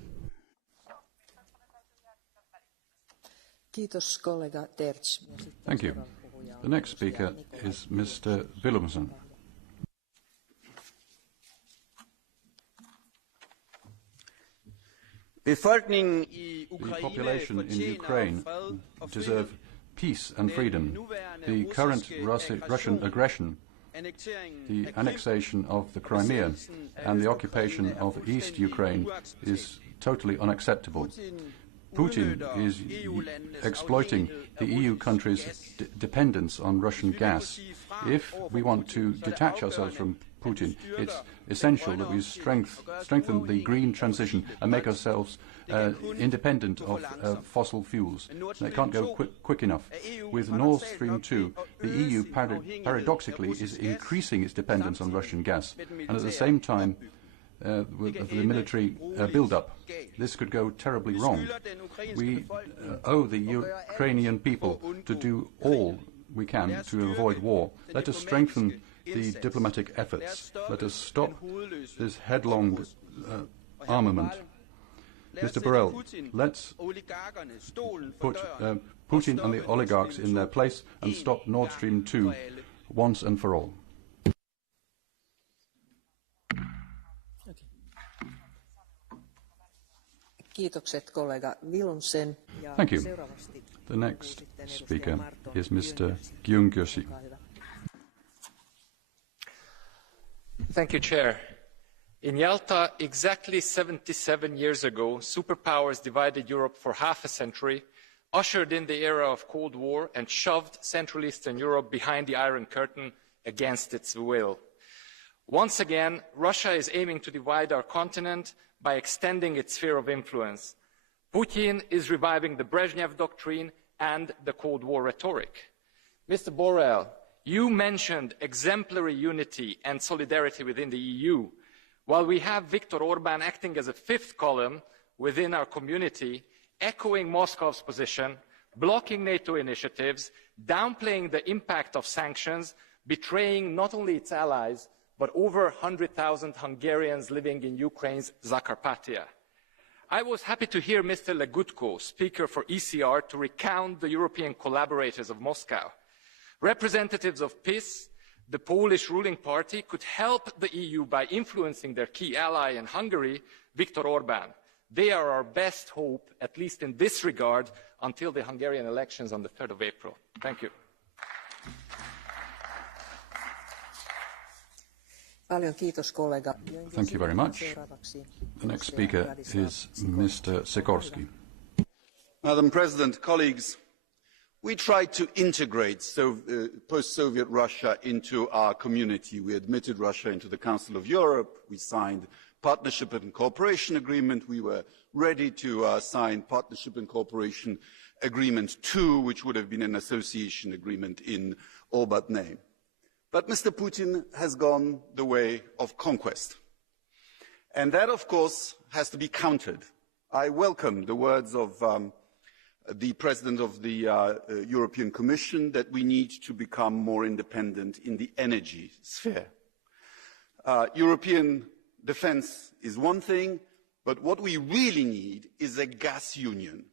Thank you. The next speaker is Mr. Willumsen. The population in Ukraine deserve peace and freedom. The current Russian aggression, the annexation of the Crimea and the occupation of East Ukraine is totally unacceptable. Putin is exploiting the EU countries' dependence on Russian gas. If we want to detach ourselves from Putin, it's essential that we strengthen the green transition and make ourselves independent of fossil fuels. They can't go quick enough. With Nord Stream 2, the EU paradoxically is increasing its dependence on Russian gas, and at the same time with the military build-up. This could go terribly wrong. We owe the Ukrainian people to do all we can to avoid war. Let us strengthen the diplomatic efforts. Let us stop this headlong armament. Mr. Borrell, let's put Putin and the oligarchs in their place and stop Nord Stream 2 once and for all. Thank you. The next speaker is Mr. Gyungyosi. Thank you, Chair. In Yalta, exactly 77 years ago, superpowers divided Europe for half a century, ushered in the era of Cold War, and shoved Central Eastern Europe behind the Iron Curtain against its will. Once again, Russia is aiming to divide our continent by extending its sphere of influence. Putin is reviving the Brezhnev doctrine and the Cold War rhetoric. Mr. Borrell, you mentioned exemplary unity and solidarity within the EU. While we have Viktor Orban acting as a fifth column within our community, echoing Moscow's position, blocking NATO initiatives, downplaying the impact of sanctions, betraying not only its allies, but over 100,000 Hungarians living in Ukraine's Zakarpattia. I was happy to hear Mr. Legutko, speaker for ECR, to recount the European collaborators of Moscow. Representatives of PiS, the Polish ruling party, could help the EU by influencing their key ally in Hungary, Viktor Orban. They are our best hope, at least in this regard, until the Hungarian elections on the 3rd of April. Thank you. Thank you very much. The next speaker is Mr. Sikorski. Madam President, colleagues, we tried to integrate post-Soviet Russia into our community. We admitted Russia into the Council of Europe. We signed Partnership and Cooperation Agreement. We were ready to sign Partnership and Cooperation Agreement 2, which would have been an association agreement in all but name. But Mr. Putin has gone the way of conquest. And that, of course, has to be countered. I welcome the words of the President of the European Commission that we need to become more independent in the energy sphere. European defense is one thing, but what we really need is a gas union.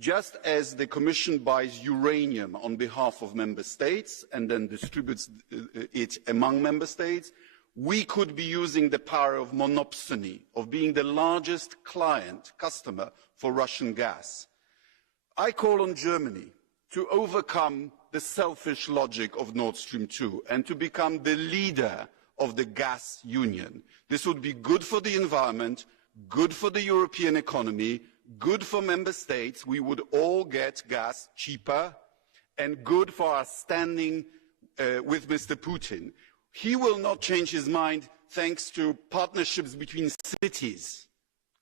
Just as the Commission buys uranium on behalf of member states and then distributes it among member states, we could be using the power of monopsony, of being the largest customer for Russian gas. I call on Germany to overcome the selfish logic of Nord Stream 2 and to become the leader of the gas union. This would be good for the environment, good for the European economy, good for member states. We would all get gas cheaper, and good for our standing with Mr. Putin. He will not change his mind thanks to partnerships between cities.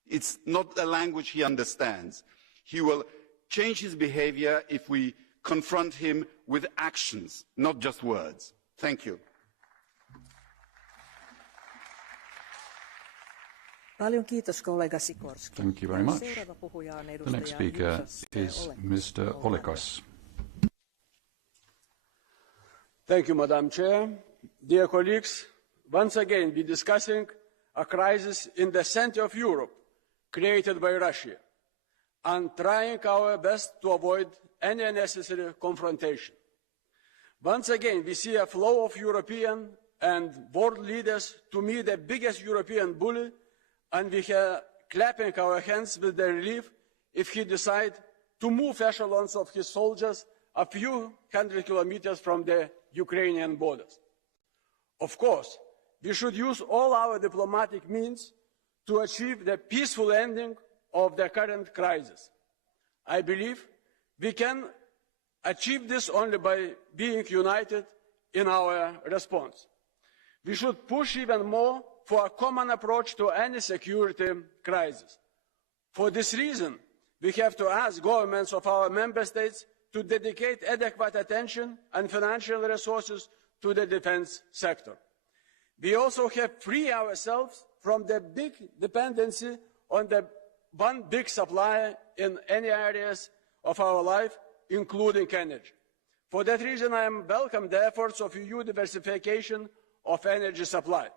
It's not a language he understands. He will change his behavior if we confront him with actions, not just words. Thank you. Thank you very much. The next speaker is Mr. Olekos. Thank you, Madam Chair. Dear colleagues, once again we're discussing a crisis in the center of Europe created by Russia and trying our best to avoid any unnecessary confrontation. Once again we see a flow of European and world leaders to meet the biggest European bully, and we are clapping our hands with the relief if he decides to move echelons of his soldiers a few hundred kilometers from the Ukrainian borders. Of course, we should use all our diplomatic means to achieve the peaceful ending of the current crisis. I believe we can achieve this only by being united in our response. We should push even more for a common approach to any security crisis. For this reason, we have to ask governments of our member states to dedicate adequate attention and financial resources to the defense sector. We also have to free ourselves from the big dependency on the one big supplier in any areas of our life, including energy. For that reason, I welcome the efforts of EU diversification of energy supply.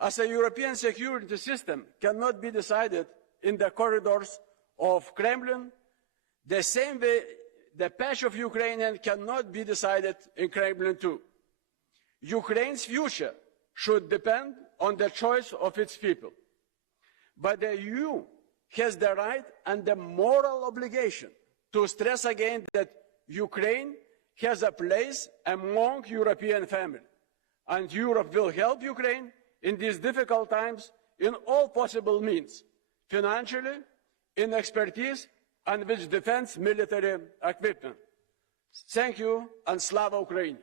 As a European security system cannot be decided in the corridors of Kremlin, the same way the path of Ukrainians cannot be decided in Kremlin too. Ukraine's future should depend on the choice of its people. But the EU has the right and the moral obligation to stress again that Ukraine has a place among European family, and Europe will help Ukraine in these difficult times in all possible means, financially, in expertise, and with defense military equipment. Thank you, and Slava Ukraini!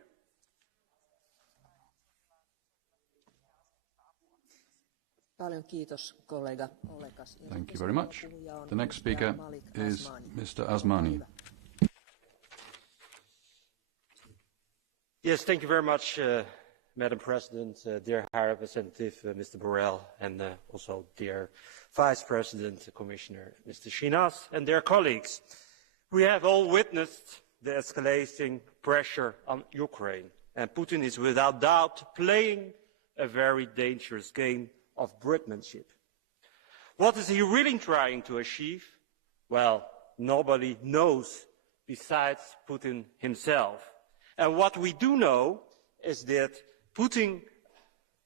Thank you very much. The next speaker is Mr. Asmani. Yes, thank you very much, Madam President, dear High Representative, Mr. Borrell, and also dear Vice President, Commissioner, Mr. Shinas, and dear colleagues. We have all witnessed the escalating pressure on Ukraine, and Putin is without doubt playing a very dangerous game of brinkmanship. What is he really trying to achieve? Well, nobody knows besides Putin himself. And what we do know is that putting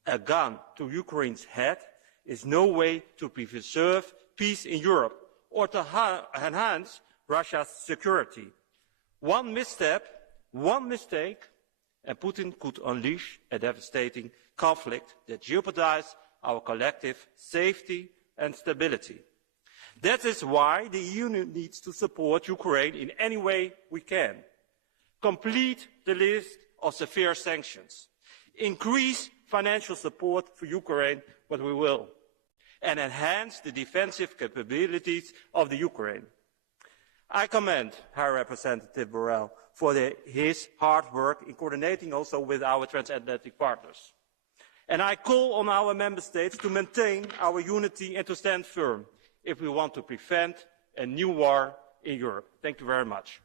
a gun to Ukraine's head is no way to preserve peace in Europe or to enhance Russia's security. One misstep, one mistake, and Putin could unleash a devastating conflict that jeopardizes our collective safety and stability. That is why the EU needs to support Ukraine in any way we can. Complete the list of severe sanctions. Increase financial support for Ukraine, but we will. And enhance the defensive capabilities of the Ukraine. I commend High Representative Borrell for his hard work in coordinating also with our transatlantic partners. And I call on our member states to maintain our unity and to stand firm if we want to prevent a new war in Europe. Thank you very much.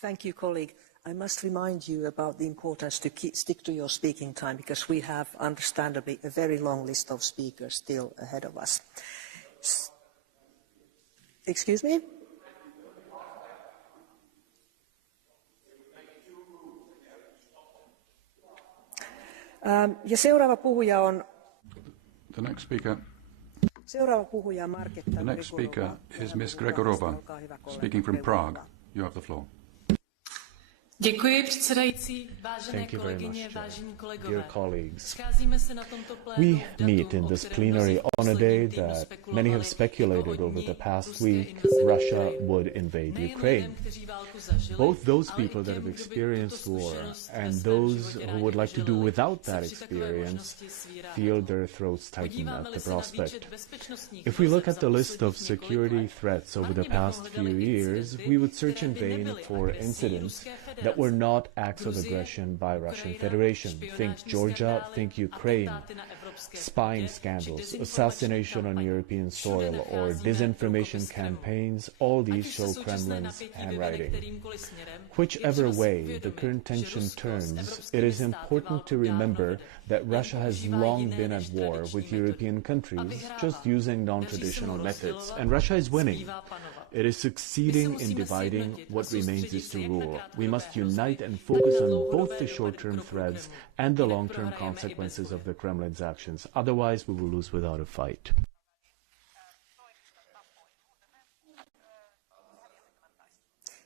Thank you, colleague. I must remind you about the importance to stick to your speaking time, because we have, understandably, a very long list of speakers still ahead of us. Excuse me? Ja seuraava puhuja on... The next speaker. Seuraava puhuja The next speaker is Ms. Gregorova, speaking from Prague. You have the floor. Děkuji, předsedající, vážené kolegyně, vážení kolegové. We meet in this plenary on a day that many have speculated over the past week Russia would invade Ukraine. Both those people that have experienced war and those who would like to do without that experience feel their throats tighten at the prospect. If we look at the list of security threats over the past few years, we would search in vain for incidents that were not acts of aggression by Russian Federation. Think Georgia, think Ukraine. Spying scandals, assassination on European soil, or disinformation campaigns, all these show Kremlin's handwriting. Whichever way the current tension turns, it is important to remember that Russia has long been at war with European countries, just using non-traditional methods, and Russia is winning. It is succeeding in dividing. What remains is to rule. We must unite and focus on both the short-term threats and the long-term consequences of the Kremlin's actions. Otherwise, we will lose without a fight.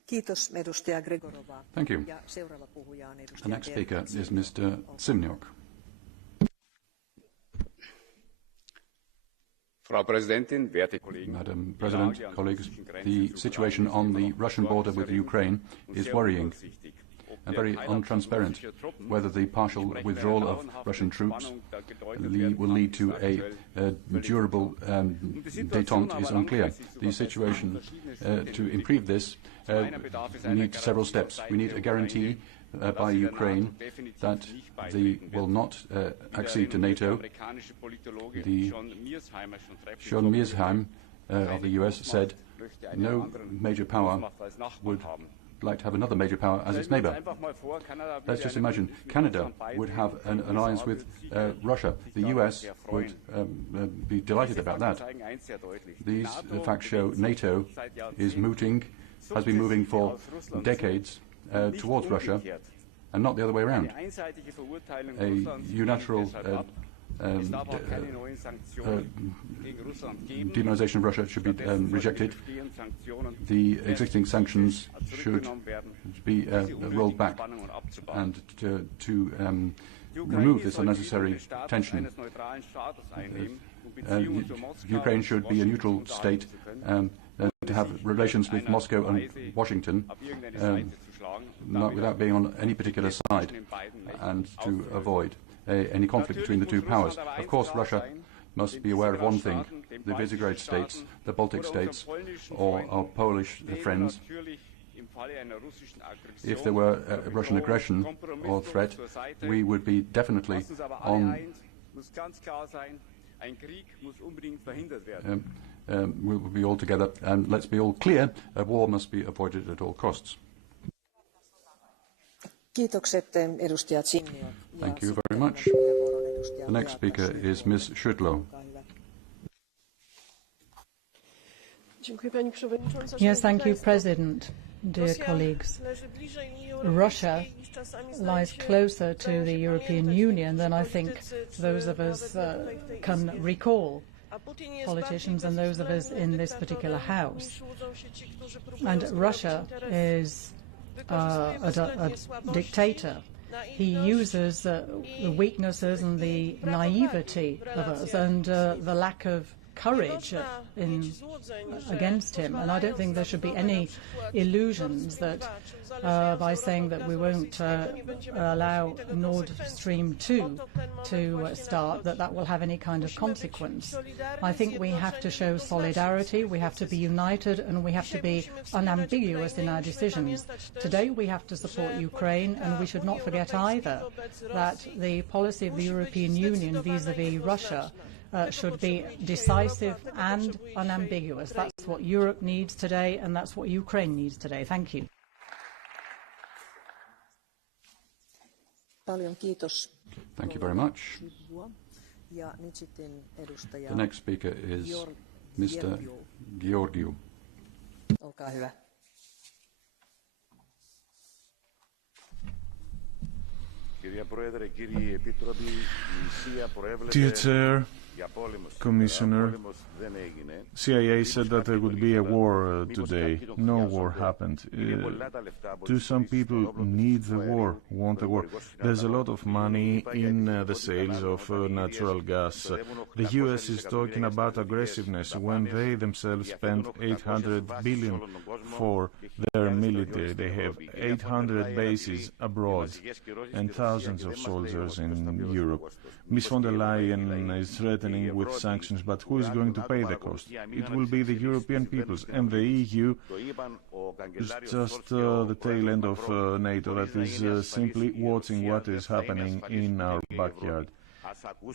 Thank you. The next speaker is Mr. Simniok. Madam President, colleagues, the situation on the Russian border with Ukraine is worrying and very untransparent. Whether the partial withdrawal of Russian troops will lead to a durable détente is unclear. The situation to improve this needs several steps. We need a guarantee by Ukraine that they will not accede to NATO. The Sean Mearsheim of the US said no major power would like to have another major power as its neighbour. Let's just imagine Canada would have an alliance with Russia. The US would be delighted about that. These facts show NATO has been moving for decades towards Russia and not the other way around. A unilateral demonization of Russia should be rejected. The existing sanctions should be rolled back, and to remove this unnecessary tension. Ukraine should be a neutral state, to have relations with Moscow and Washington without being on any particular side, and to avoid any conflict between the two powers. Of course, Russia must be aware of one thing: the Visegrad states, the Baltic states, or our Polish friends. If there were a Russian aggression or threat, we would be definitely on. We'll be all together, and let's be all clear: a war must be avoided at all costs. Thank you very much. The next speaker is Ms. Szydło. Yes, thank you, President. Dear colleagues, Russia lies closer to the European Union than I think those of us can recall, politicians and those of us in this particular House. And Russia is a dictator. He uses the weaknesses and the naivety of us and the lack of courage against him. And I don't think there should be any illusions that by saying that we won't allow Nord Stream 2 to start, that will have any kind of consequence. I think we have to show solidarity, we have to be united, and we have to be unambiguous in our decisions. Today we have to support Ukraine, and we should not forget either that the policy of the European Union vis-à-vis Russia should be decisive and unambiguous. That's what Europe needs today, and that's what Ukraine needs today. Thank you. Thank you very much. The next speaker is Mr. Georgiou. Dear Chair, Commissioner, CIA said that there would be a war today. No war happened. Do some people need the war, want the war? There's a lot of money in the sales of natural gas. The US is talking about aggressiveness when they themselves spend $800 billion for their military. They have 800 bases abroad and thousands of soldiers in Europe. Ms. von der Leyen is threatening with sanctions, but who is going to pay the cost? It will be the European peoples, and the EU is just the tail end of NATO that is simply watching what is happening in our backyard.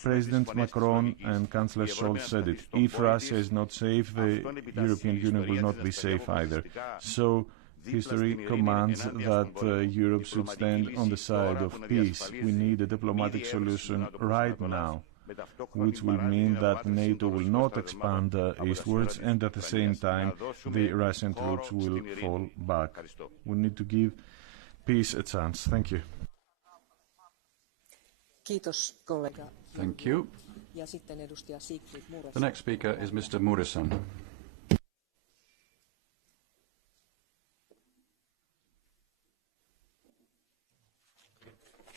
President Macron and Chancellor Scholz said it. If Russia is not safe, the European Union will not be safe either. So history commands that Europe should stand on the side of peace. We need a diplomatic solution right now, which will mean that NATO will not expand eastwards, and at the same time the Russian troops will fall back. We need to give peace a chance. Thank you. Thank you. The next speaker is Mr. Muresan.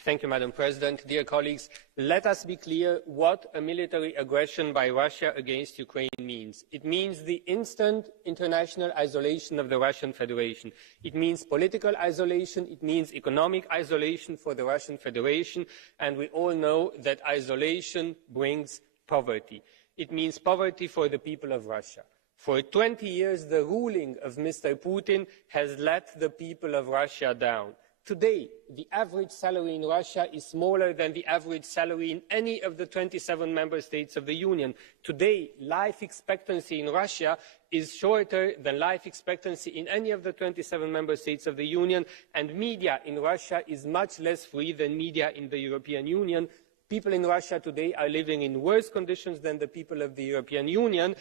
Thank you, Madam President. Dear colleagues, let us be clear what a military aggression by Russia against Ukraine means. It means the instant international isolation of the Russian Federation. It means political isolation. It means economic isolation for the Russian Federation. And we all know that isolation brings poverty. It means poverty for the people of Russia. For 20 years, the ruling of Mr. Putin has let the people of Russia down. Today, the average salary in Russia is smaller than the average salary in any of the 27 member states of the Union. Today, life expectancy in Russia is shorter than life expectancy in any of the 27 member states of the Union, and media in Russia is much less free than media in the European Union. People in Russia today are living in worse conditions than the people of the European Union.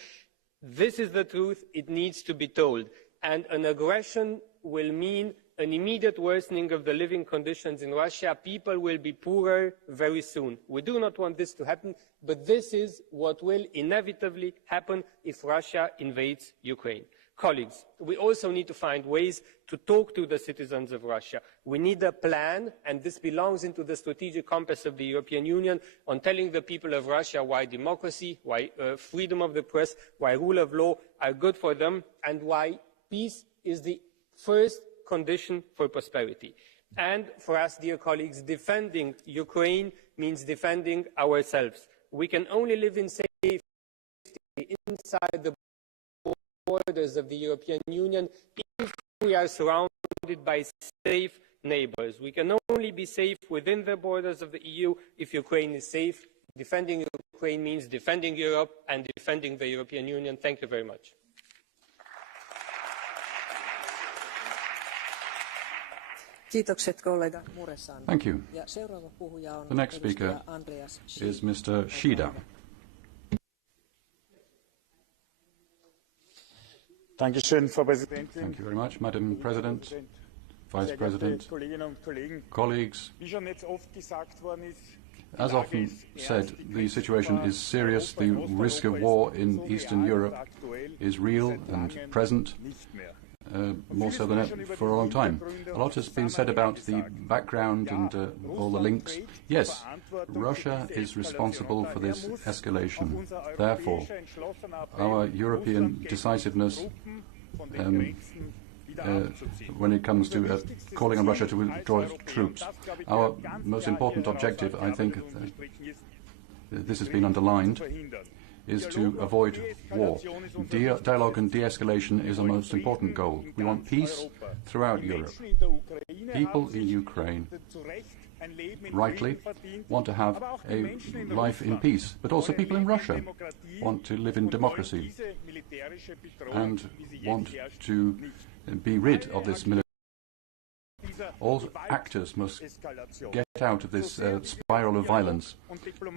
This is the truth. It needs to be told. And an aggression will mean an immediate worsening of the living conditions in Russia. People will be poorer very soon. We do not want this to happen, but this is what will inevitably happen if Russia invades Ukraine. Colleagues, we also need to find ways to talk to the citizens of Russia. We need a plan, and this belongs into the strategic compass of the European Union, on telling the people of Russia why democracy, why freedom of the press, why rule of law are good for them, and why peace is the first condition for prosperity. And for us, dear colleagues, defending Ukraine means defending ourselves. We can only live in safety inside the borders of the European Union if we are surrounded by safe neighbors. We can only be safe within the borders of the EU if Ukraine is safe. Defending Ukraine means defending Europe and defending the European Union. Thank you very much. Thank you. The next speaker is Mr. Shida. Thank you very much, Madam President, Vice President, colleagues. As often said, the situation is serious. The risk of war in Eastern Europe is real and present. More so than ever for a long time. A lot has been said about the background and all the links. Yes, Russia is responsible for this escalation. Therefore, our European decisiveness when it comes to calling on Russia to withdraw its troops, our most important objective, I think, this has been underlined, is to avoid war. Dialogue and de-escalation is our most important goal. We want peace throughout Europe. People in Ukraine rightly want to have a life in peace, but also people in Russia want to live in democracy and want to be rid of this military. All actors must get out of this spiral of violence.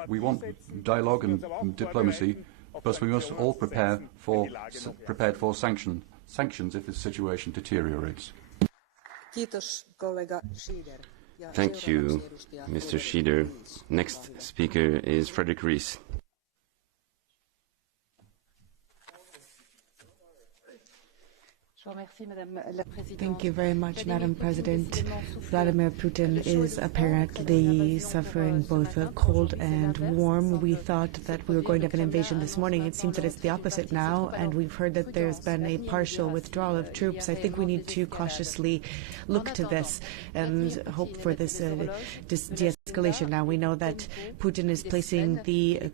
We want dialogue and diplomacy, but we must all prepared for sanctions if this situation deteriorates. Thank you, Mr. Schieder. Next speaker is Frederick Ries. Thank you very much, Madam President. Vladimir Putin is apparently suffering both cold and warm. We thought that we were going to have an invasion this morning. It seems that it's the opposite now, and we've heard that there's been a partial withdrawal of troops. I think we need to cautiously look to this and hope for this de-escalation. Now, we know that Putin is placing the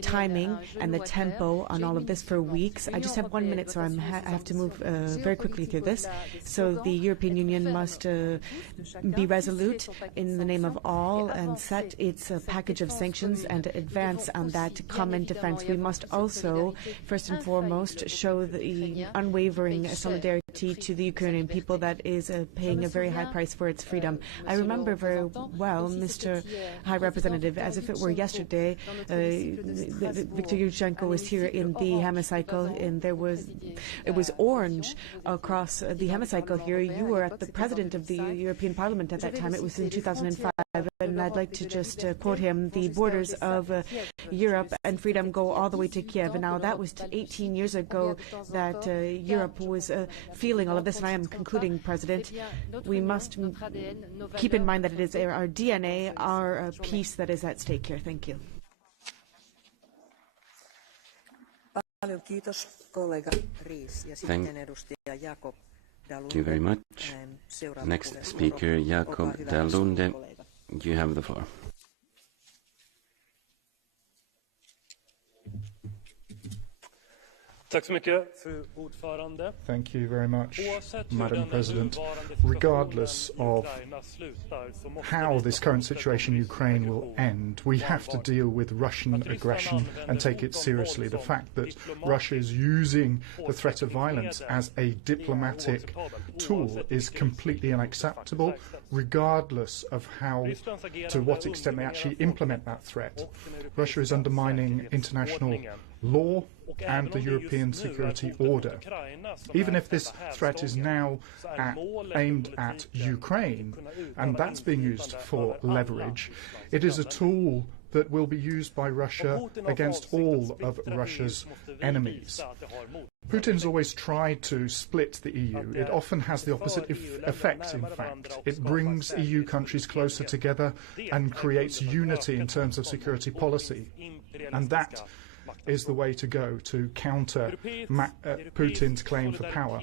timing and the tempo on all of this for weeks. I just have 1 minute, so I have to move very quickly through this. So the European Union must be resolute in the name of all and set its package of sanctions and advance on that common defense. We must also, first and foremost, show the unwavering solidarity to the Ukrainian people that is paying a very high price for its freedom. I remember very well, Mr. High Representative, as if it were yesterday, Viktor Yushchenko was here in the hemicycle, and it was orange across the hemicycle here. You were at the President of the European Parliament at that time. It was in 2005. And I'd like to just quote him: "The borders of Europe and freedom go all the way to Kiev." And now that was 18 years ago that Europe was feeling all of this. And I am concluding, President. We must keep in mind that it is our DNA, our peace that is at stake here. Thank you. Thank you very much. Next speaker, Jakob Dalunde. You have the floor. Thank you very much, Madam President. Regardless of how this current situation in Ukraine will end, we have to deal with Russian aggression and take it seriously. The fact that Russia is using the threat of violence as a diplomatic tool is completely unacceptable, regardless of to what extent they actually implement that threat. Russia is undermining international law and the European security order. Even if this threat is now aimed at Ukraine, and that's being used for leverage, it is a tool that will be used by Russia against all of Russia's enemies. Putin's always tried to split the EU. It often has the opposite effect, in fact. It brings EU countries closer together and creates unity in terms of security policy. And that is the way to go to counter Putin's claim for power.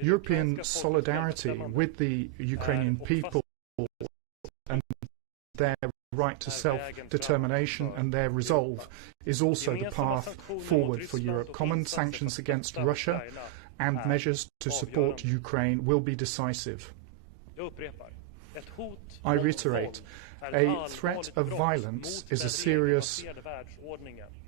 European solidarity with the Ukrainian people and their right to self-determination and their resolve is also the path forward for Europe. Common sanctions against Russia and measures to support Ukraine will be decisive. I reiterate, a threat of violence is a serious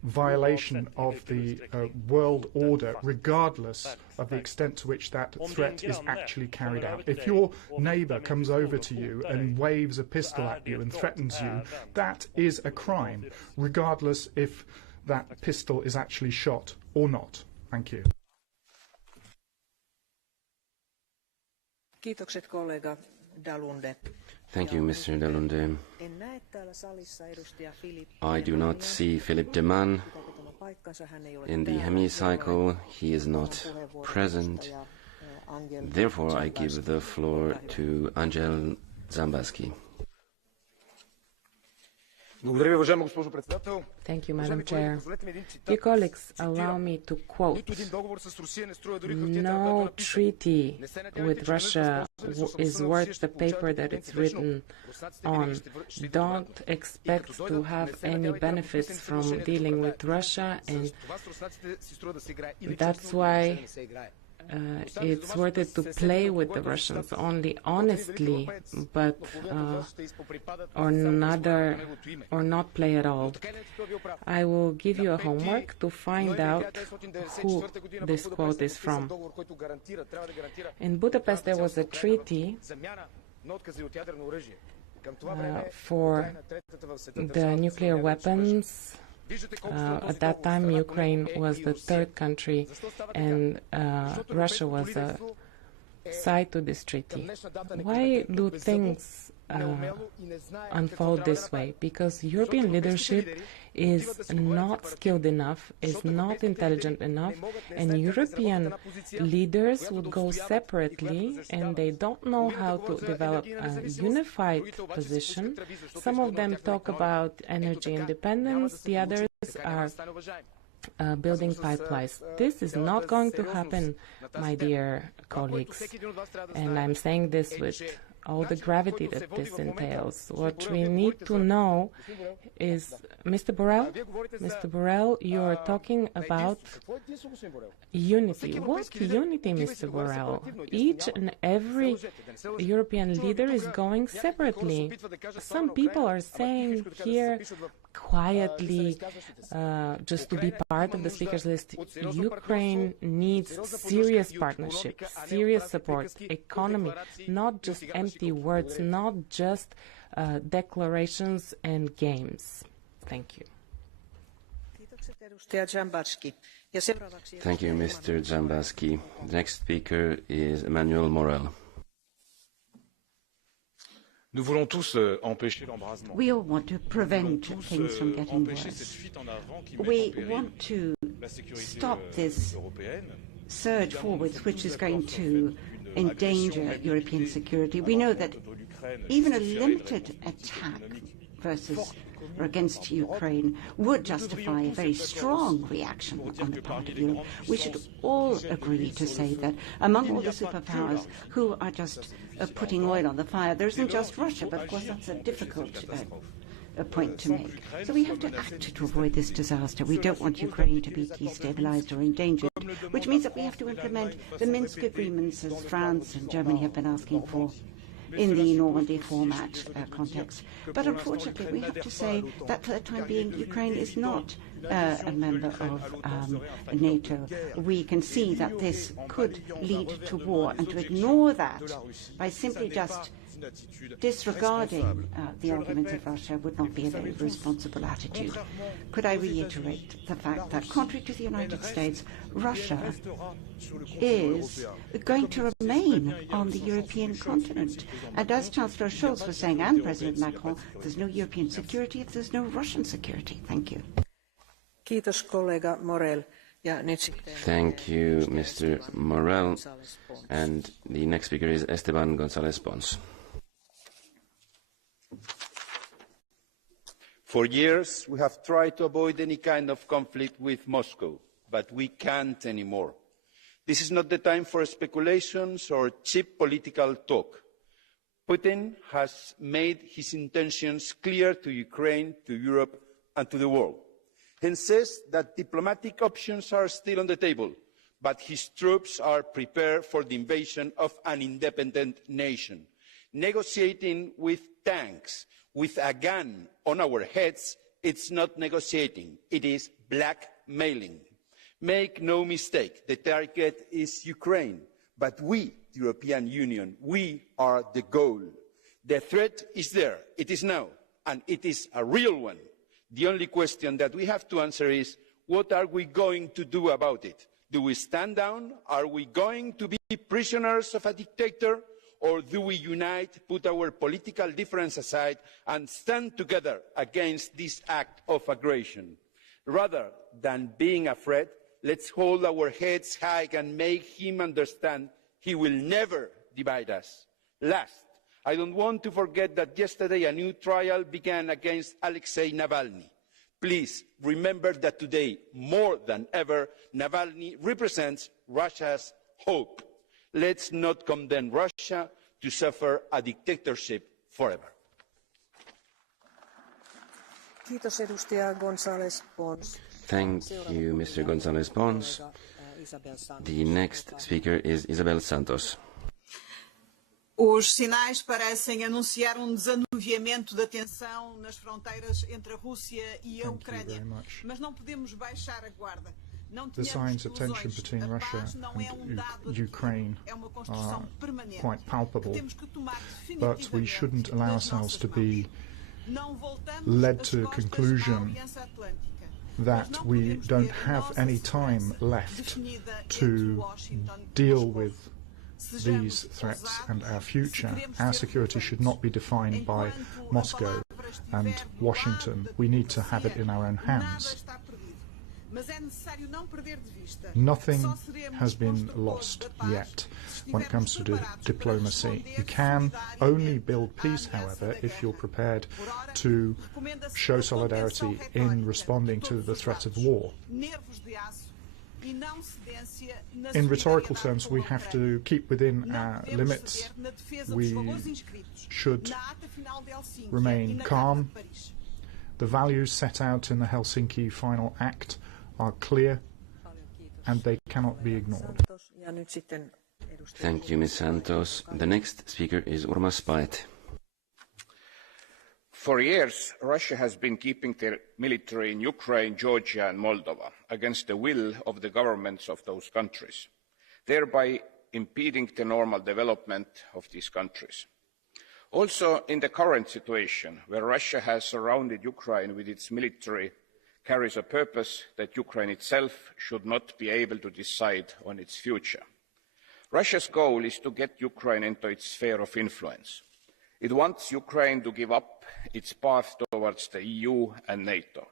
violation of the world order, regardless of the extent to which that threat is actually carried out. If your neighbour comes over to you and waves a pistol at you and threatens you, that is a crime, regardless if that pistol is actually shot or not. Thank you. Thank you, Mr. Dalunde. I do not see Philippe de Man in the hemicycle. He is not present. Therefore, I give the floor to Angel Zambaski. Thank you, Madam Chair. Dear colleagues, allow me to quote: "No treaty with Russia is worth the paper that it's written on. Don't expect to have any benefits from dealing with Russia, and that's why it's worth it to play with the Russians only honestly, but or not play at all." I will give you a homework to find out who this quote is from. In Budapest, there was a treaty for the nuclear weapons. At that time, Ukraine was the third country, and Russia was a side to this treaty. Why do things unfold this way? Because European leadership is not skilled enough, is not intelligent enough, and European leaders would go separately, and they don't know how to develop a unified position. Some of them talk about energy independence, the others are building pipelines. This is not going to happen, my dear colleagues, and I'm saying this with all the gravity that this entails. What we need to know is, Mr. Borrell, you are talking about unity. What unity, Mr. Borrell? Each and every European leader is going separately. Some people are saying here quietly, just to be part of the speakers list, Ukraine needs serious partnership, serious support, economy, not just empty words, not just declarations and games. Thank you. Thank you, Mr. Dzhambazki. The next speaker is Emmanuel Morel. We all want to prevent things from getting worse. We want to stop this surge forwards, which is going to endanger European security. We know that even a limited attack versus or against Ukraine would justify a very strong reaction on the part of Europe. We should all agree to say that among all the superpowers who are just putting oil on the fire, there isn't just Russia, but of course that's a difficult point to make. So we have to act to avoid this disaster. We don't want Ukraine to be destabilized or endangered, which means that we have to implement the Minsk agreements as France and Germany have been asking for in the Normandy format context. But unfortunately, we have to say that for the time being, Ukraine is not a member of NATO. We can see that this could lead to war, and to ignore that by simply just disregarding the arguments of Russia would not be a very responsible attitude. Could I reiterate the fact that, contrary to the United States, Russia is going to remain on the European continent? And as Chancellor Scholz was saying, and President Macron, there's no European security if there's no Russian security. Thank you. Thank you, Mr. Morel. And the next speaker is Esteban González Pons. For years, we have tried to avoid any kind of conflict with Moscow, but we can't anymore. This is not the time for speculations or cheap political talk. Putin has made his intentions clear to Ukraine, to Europe, and to the world. He insists that diplomatic options are still on the table, but his troops are prepared for the invasion of an independent nation. Negotiating with tanks, with a gun on our heads, it's not negotiating, it is blackmailing. Make no mistake, the target is Ukraine, but we, the European Union, we are the goal. The threat is there, it is now, and it is a real one. The only question that we have to answer is, what are we going to do about it? Do we stand down? Are we going to be prisoners of a dictator? Or do we unite, put our political difference aside, and stand together against this act of aggression? Rather than being afraid, let's hold our heads high and make him understand he will never divide us. Last, I don't want to forget that yesterday a new trial began against Alexei Navalny. Please remember that today, more than ever, Navalny represents Russia's hope. Let's not condemn Russia to suffer a dictatorship forever. Thank you, Mr. González Pons. The next speaker is Isabel Santos. Os sinais parecem anunciar desanuviamento da tensão nas fronteiras entre a Rússia e a Ucrânia, mas não podemos baixar a guarda. The signs of tension between Russia and Ukraine are quite palpable, but we shouldn't allow ourselves to be led to the conclusion that we don't have any time left to deal with these threats and our future. Our security should not be defined by Moscow and Washington. We need to have it in our own hands. Nothing has been lost yet when it comes to diplomacy. You can only build peace, however, if you're prepared to show solidarity in responding to the threat of war. In rhetorical terms, we have to keep within our limits. We should remain calm. The values set out in the Helsinki Final Act are clear and they cannot be ignored. Thank you, Ms. Santos. The next speaker is Urmas Paet. For years, Russia has been keeping their military in Ukraine, Georgia and Moldova against the will of the governments of those countries, thereby impeding the normal development of these countries. Also, in the current situation, where Russia has surrounded Ukraine with its military, carries a purpose that Ukraine itself should not be able to decide on its future. Russia's goal is to get Ukraine into its sphere of influence. It wants Ukraine to give up its path towards the EU and NATO.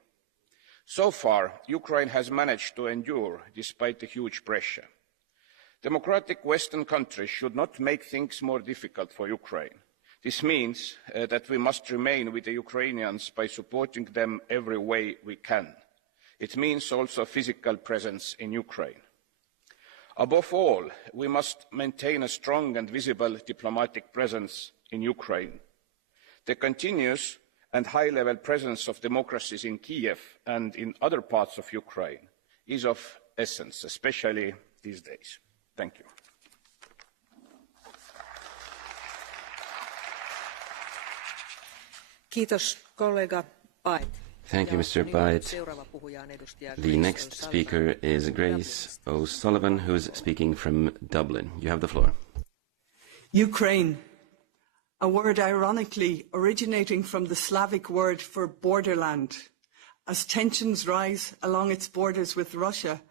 So far, Ukraine has managed to endure despite the huge pressure. Democratic Western countries should not make things more difficult for Ukraine. This means that we must remain with the Ukrainians by supporting them every way we can. It means also physical presence in Ukraine. Above all, we must maintain a strong and visible diplomatic presence in Ukraine. The continuous and high-level presence of democracies in Kiev and in other parts of Ukraine is of essence, especially these days. Thank you. Thank you, Mr. Byte. The next speaker is Grace O'Sullivan, who's speaking from Dublin. You have the floor. Ukraine, a word ironically originating from the Slavic word for borderland. As tensions rise along its borders with Russia,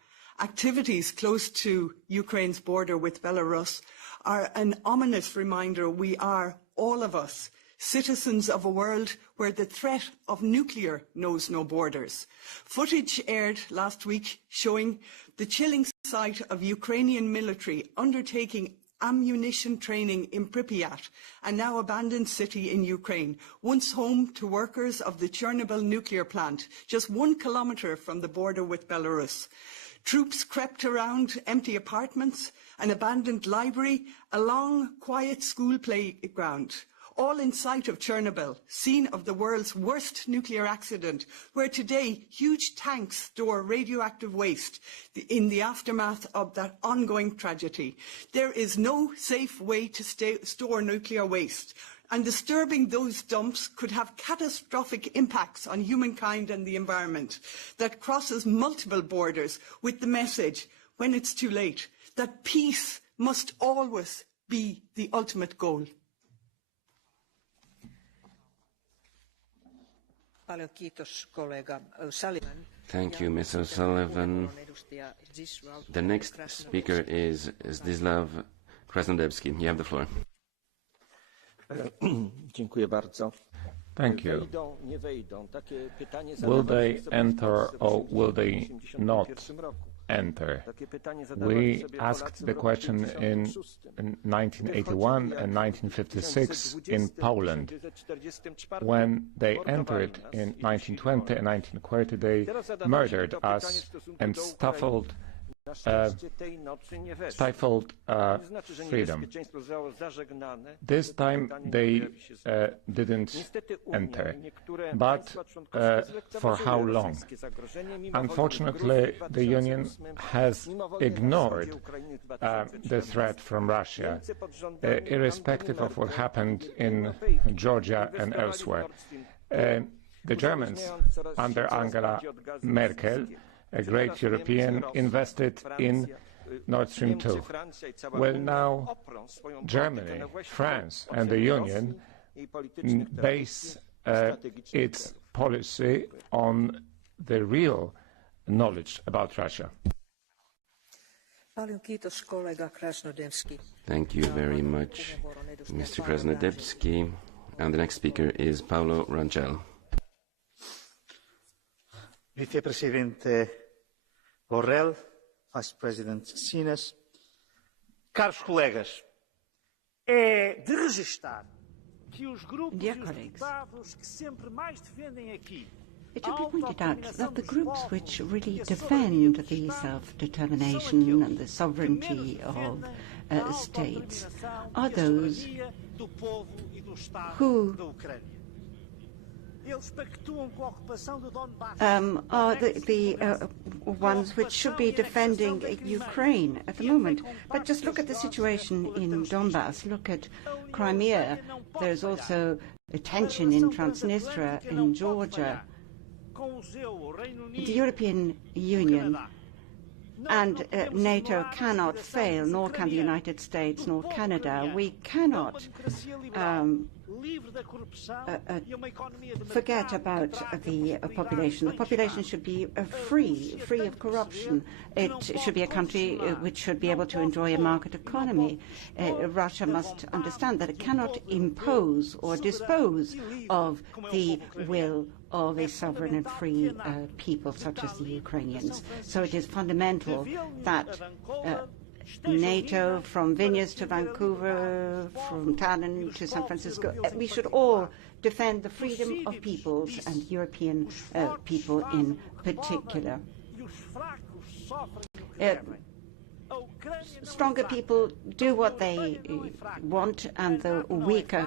activities close to Ukraine's border with Belarus are an ominous reminder we are, all of us, citizens of a world where the threat of nuclear knows no borders. Footage aired last week showing the chilling sight of Ukrainian military undertaking ammunition training in Pripyat, a now abandoned city in Ukraine, once home to workers of the Chernobyl nuclear plant, just 1 kilometre from the border with Belarus. Troops crept around empty apartments, an abandoned library, a long, quiet school playground, all in sight of Chernobyl, scene of the world's worst nuclear accident, where today huge tanks store radioactive waste in the aftermath of that ongoing tragedy. There is no safe way to store nuclear waste, and disturbing those dumps could have catastrophic impacts on humankind and the environment that crosses multiple borders with the message, when it's too late, that peace must always be the ultimate goal. Thank you, Ms. O'Sullivan. The next speaker is Zdzislaw Krasnodębski. You have the floor. Thank you. Will they enter or will they not enter? We asked the question in 1981 and 1956 in Poland. When they entered in 1920 and 1930, they murdered us and stifled freedom. This time they didn't enter. But for how long? Unfortunately, the Union has ignored the threat from Russia, irrespective of what happened in Georgia and elsewhere. The Germans, under Angela Merkel, a great European, invested in Nord Stream 2. Well, now Germany, France and the Union base its policy on the real knowledge about Russia. Thank you very much, Mr. Krasnodębski. And the next speaker is Paulo Rangel. Vice-Presidente Borrell, Vice President Sines, caros colegas, é de registar que os grupos e os deputados que sempre mais defendem aqui it should be pointed out that the groups which really defend the self-determination and the sovereignty of states are those who are the ones which should be defending Ukraine at the moment. But just look at the situation in Donbass, look at Crimea. There's also a tension in Transnistria, in Georgia. The European Union and NATO cannot fail, nor can the United States, nor Canada. We cannot forget about the population. The population should be free of corruption. It should be a country which should be able to enjoy a market economy. Russia must understand that it cannot impose or dispose of the will of a sovereign and free people such as the Ukrainians. So it is fundamental that NATO, from Vilnius to Vancouver, from Tallinn to San Francisco, we should all defend the freedom of peoples and European people in particular. Stronger people do what they want, and the weaker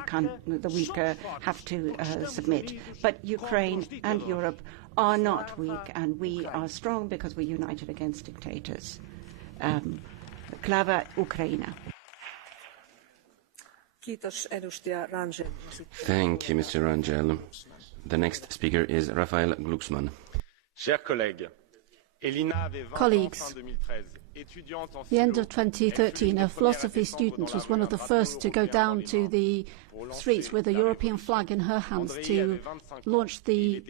have to submit. But Ukraine and Europe are not weak, and we are strong because we're united against dictators. Slava Ukraina. Thank you, Mr. Rangel. The next speaker is Rafael Glucksmann. Colleagues, the end of 2013, a philosophy student was one of the first to go down to the streets with a European flag in her hands to launch the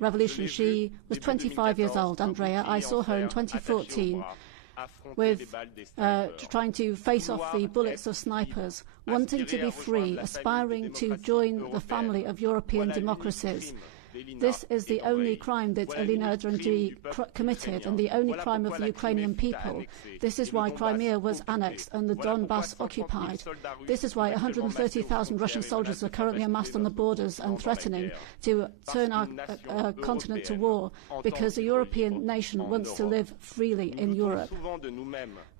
revolution. She was 25 years old, Andrea. I saw her in 2014 with trying to face off the bullets of snipers, wanting to be free, aspiring to join the family of European democracies. This is the only crime that Elina Drandi committed, and the only crime of the Ukrainian people. This is why Crimea was annexed and the Donbass occupied. This is why 130,000 Russian soldiers are currently amassed on the borders and threatening to turn our continent to war, because a European nation wants to live freely in Europe.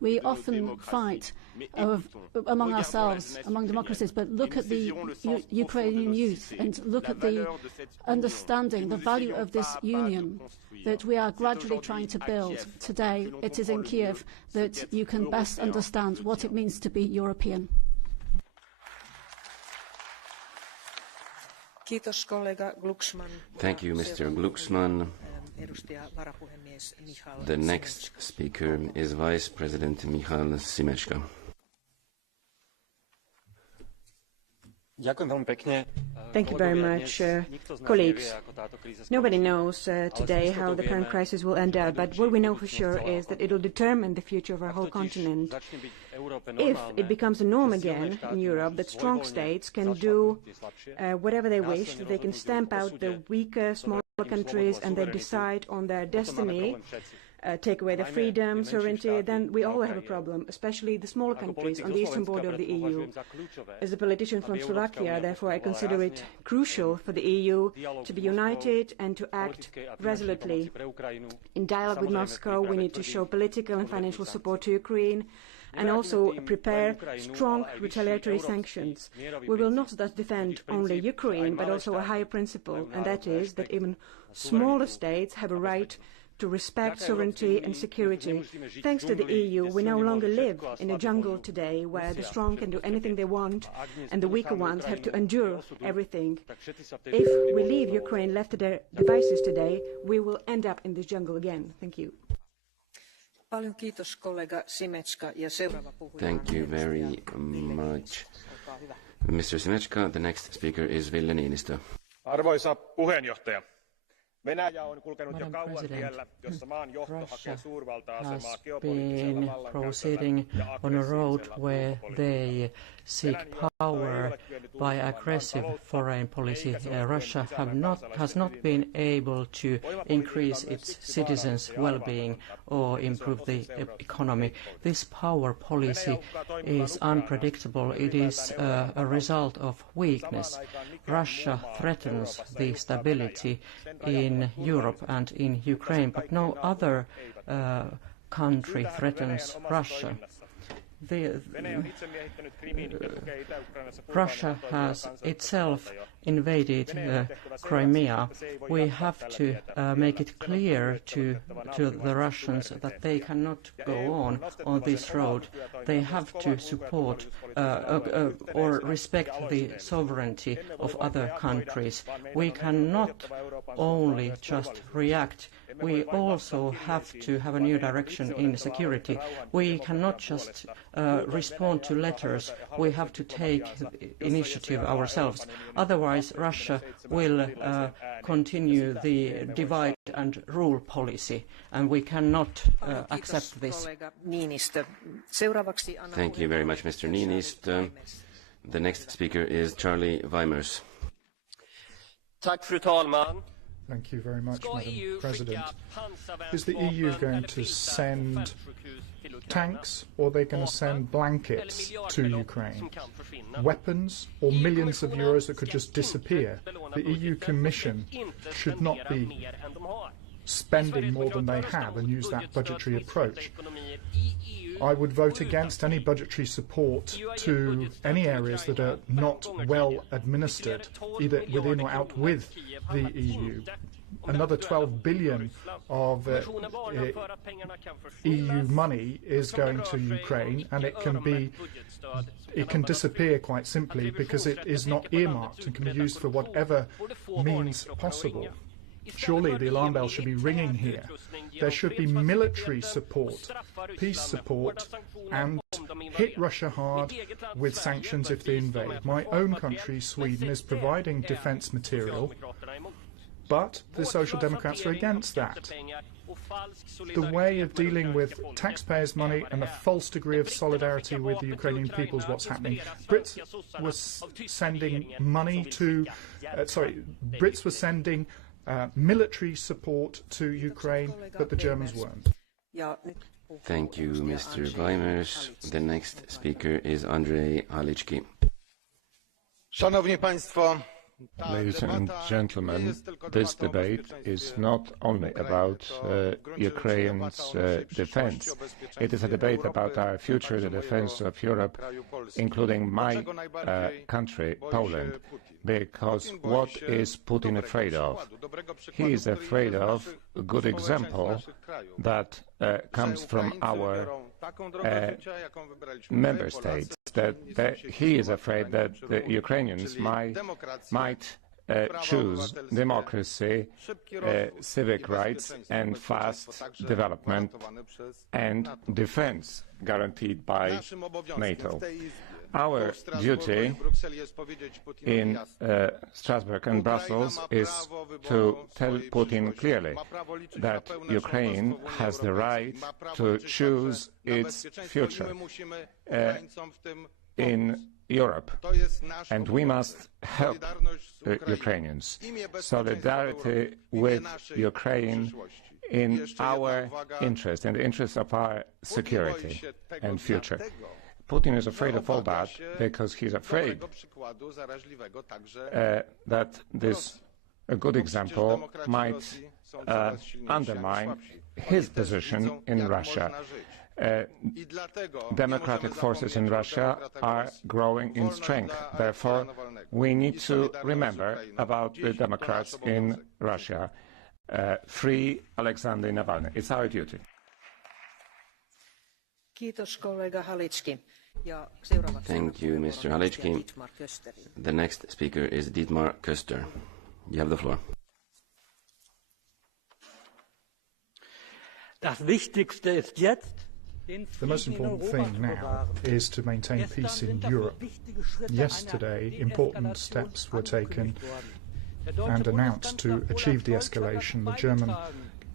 We often fight among ourselves, among democracies, but look at the Ukrainian youth and look at the understanding, the value of this union that we are gradually trying to build. Today, it is in Kiev that you can best understand what it means to be European. Thank you, Mr. Glucksmann. The next speaker is Vice President Michal Šimečka. Thank you very much, colleagues. Nobody knows today how the current crisis will end up, but what we know for sure is that it will determine the future of our whole continent. If it becomes a norm again in Europe that strong states can do whatever they wish, that they can stamp out the weaker, smaller countries and they decide on their destiny, take away their freedom, sovereignty, then we all have a problem, especially the smaller countries on the eastern border of the EU. As a politician from Slovakia, therefore, I consider it crucial for the EU to be united and to act resolutely. In dialogue with Moscow, we need to show political and financial support to Ukraine and also prepare strong retaliatory sanctions. We will not thus defend only Ukraine, but also a higher principle, and that is that even smaller states have a right to respect sovereignty and security. Thanks to the EU, we no longer live in a jungle today where the strong can do anything they want and the weaker ones have to endure everything. If we leave Ukraine left to their devices today, we will end up in this jungle again. Thank you. Thank you very much, Mr. Šimečka. The next speaker is Ville Niinistö. Arvoisa puheenjohtaja. Venäjä on kulkenut jo kauan tiellä, jossa maan johto hakee suurvalta-asemaa geopoliittisella vallankäytöllä ja aggressiivisella seek power by aggressive foreign policy. Russia has not been able to increase its citizens' well-being or improve the economy. This power policy is unpredictable. It is a result of weakness. Russia threatens the stability in Europe and in Ukraine, but no other country threatens Russia. Russia has itself invaded Crimea, we have to make it clear to the Russians that they cannot go on this road. They have to support or respect the sovereignty of other countries. We cannot only just react. We also have to have a new direction in security. We cannot just respond to letters. We have to take initiative ourselves. Otherwise, Russia will continue the divide and rule policy, and we cannot accept this. Thank you very much, Mr. Niinistö. The next speaker is Charlie Weimers. Thank you very much, Madam President. Is the EU going to send tanks, or are they going to send blankets to Ukraine? Weapons, or millions of euros that could just disappear? The EU Commission should not be spending more than they have and use that budgetary approach. I would vote against any budgetary support to any areas that are not well administered, either within or out with the EU. Another 12 billion of EU money is going to Ukraine, and it can disappear quite simply because it is not earmarked and can be used for whatever means possible. Surely the alarm bell should be ringing here. There should be military support, peace support, and hit Russia hard with sanctions if they invade. My own country, Sweden, is providing defence material, but the Social Democrats are against that. The way of dealing with taxpayers' money and a false degree of solidarity with the Ukrainian people is what's happening. Brits were sending money to... Brits were sending military support to Ukraine, but the Germans weren't. Thank you, Mr. Weimers. The next speaker is Andrzej Halicki. Szanowni Państwo, Ladies and gentlemen, this debate is not only about Ukraine's defense. It is a debate about our future, the defense of Europe, including my country, Poland. Because what is Putin afraid of? He is afraid of a good example that comes from our member states, that he is afraid that the Ukrainians might choose democracy, civic rights, and fast development and defense guaranteed by NATO. Our duty in Strasbourg and Brussels is to tell Putin clearly that Ukraine has the right to choose its future in Europe, and we must help Ukrainians. Solidarity with Ukraine in our interest, in the interest of our security and future. Putin is afraid of all that because he's afraid that this a good example might undermine his position in Russia. Democratic forces in Russia are growing in strength. Therefore, we need to remember about the Democrats in Russia. Free Alexei Navalny. It's our duty. Thank you, Mr. Halicki. The next speaker is Dietmar Köster. You have the floor. The most important thing now is to maintain peace in Europe. Yesterday, important steps were taken and announced to achieve de-escalation. The German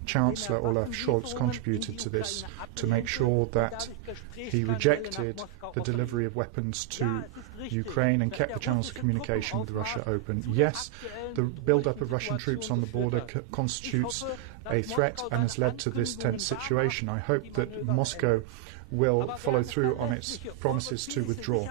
Chancellor Olaf Scholz contributed to this to make sure that he rejected the delivery of weapons to Ukraine and kept the channels of communication with Russia open. Yes, the build-up of Russian troops on the border constitutes a threat and has led to this tense situation. I hope that Moscow will follow through on its promises to withdraw.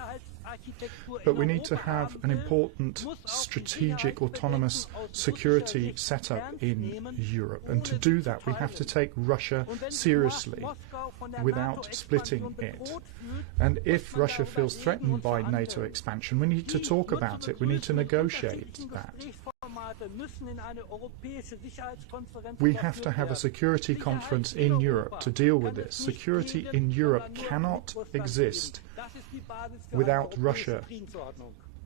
But we need to have an important strategic autonomous security setup in Europe. And to do that, we have to take Russia seriously without splitting it. And if Russia feels threatened by NATO expansion, we need to talk about it. We need to negotiate that. We have to have a security conference in Europe to deal with this. Security in Europe cannot exist without Russia,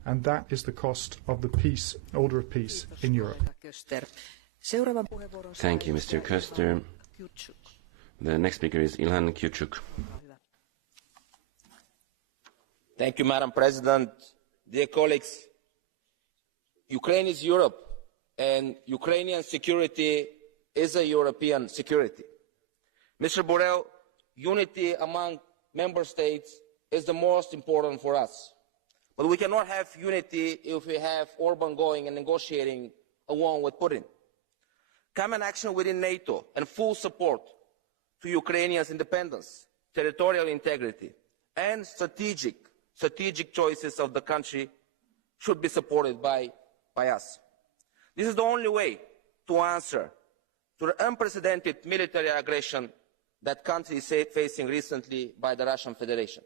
and that is the cost of the peace, order of peace in Europe. Thank you, Mr. Köster. The next speaker is Ilhan Küçük. Thank you, Madam President. Dear colleagues, Ukraine is Europe, and Ukrainian security is a European security. Mr. Borrell, unity among member states is the most important for us. But we cannot have unity if we have Orban going and negotiating along with Putin. Common action within NATO and full support to Ukrainians' independence, territorial integrity, and strategic choices of the country should be supported by us. This is the only way to answer to the unprecedented military aggression that country is facing recently by the Russian Federation.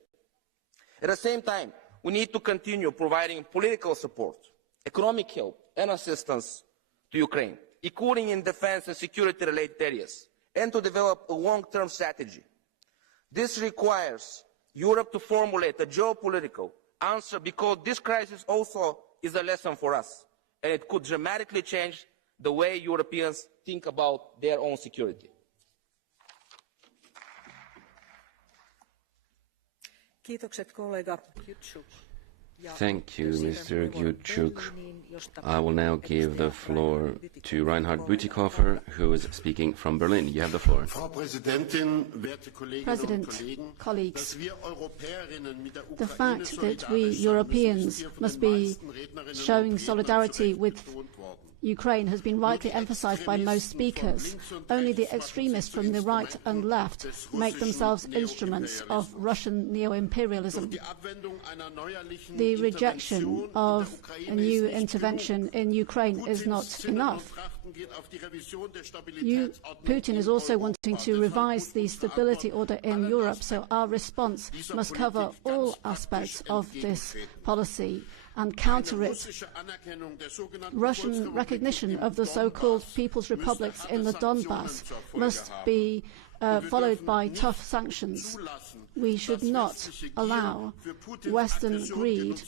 At the same time, we need to continue providing political support, economic help and assistance to Ukraine, including in defense and security-related areas, and to develop a long-term strategy. This requires Europe to formulate a geopolitical answer, because this crisis also is a lesson for us, and it could dramatically change the way Europeans think about their own security. Thank you, Mr. Küçük. I will now give the floor to Reinhard Bütikofer, who is speaking from Berlin. You have the floor. President, colleagues, the fact that we Europeans must be showing solidarity with Ukraine has been rightly emphasized by most speakers. Only the extremists from the right and left make themselves instruments of Russian neo-imperialism. The rejection of a new intervention in Ukraine is not enough. Putin is also wanting to revise the stability order in Europe, so our response must cover all aspects of this policy and counter it. Russian recognition of the so-called People's Republics in the Donbass must be followed by tough sanctions. We should not allow Western greed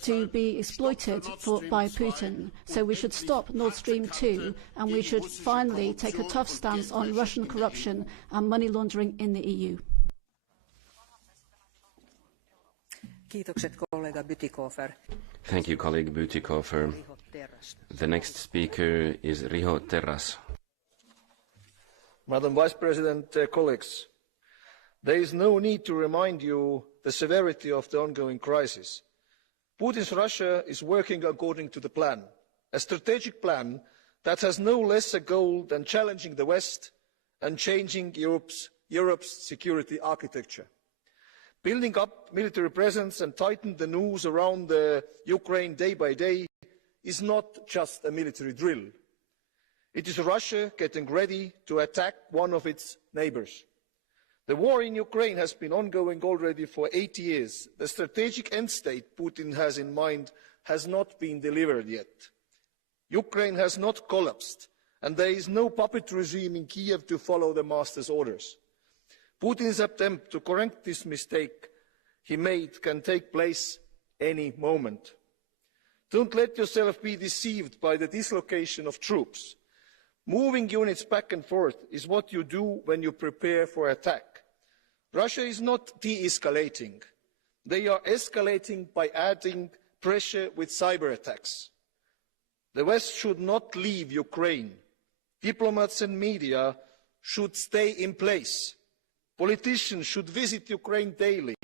to be exploited by Putin. So we should stop Nord Stream 2, and we should finally take a tough stance on Russian corruption and money laundering in the EU. Thank you, colleague Bütikofer. The next speaker is Riho Terras. Madam Vice President, colleagues, there is no need to remind you the severity of the ongoing crisis. Putin's Russia is working according to the plan, a strategic plan that has no less a goal than challenging the West and changing Europe's security architecture. Building up military presence and tighten the noose around Ukraine day by day is not just a military drill. It is Russia getting ready to attack one of its neighbours. The war in Ukraine has been ongoing already for 8 years. The strategic end state Putin has in mind has not been delivered yet. Ukraine has not collapsed, and there is no puppet regime in Kiev to follow the master's orders. Putin's attempt to correct this mistake he made can take place any moment. Don't let yourself be deceived by the dislocation of troops. Moving units back and forth is what you do when you prepare for attack. Russia is not de-escalating. They are escalating by adding pressure with cyber attacks. The West should not leave Ukraine. Diplomats and media should stay in place. Politicians should visit Ukraine daily.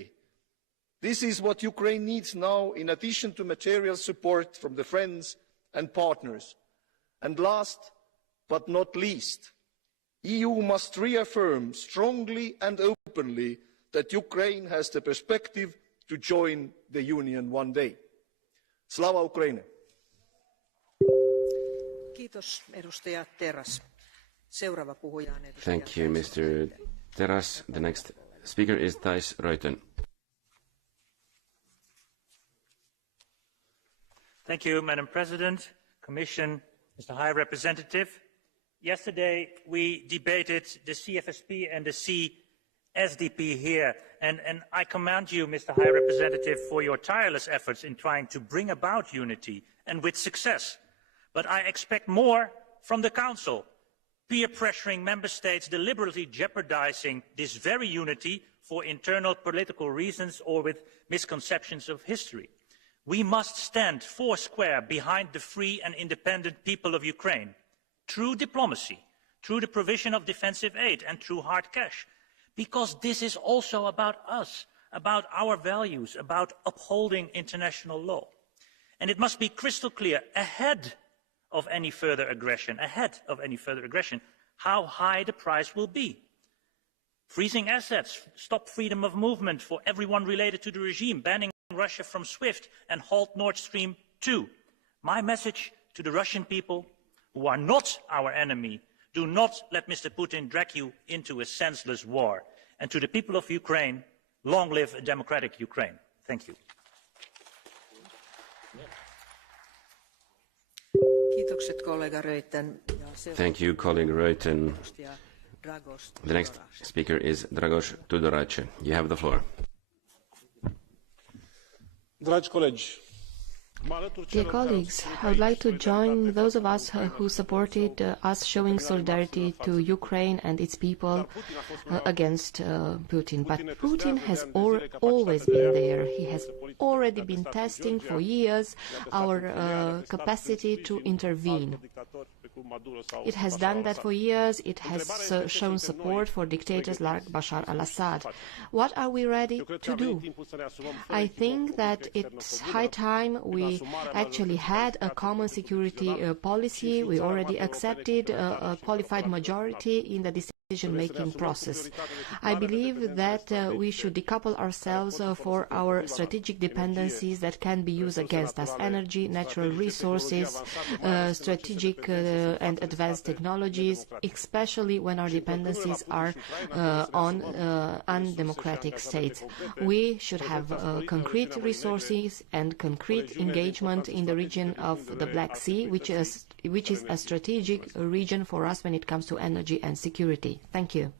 This is what Ukraine needs now, in addition to material support from the friends and partners. And last but not least, the EU must reaffirm strongly and openly that Ukraine has the perspective to join the Union one day. Slava Ukraini! Thank you, Mr. Teras. The next speaker is Thijs Ruiten. Thank you, Madam President, Commission, Mr. High Representative. Yesterday, we debated the CFSP and the CSDP here, and I commend you, Mr. High Representative, for your tireless efforts in trying to bring about unity, and with success. But I expect more from the Council, peer pressuring member states, deliberately jeopardizing this very unity for internal political reasons or with misconceptions of history. We must stand foursquare behind the free and independent people of Ukraine, through diplomacy, through the provision of defensive aid and through hard cash, because this is also about us, about our values, about upholding international law. And it must be crystal clear ahead of any further aggression, how high the price will be. Freezing assets, stop freedom of movement for everyone related to the regime, banning Russia from SWIFT, and halt Nord Stream 2. My message to the Russian people, who are not our enemy, do not let Mr. Putin drag you into a senseless war. And to the people of Ukraine, long live a democratic Ukraine. Thank you. Thank you, colleague Ruiten. The next speaker is Dragoș Tudorache. You have the floor. Dear colleagues, I would like to join those of us who supported us showing solidarity to Ukraine and its people against Putin. But Putin has always been there. He has already been testing for years our capacity to intervene. It has done that for years. It has shown support for dictators like Bashar al-Assad. What are we ready to do? I think that it's high time we actually had a common security policy. We already accepted a qualified majority in the decision-making process. I believe that we should decouple ourselves for our strategic dependencies that can be used against us: energy, natural resources, strategic and advanced technologies, especially when our dependencies are on undemocratic states. We should have concrete resources and concrete engagement in the region of the Black Sea, which is a strategic region for us when it comes to energy and security. Thank you.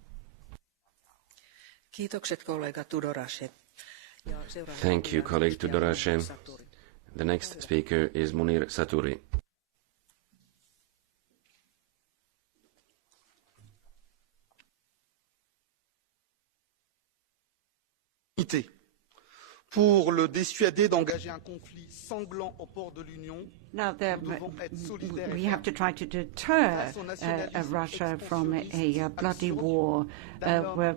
Thank you, colleague Tudorache. The next speaker is Munir Saturi. Pour le dissuader d'engager un conflit sanglant au port de l'Union, we have to try to deter Russia from a bloody war. We're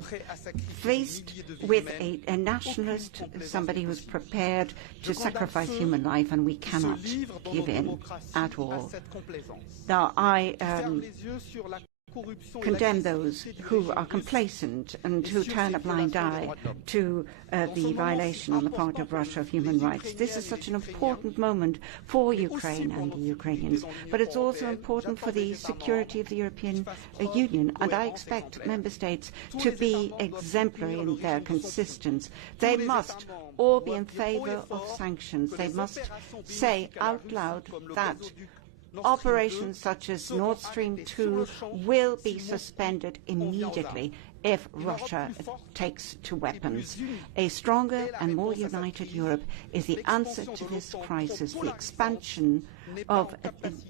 faced with a nationalist, somebody who's prepared to sacrifice human life, and we cannot give in at all. Now, I condemn those who are complacent and who turn a blind eye to the violation on the part of Russia of human rights. This is such an important moment for Ukraine and the Ukrainians, but it's also important for the security of the European Union, and I expect member states to be exemplary in their consistence. They must all be in favor of sanctions. They must say out loud that operations such as Nord Stream 2 will be suspended immediately if Russia takes to weapons. A stronger and more united Europe is the answer to this crisis. The expansion of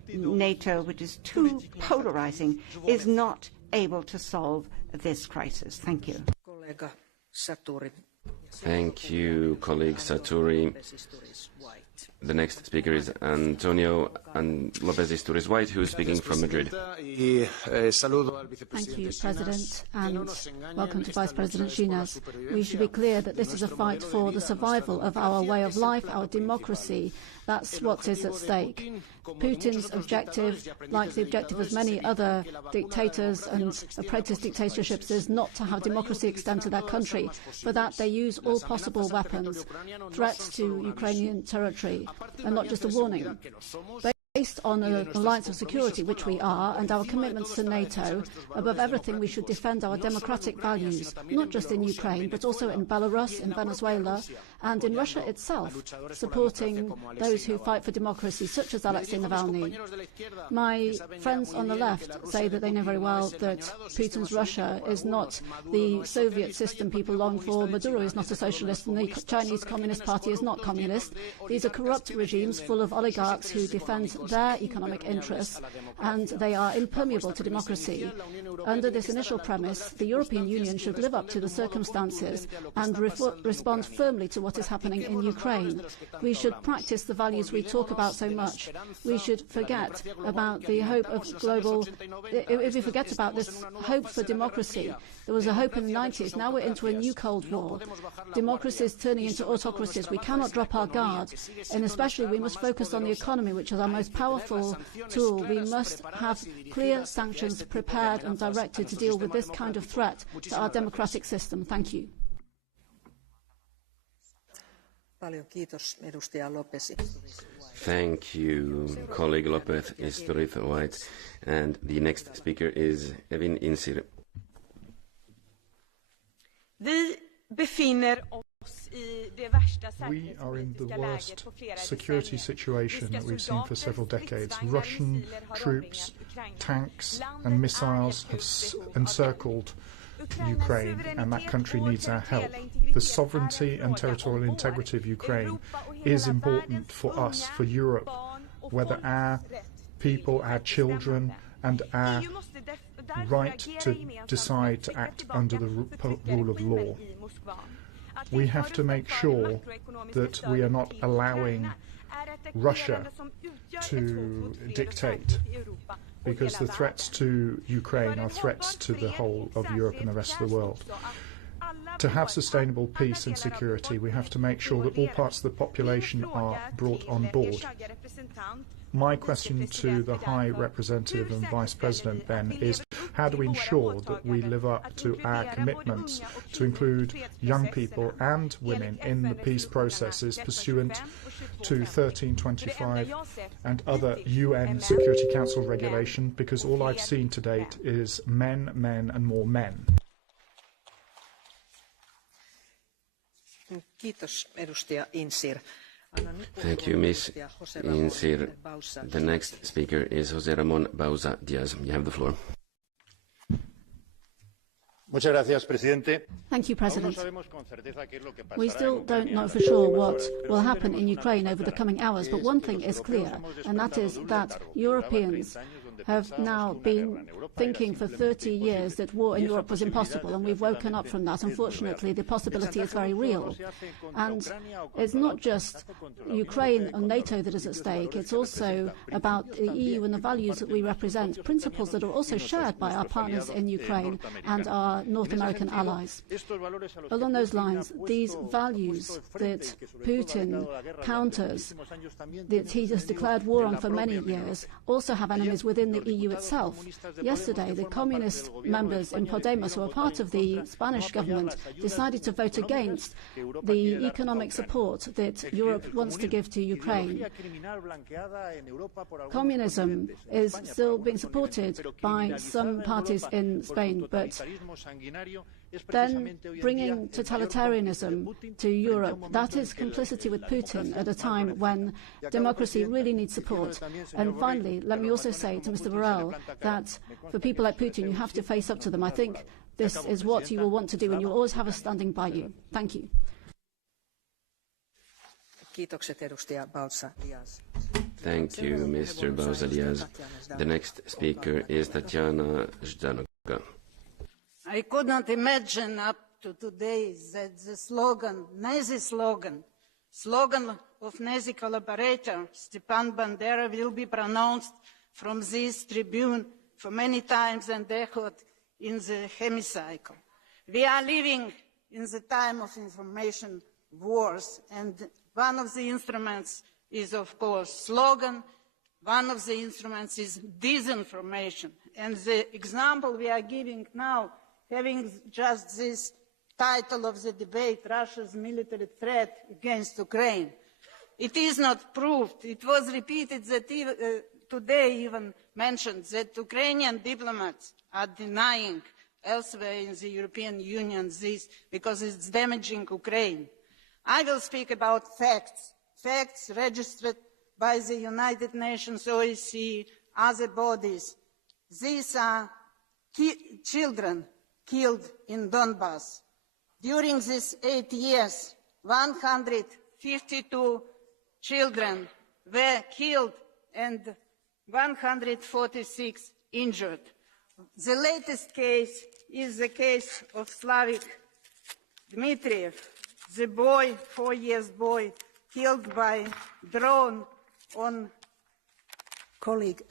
NATO, which is too polarizing, is not able to solve this crisis. Thank you. Thank you, colleague Saturi. The next speaker is Antonio Lopez Isturiz White, who is speaking from Madrid. Thank you, President, and welcome to Vice President Schinas. We should be clear that this is a fight for the survival of our way of life, our democracy. That's what is at stake. Putin's objective, like the objective of many other dictators and apprentice dictatorships, is not to have democracy extend to their country. For that, they use all possible weapons. Threats to Ukrainian territory are not just a warning. Based on an alliance of security, which we are, and our commitments to NATO, above everything we should defend our democratic values, not just in Ukraine, but also in Belarus, in Venezuela, and in Russia itself, supporting those who fight for democracy, such as Alexei Navalny. My friends on the left say that they know very well that Putin's Russia is not the Soviet system people long for, Maduro is not a socialist, and the Chinese Communist Party is not communist. These are corrupt regimes full of oligarchs who defend their economic interests, and they are impermeable to democracy. Under this initial premise, the European Union should live up to the circumstances and respond firmly to what is happening in Ukraine. We should practice the values we talk about so much. We should forget about the hope of global... If we forget about this hope for democracy, there was a hope in the 90s. Now we're into a new Cold War. Democracy is turning into autocracies. We cannot drop our guard, and especially we must focus on the economy, which is our most powerful tool. We must have clear sanctions prepared and directed to deal with this kind of threat to our democratic system. Thank you. Thank you, colleague Lopez Isturiz White. And the next speaker is Evin Insir. We are in the worst security situation that we've seen for several decades. Russian troops, tanks and missiles have encircled Ukraine, and that country needs our help. The sovereignty and territorial integrity of Ukraine is important for us, for Europe, whether our people, our children and our right to decide to act under the rule of law. We have to make sure that we are not allowing Russia to dictate, because the threats to Ukraine are threats to the whole of Europe and the rest of the world. To have sustainable peace and security, we have to make sure that all parts of the population are brought on board. My question to the High Representative and Vice President then is, how do we ensure that we live up to our commitments to include young people and women in the peace processes pursuant to 1325 and other UN Security Council regulation, because all I've seen to date is men, men and more men. Thank you, Ms. Insir. The next speaker is José Ramón Bauza Diaz. You have the floor. Thank you, President. We still don't know for sure what will happen in Ukraine over the coming hours, but one thing is clear, and that is that Europeans have now been thinking for 30 years that war in Europe was impossible, and we've woken up from that. Unfortunately, the possibility is very real. And it's not just Ukraine and NATO that is at stake, it's also about the EU and the values that we represent, principles that are also shared by our partners in Ukraine and our North American allies. Along those lines, these values that Putin counters, that he has declared war on for many years, also have enemies within the EU itself. Yesterday, the communist members in Podemos, who are part of the Spanish government, decided to vote against the economic support that Europe wants to give to Ukraine. Communism is still being supported by some parties in Spain, but then bringing totalitarianism to Europe, that is complicity with Putin at a time when democracy really needs support. And finally, let me also say to Mr. Borrell that for people like Putin, you have to face up to them. I think this is what you will want to do, and you'll always have us standing by you. Thank you. Thank you, Mr. Bauza Diaz. The next speaker is Tatiana Zdanoka. I could not imagine up to today that the slogan, Nazi slogan of Nazi collaborator Stepan Bandera will be pronounced from this tribune for many times and echoed in the hemicycle. We are living in the time of information wars, and one of the instruments is, of course, slogan. One of the instruments is disinformation. And the example we are giving now, having just this title of the debate, Russia's military threat against Ukraine, it is not proved. It was repeated that today even mentioned that Ukrainian diplomats are denying elsewhere in the European Union this because it's damaging Ukraine. I will speak about facts, facts registered by the United Nations, OSCE, other bodies. These are children killed in Donbass. During these 8 years, 152 children were killed and 146 injured. The latest case is the case of Slavik Dmitriev, the boy, 4-year boy, killed by drone on... Colleague,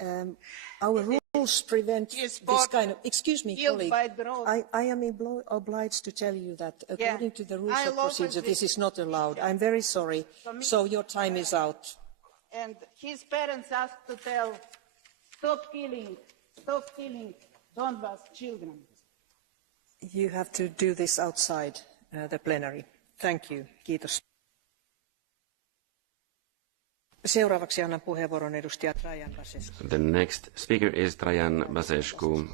our rules prevent this kind of... Excuse me, colleague. I am obliged to tell you that according to the rules of procedure, this is not allowed. I'm very sorry. So your time is out. And his parents asked to tell, stop killing Donbas children. You have to do this outside the plenary. Thank you. Kiitos. Seuraavaksi annan puheenvuoron edustaja Trajan Basescu. The next speaker is Trajan Basescu.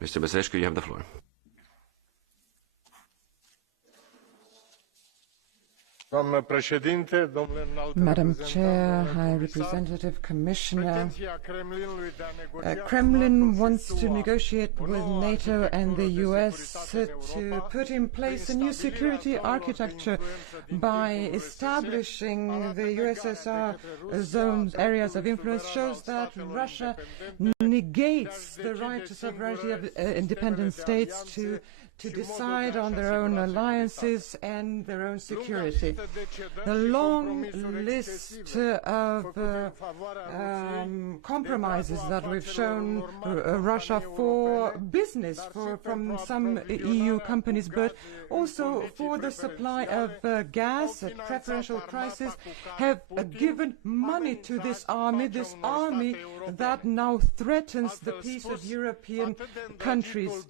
Mr. Basescu, you have the floor. Madam Chair, High Representative, Commissioner, Kremlin wants to negotiate with NATO and the US to put in place a new security architecture by establishing the USSR zones, areas of influence, shows that Russia negates the right to sovereignty of independent states to decide on their own alliances and their own security. The long list of compromises that we've shown Russia for business, from some EU companies, but also for the supply of gas at preferential prices, have given money to this army that now threatens the peace of European countries.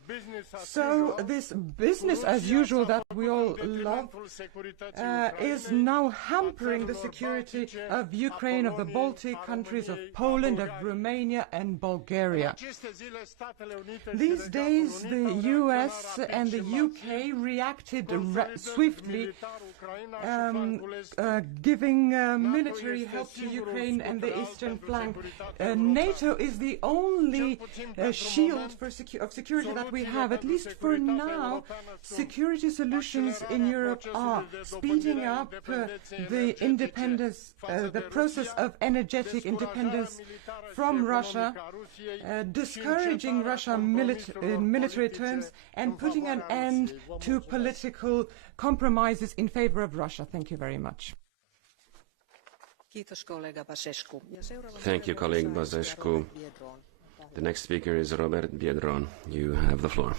So this business as usual that we all love is now hampering the security of Ukraine, of the Baltic countries, of Poland, of Romania and Bulgaria. These days the US and the UK reacted swiftly, giving military help to Ukraine and the eastern flank. NATO is the only shield of security that we have, at least for now. Security solutions in Europe are speeding up the independence, the process of energetic independence from Russia, discouraging Russia in military terms, and putting an end to political compromises in favor of Russia. Thank you very much. Thank you, colleague Basescu. The next speaker is Robert Biedron. You have the floor.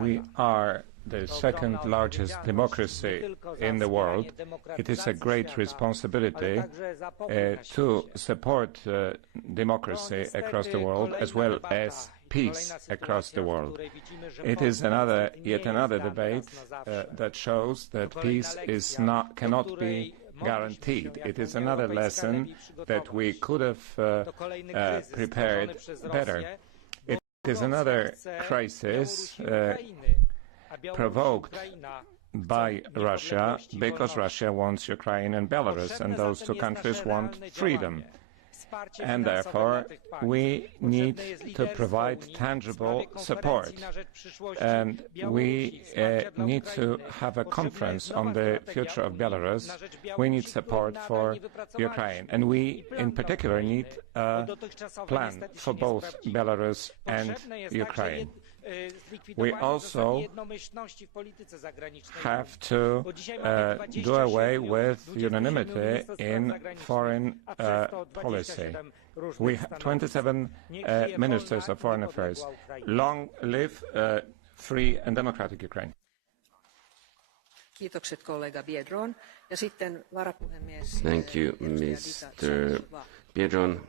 We are the second largest democracy in the world. It is a great responsibility to support democracy across the world as well as peace across the world. It is yet another debate that shows that peace cannot be guaranteed. It is another lesson that we could have prepared better. It is another crisis provoked by Russia because Russia wants Ukraine and Belarus, and those two countries want freedom. and therefore we need to provide tangible support. And we need to have a conference on the future of Belarus. We need support for Ukraine, and we in particular need a plan for both Belarus and Ukraine. We also have to do away with unanimity in foreign policy. We have 27 ministers of foreign affairs. Long live free and democratic Ukraine. Thank you, Mr. Biedron.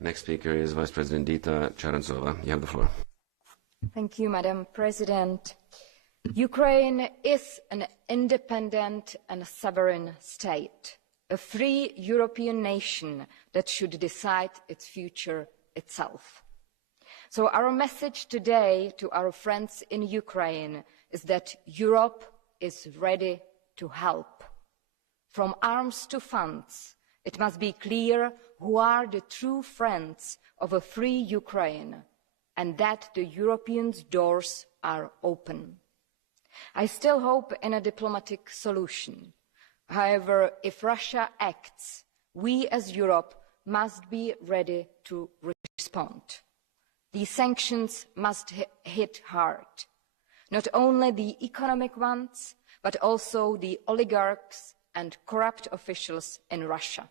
Next speaker is Vice President Dita Charantsova. You have the floor. Thank you, Madam President. Ukraine is an independent and sovereign state, a free European nation that should decide its future itself. So our message today to our friends in Ukraine is that Europe is ready to help. From arms to funds, it must be clear who are the true friends of a free Ukraine, and that the Europeans' doors are open. I still hope in a diplomatic solution. However, if Russia acts, we as Europe must be ready to respond. These sanctions must hit hard, not only the economic ones, but also the oligarchs and corrupt officials in Russia.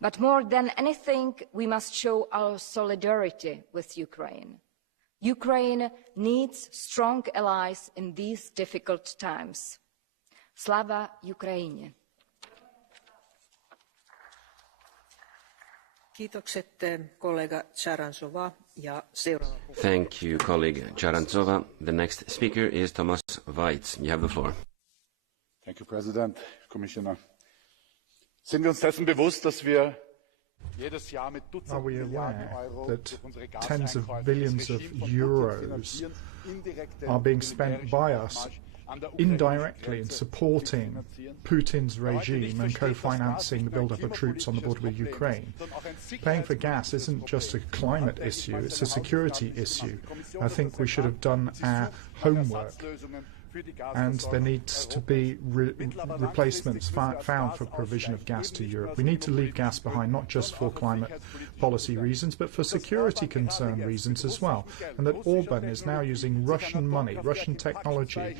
But more than anything, we must show our solidarity with Ukraine. Ukraine needs strong allies in these difficult times. Slava Ukraini! Thank you, colleague Charantsova. The next speaker is Thomas Weitz. You have the floor. Thank you, President, Commissioner. Sind wir uns dessen bewusst, dass wir jedes Jahr mit Are we Dutzenden Milliarden aware Euro that durch unsere tens of Gaseinkäufe billions das of Regime von Putin euros finanzieren, indirekte are being spent by us Marsch an der ukrainischen indirectly in Grenze supporting finanzieren? Putin's regime and co-financing the build-up of troops on the border with Ukraine? Paying for gas isn't just a climate issue, it's a security issue. I think we should have done our homework, and there needs to be replacements found for provision of gas to Europe. We need to leave gas behind, not just for climate policy reasons, but for security concern reasons as well. And that Orban is now using Russian money, Russian technology,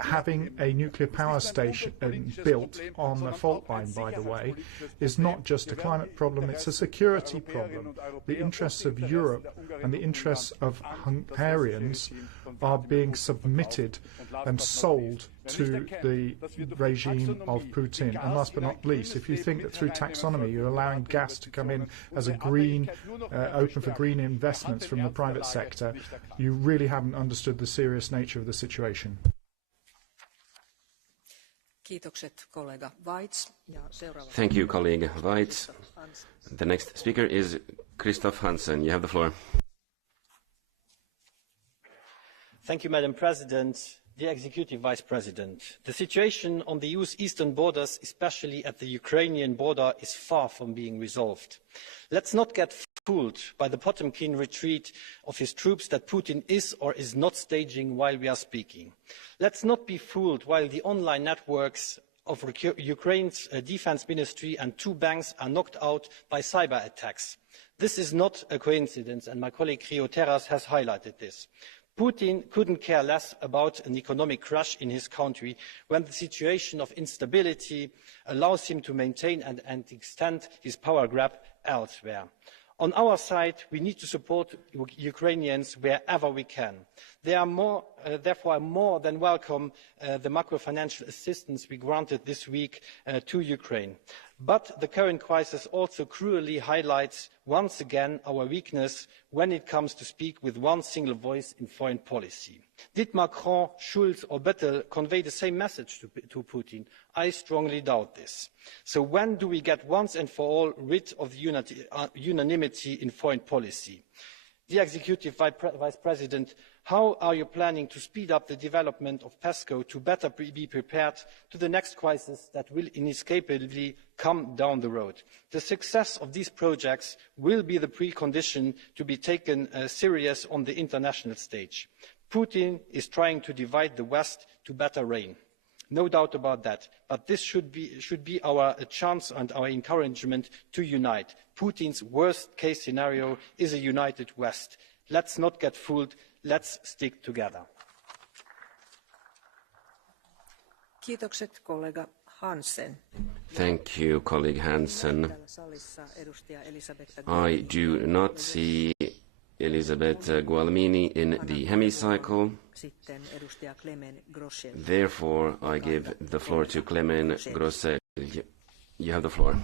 having a nuclear power station built on the fault line, by the way, is not just a climate problem, it's a security problem. The interests of Europe and the interests of Hungarians are being submitted and sold to the regime of Putin. And last but not least, if you think that through taxonomy you're allowing gas to come in as a green, open for green investments from the private sector, you really haven't understood the serious nature of the situation. Thank you, colleague Weitz. The next speaker is Christoph Hansen. You have the floor. Thank you, Madam President. Dear Executive Vice President, the situation on the EU's eastern borders, especially at the Ukrainian border, is far from being resolved. Let's not get fooled by the Potemkin retreat of his troops that Putin is or is not staging while we are speaking. Let's not be fooled while the online networks of Ukraine's defense ministry and 2 banks are knocked out by cyber attacks. This is not a coincidence, and my colleague Rio Terras has highlighted this. Putin couldn't care less about an economic crash in his country when the situation of instability allows him to maintain and extend his power grab elsewhere. On our side, we need to support Ukrainians wherever we can. Therefore, I more than welcome the macro-financial assistance we granted this week to Ukraine. But the current crisis also cruelly highlights once again our weakness when it comes to speak with one single voice in foreign policy. Did Macron, Schulz or Bettel convey the same message to Putin? I strongly doubt this. So when do we get once and for all rid of the unanimity in foreign policy? The Executive Vice President, how are you planning to speed up the development of PESCO to better be prepared to the next crisis that will inescapably come down the road? The success of these projects will be the precondition to be taken serious on the international stage. Putin is trying to divide the West to better reign. No doubt about that, but this should be our chance and our encouragement to unite. Putin's worst-case scenario is a united West. Let's not get fooled. Let's stick together. Kiitokset, kollega Hansen. Thank you, colleague Hansen. I do not see Elisabeth Gualmini in the hemicycle. Therefore, I give the floor to Klemen Grossel. You have the floor.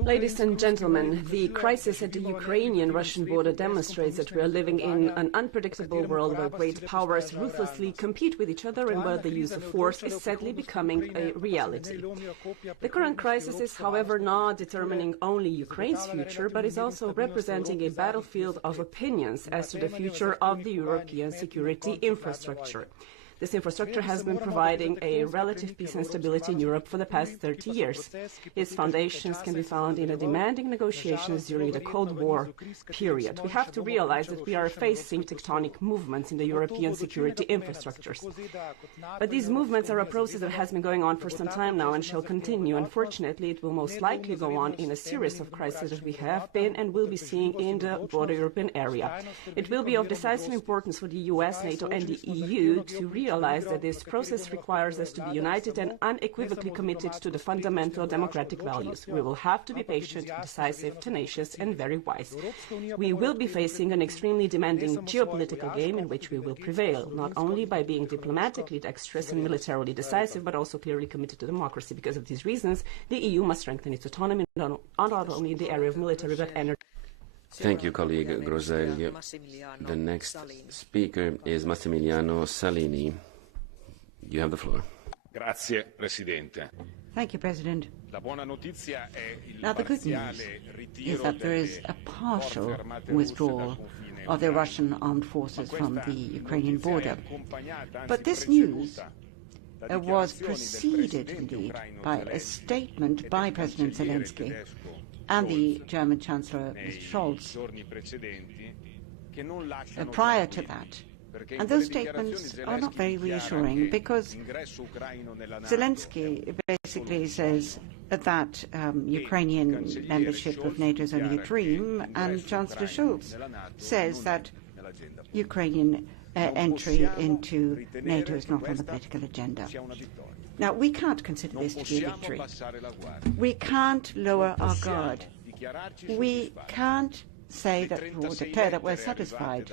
Ladies and gentlemen, the crisis at the Ukrainian-Russian border demonstrates that we are living in an unpredictable world where great powers ruthlessly compete with each other and where the use of force is sadly becoming a reality. The current crisis is, however, not determining only Ukraine's future, but is also representing a battlefield of opinions as to the future of the European security infrastructure. This infrastructure has been providing a relative peace and stability in Europe for the past 30 years. Its foundations can be found in the demanding negotiations during the Cold War period. We have to realize that we are facing tectonic movements in the European security infrastructures. But these movements are a process that has been going on for some time now and shall continue. Unfortunately, it will most likely go on in a series of crises that we have been and will be seeing in the broader European area. It will be of decisive importance for the US, NATO and the EU to realize that this process requires us to be united and unequivocally committed to the fundamental democratic values. We will have to be patient, decisive, tenacious and very wise. We will be facing an extremely demanding geopolitical game in which we will prevail, not only by being diplomatically dexterous and militarily decisive, but also clearly committed to democracy. Because of these reasons, the EU must strengthen its autonomy not only in the area of military but energy. Thank you, colleague Groselli. The next speaker is Massimiliano Salini. You have the floor. Grazie, Presidente. Thank you, President. Now, the good news is that there is a partial withdrawal of the Russian armed forces from the Ukrainian border. But this news was preceded, indeed, by a statement by President Zelensky and the German Chancellor, Mr. Scholz, prior to that. And those statements are not very reassuring because Zelensky basically says that Ukrainian membership of NATO is only a dream, and Chancellor Scholz says that Ukrainian entry into NATO is not on the political agenda. Now, we can't consider this to be a victory. We can't lower our guard. We can't say that or declare that we're satisfied.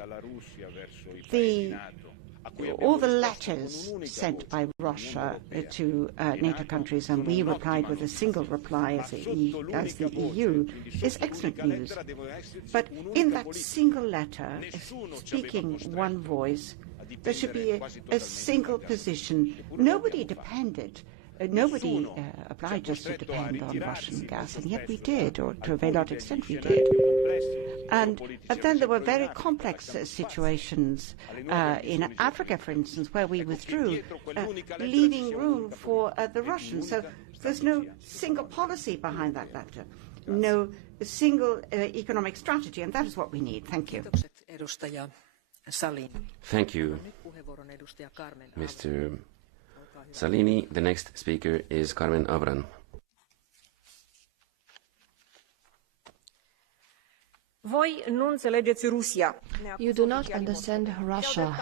All the letters sent by Russia to NATO countries, and we replied with a single reply as the EU, is excellent news. But in that single letter, speaking one voice, there should be a single position. Nobody obliged us to depend on Russian gas, and yet we did, or to a very large extent we did. And then there were very complex situations in Africa, for instance, where we withdrew, leaving room for the Russians. So there's no single policy behind that letter, no single economic strategy, and that is what we need. Thank you. Thank you, Mr. Salini. The next speaker is Carmen Avran. You do not understand Russia.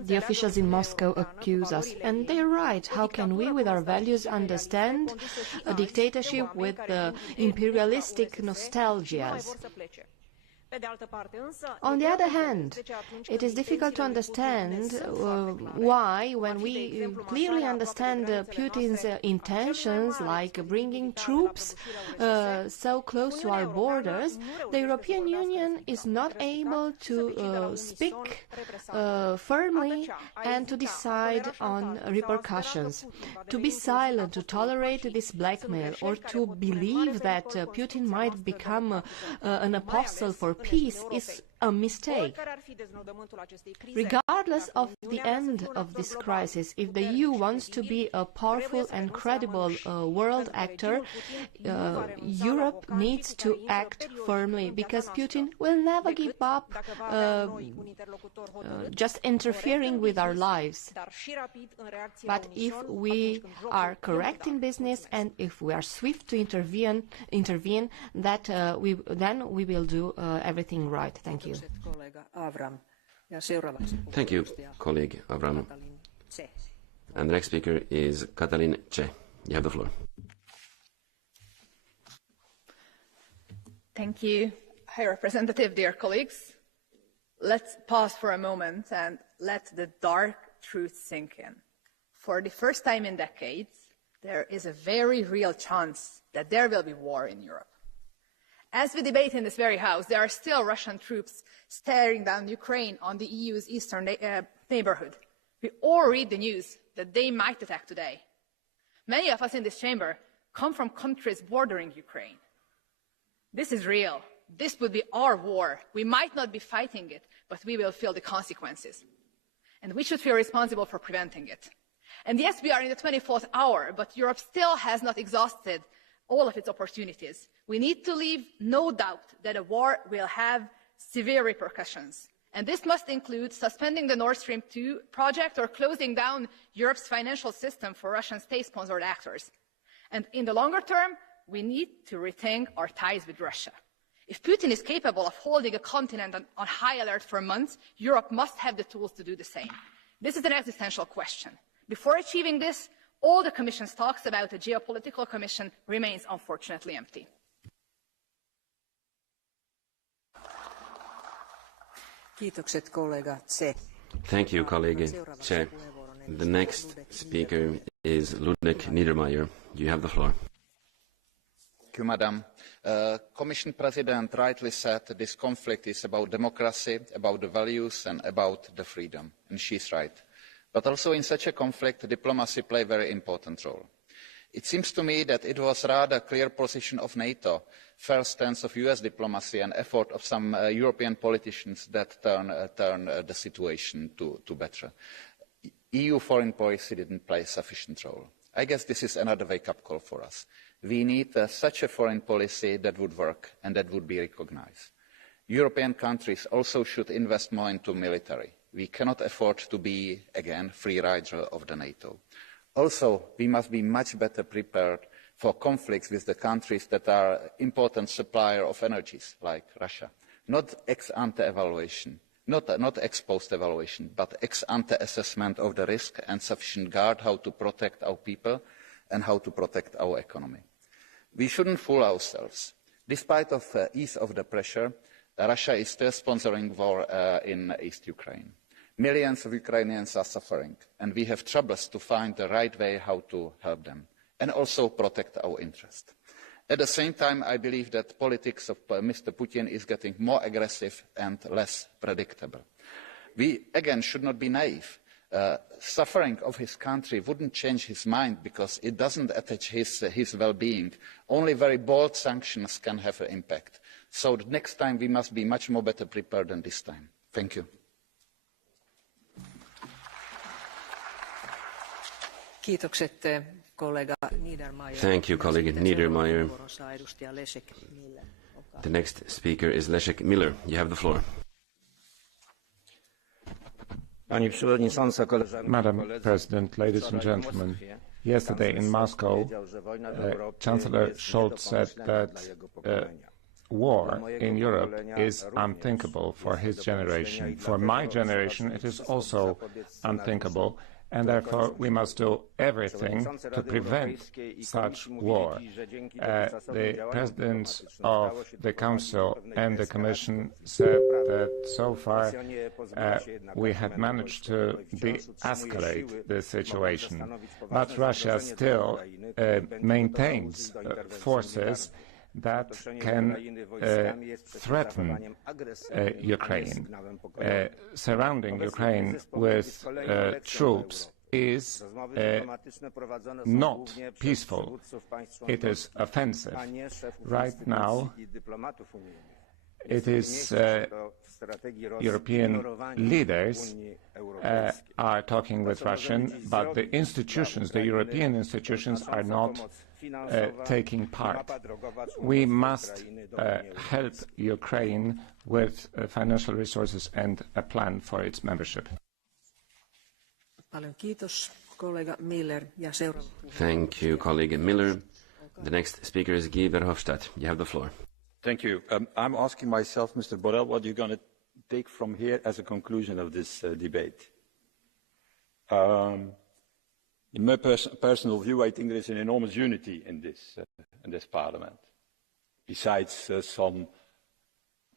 The officials in Moscow accuse us, and they're right. How can we, with our values, understand a dictatorship with imperialistic nostalgias? On the other hand, it is difficult to understand why, when we clearly understand Putin's intentions, like bringing troops so close to our borders, the European Union is not able to speak firmly and to decide on repercussions. To be silent, to tolerate this blackmail, or to believe that Putin might become an apostle for peace is a mistake. Regardless of the end of this crisis, if the EU wants to be a powerful and credible world actor, Europe needs to act firmly, because Putin will never give up just interfering with our lives. But if we are correct in business and if we are swift to intervene, then we will do everything right. Thank you. Thank you, colleague Avram. And the next speaker is Katalin Che. You have the floor. Thank you, High Representative, dear colleagues. Let's pause for a moment and let the dark truth sink in. For the first time in decades, there is a very real chance that there will be war in Europe. As we debate in this very house, there are still Russian troops staring down Ukraine on the EU's eastern neighborhood. We all read the news that they might attack today. Many of us in this chamber come from countries bordering Ukraine. This is real. This would be our war. We might not be fighting it, but we will feel the consequences. And we should feel responsible for preventing it. And yes, we are in the 24th hour, but Europe still has not exhausted all of its opportunities. We need to leave no doubt that a war will have severe repercussions. And this must include suspending the Nord Stream 2 project or closing down Europe's financial system for Russian state-sponsored actors. And in the longer term, we need to rethink our ties with Russia. If Putin is capable of holding a continent on high alert for months, Europe must have the tools to do the same. This is an existential question. Before achieving this, all the Commission's talks about a geopolitical commission remains unfortunately empty. Thank you, colleague Che. The next speaker is Ludwig Niedermayer. You have the floor. Thank you, Madam. Commission President rightly said that this conflict is about democracy, about the values and about the freedom, and she's right. But also in such a conflict, diplomacy plays a very important role. It seems to me that it was rather a clear position of NATO, fair stance of US diplomacy and effort of some European politicians that turn the situation to better. EU foreign policy didn't play a sufficient role. I guess this is another wake-up call for us. We need such a foreign policy that would work and that would be recognized. European countries also should invest more into military. We cannot afford to be, again, free rider of the NATO. Also, we must be much better prepared for conflicts with the countries that are important suppliers of energies, like Russia. Not ex-ante evaluation, not ex-post evaluation, but ex-ante assessment of the risk and sufficient guard how to protect our people and how to protect our economy. We shouldn't fool ourselves. Despite of ease of the pressure, Russia is still sponsoring war in East Ukraine. Millions of Ukrainians are suffering, and we have troubles to find the right way how to help them, and also protect our interest. At the same time, I believe that politics of Mr. Putin is getting more aggressive and less predictable. We, again, should not be naive. Suffering of his country wouldn't change his mind because it doesn't attach his well-being. Only very bold sanctions can have an impact. So the next time we must be much more better prepared than this time. Thank you. Thank you, colleague Niedermayer. The next speaker is Leszek Miller. You have the floor. Madam President, ladies and gentlemen, yesterday in Moscow, Chancellor Scholz said that war in Europe is unthinkable for his generation. For my generation, it is also unthinkable, and therefore we must do everything to prevent such war. The President of the Council and the Commission said that so far we had managed to de-escalate the situation, but Russia still maintains forces that can threaten Ukraine. Surrounding Ukraine with troops is not peaceful. It is offensive. Right now, it is European leaders are talking with Russia, but the institutions, the European institutions, are not taking part. We must help Ukraine with financial resources and a plan for its membership. Thank you, colleague Miller. The next speaker is Guy. You have the floor. Thank you. I'm asking myself, Mr. Borrell, what you're going to take from here as a conclusion of this debate. In my personal view, I think there is an enormous unity in this Parliament. Besides some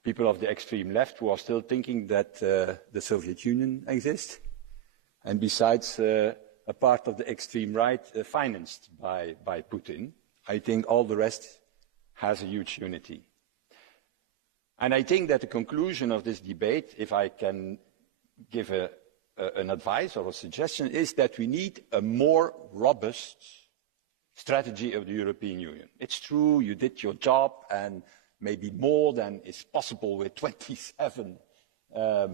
people of the extreme left who are still thinking that the Soviet Union exists, and besides a part of the extreme right financed by Putin, I think all the rest has a huge unity. And I think that the conclusion of this debate, if I can give an advice or a suggestion, is that we need a more robust strategy of the European Union. It's true, you did your job, and maybe more than is possible with 27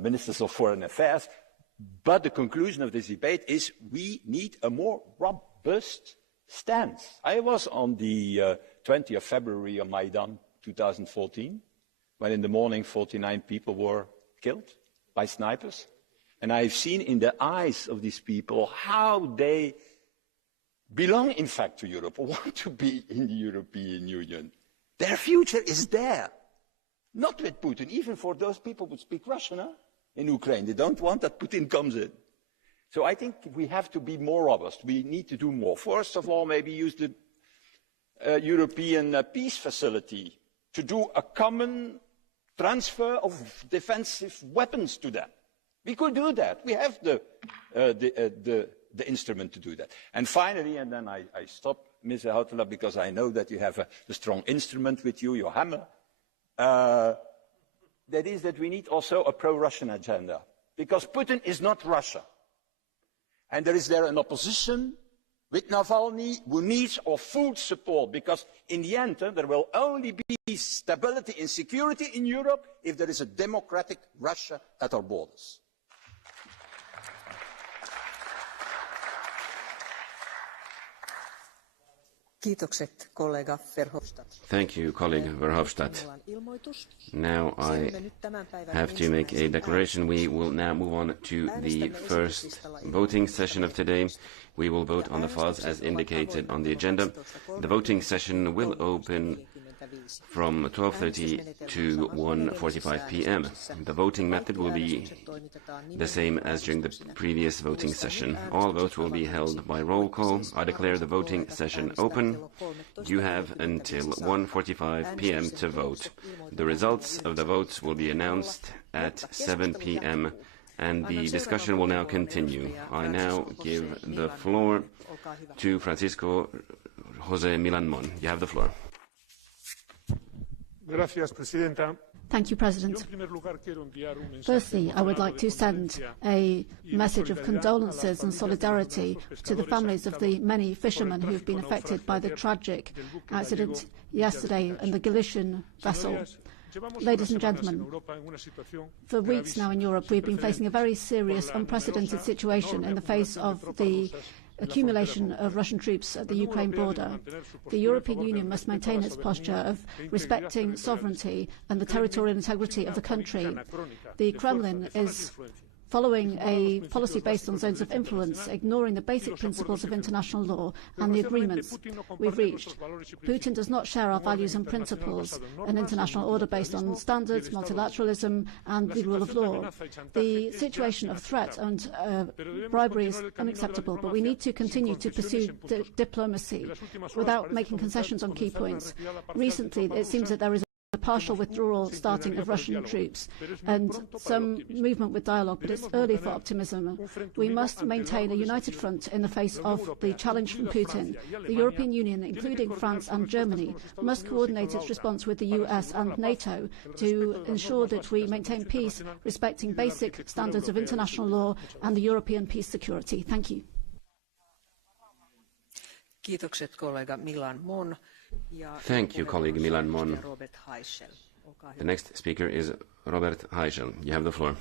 ministers of foreign affairs, but the conclusion of this debate is we need a more robust stance. I was on the 20th of February on Maidan 2014, when in the morning 49 people were killed by snipers. And I've seen in the eyes of these people how they belong, in fact, to Europe, or want to be in the European Union. Their future is there, not with Putin, even for those people who speak Russian in Ukraine. They don't want that Putin comes in. So I think we have to be more robust. We need to do more. First of all, maybe use the European peace facility to do a common transfer of defensive weapons to them. We could do that. We have the instrument to do that. And finally, and then I stop, Ms. Hautala, because I know that you have a strong instrument with you, your hammer. That is that we need also a pro-Russian agenda. Because Putin is not Russia. And there is an opposition with Navalny who needs our full support. Because in the end, there will only be stability and security in Europe if there is a democratic Russia at our borders. Thank you, colleague Verhofstadt. Now I have to make a declaration. We will now move on to the first voting session of today. We will vote on the files as indicated on the agenda. The voting session will open from 12:30 to 1:45 p.m. The voting method will be the same as during the previous voting session. All votes will be held by roll call. I declare the voting session open. You have until 1:45 p.m. to vote. The results of the votes will be announced at 7 p.m. and the discussion will now continue. I now give the floor to Francisco José Milán Mon. You have the floor. Thank you, President. Firstly, I would like to send a message of condolences and solidarity to the families of the many fishermen who have been affected by the tragic accident yesterday in the Galician vessel. Ladies and gentlemen, for weeks now in Europe, we've been facing a very serious, unprecedented situation in the face of the accumulation of Russian troops at the Ukraine border. The European Union must maintain its posture of respecting sovereignty and the territorial integrity of the country. The Kremlin is following a policy based on zones of influence, ignoring the basic principles of international law and the agreements we've reached. Putin does not share our values and principles, an international order based on standards, multilateralism and the rule of law. The situation of threat and bribery is unacceptable, but we need to continue to pursue diplomacy without making concessions on key points. Recently, it seems that there is a partial withdrawal starting of Russian troops and some movement with dialogue, but it's early for optimism. We must maintain a united front in the face of the challenge from Putin. The European Union, including France and Germany, must coordinate its response with the US and NATO to ensure that we maintain peace, respecting basic standards of international law and the European peace security. Thank you. Thank you, colleague Milan Mon. The next speaker is Robert Heischel. You have the floor.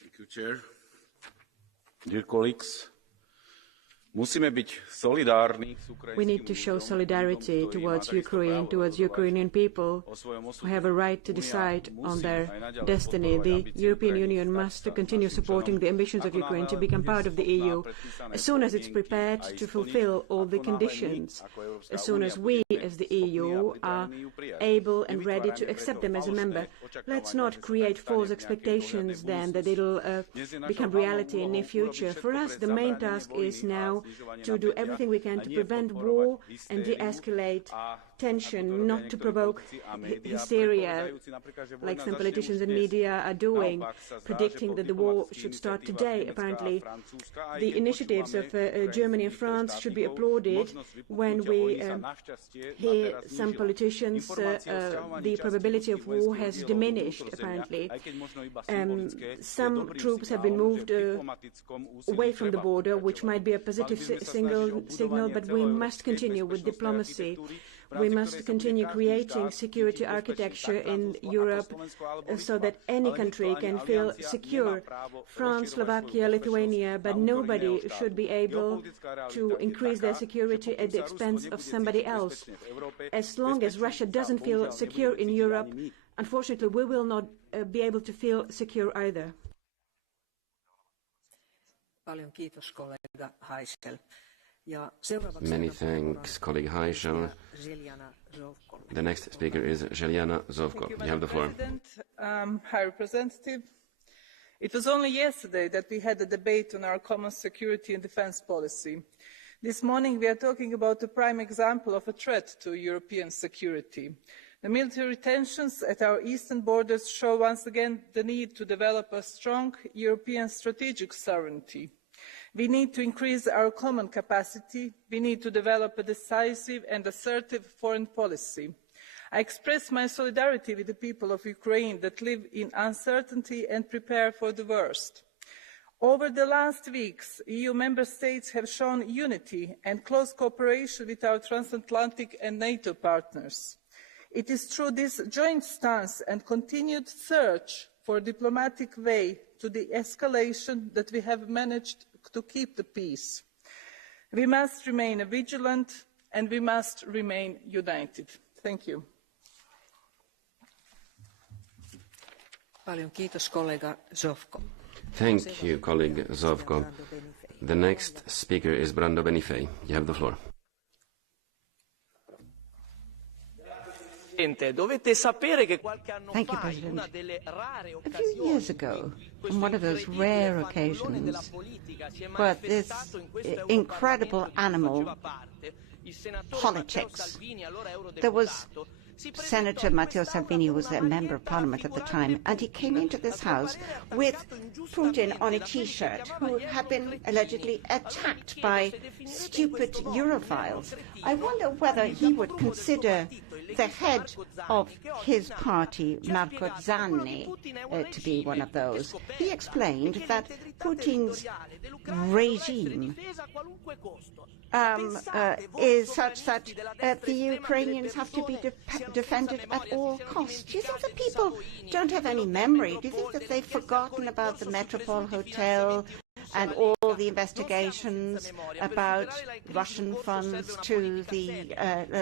Thank you, Chair. Dear colleagues, we need to show solidarity towards Ukraine, towards Ukrainian people who have a right to decide on their destiny. The European Union must continue supporting the ambitions of Ukraine to become part of the EU as soon as it's prepared to fulfill all the conditions, as soon as we as the EU are able and ready to accept them as a member. Let's not create false expectations then that it'll become reality in the near future. For us, the main task is now to do everything we can to prevent war and de-escalate tension, not to provoke hysteria like some politicians and media are doing, predicting that the war should start today. Apparently, the initiatives of Germany and France should be applauded. When we hear some politicians, the probability of war has diminished, apparently. Some troops have been moved away from the border, which might be a positive signal, but we must continue with diplomacy. We must continue creating security architecture in Europe so that any country can feel secure. France, Slovakia, Lithuania, but nobody should be able to increase their security at the expense of somebody else. As long as Russia doesn't feel secure in Europe, unfortunately, we will not be able to feel secure either. Many thanks, colleague Heischel. The next speaker is Zhelyana Zovko. You have the floor. High Representative, it was only yesterday that we had a debate on our common security and defence policy. This morning we are talking about a prime example of a threat to European security. The military tensions at our eastern borders show once again the need to develop a strong European strategic sovereignty. We need to increase our common capacity. We need to develop a decisive and assertive foreign policy. I express my solidarity with the people of Ukraine that live in uncertainty and prepare for the worst. Over the last weeks, EU member states have shown unity and close cooperation with our transatlantic and NATO partners. It is through this joint stance and continued search for a diplomatic way to the escalation that we have managed to keep the peace. We must remain vigilant and we must remain united. Thank you. Thank you, colleague Zovko. The next speaker is Brando Benifei. You have the floor. Thank you, President. A few years ago, on one of those rare occasions where this incredible animal, politics, there was Senator Matteo Salvini, who was a member of parliament at the time, and he came into this house with Putin on a T-shirt, who had been allegedly attacked by stupid Europhiles. I wonder whether he would consider the head of his party, Marco Zanni, to be one of those. He explained that Putin's regime is such that the Ukrainians have to be defended at all costs. Do you think that people don't have any memory? Do you think that they've forgotten about the Metropole Hotel and all the investigations about Russian funds to the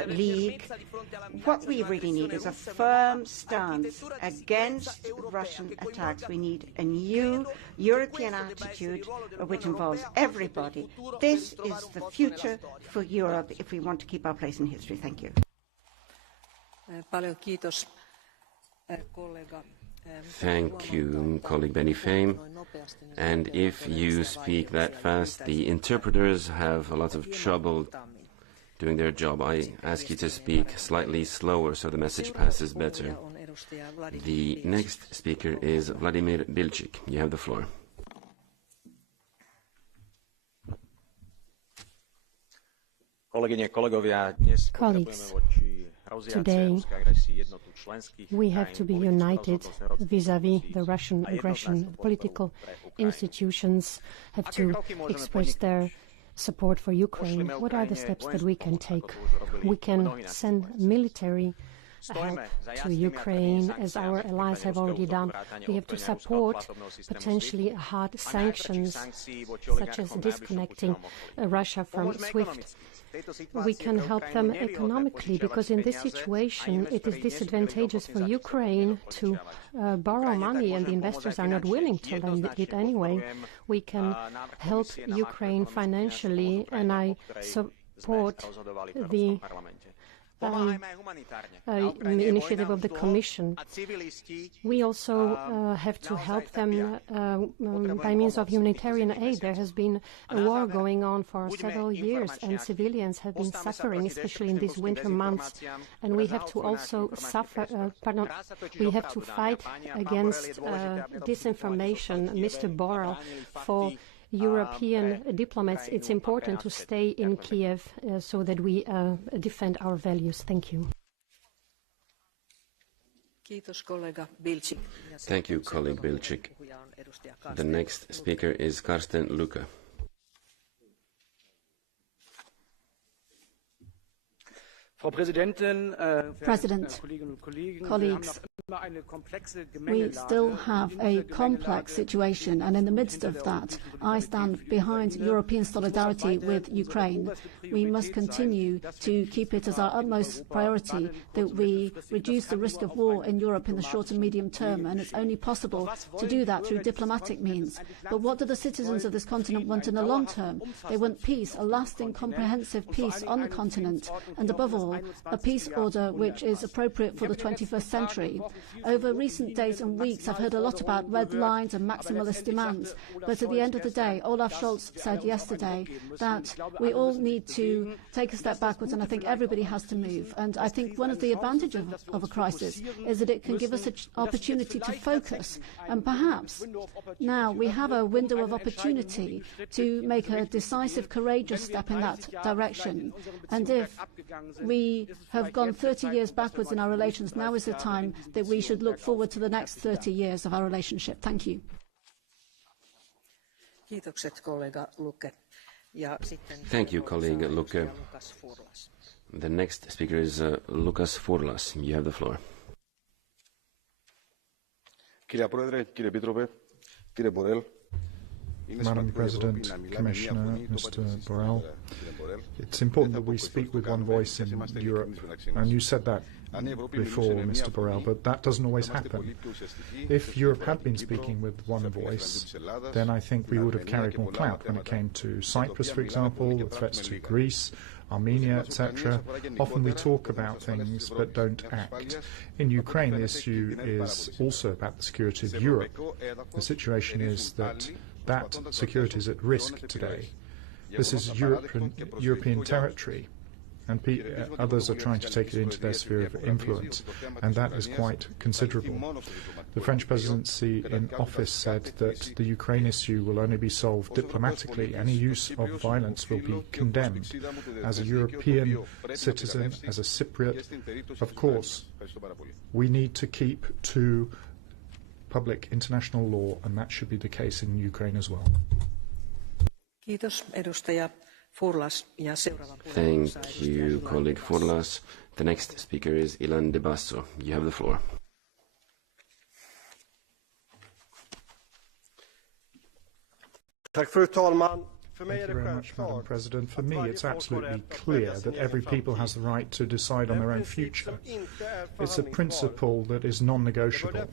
League. What we really need is a firm stance against Russian attacks. We need a new European attitude which involves everybody. This is the future for Europe if we want to keep our place in history. Thank you. Thank you, colleague Benny Fame. And if you speak that fast, the interpreters have a lot of trouble doing their job. I ask you to speak slightly slower so the message passes better. The next speaker is Vladimir Bilčík. You have the floor. Colleagues, today we have to be united vis-à-vis the Russian aggression. Political institutions have to express their support for Ukraine. What are the steps that we can take? We can send military help to Ukraine, as our allies have already done. We have to support potentially hard sanctions, such as disconnecting Russia from SWIFT. We can help them economically, because in this situation it is disadvantageous for Ukraine to borrow money, and the investors are not willing to lend it anyway. We can help Ukraine financially, and I support the initiative of the Commission. We also have to help them by means of humanitarian aid. There has been a war going on for several years, and civilians have been suffering, especially in these winter months. And we have to also we have to fight against disinformation. Mr. Borrell, for European diplomats, it's important to stay in Kiev so that we defend our values. Thank you. Thank you, colleague Bilčík. The next speaker is Karsten Lucke. President, colleagues, we still have a complex situation, and in the midst of that, I stand behind European solidarity with Ukraine. We must continue to keep it as our utmost priority that we reduce the risk of war in Europe in the short and medium term, and it's only possible to do that through diplomatic means. But what do the citizens of this continent want in the long term? They want peace, a lasting, comprehensive peace on the continent, and above all, a peace order which is appropriate for the 21st century. Over recent days and weeks, I've heard a lot about red lines and maximalist demands, but at the end of the day, Olaf Scholz said yesterday that we all need to take a step backwards, and I think everybody has to move. And I think one of the advantages of a crisis is that it can give us an opportunity to focus, and perhaps now we have a window of opportunity to make a decisive, courageous step in that direction. And if we have gone 30 years backwards in our relations, now is the time that we should look forward to the next 30 years of our relationship. Thank you. Thank you, colleague Lucke. The next speaker is Lukas Fourlas. You have the floor. Madam President, Commissioner, Mr. Borrell, it's important that we speak with one voice in Europe, and you said that before, Mr. Borrell, but that doesn't always happen. If Europe had been speaking with one voice, then I think we would have carried more clout when it came to Cyprus, for example, the threats to Greece, Armenia, etc. Often we talk about things but don't act. In Ukraine, the issue is also about the security of Europe. The situation is that security is at risk today. This is European territory, and others are trying to take it into their sphere of influence, and that is quite considerable. The French presidency in office said that the Ukraine issue will only be solved diplomatically. Any use of violence will be condemned. As a European citizen, as a Cypriot, of course, we need to keep to public international law, and that should be the case in Ukraine as well. Thank you, colleague Fourlas. The next speaker is Ilan de Basso. You have the floor. Thank you very much, Madam President. For me, it's absolutely clear that every people has the right to decide on their own future. It's a principle that is non-negotiable.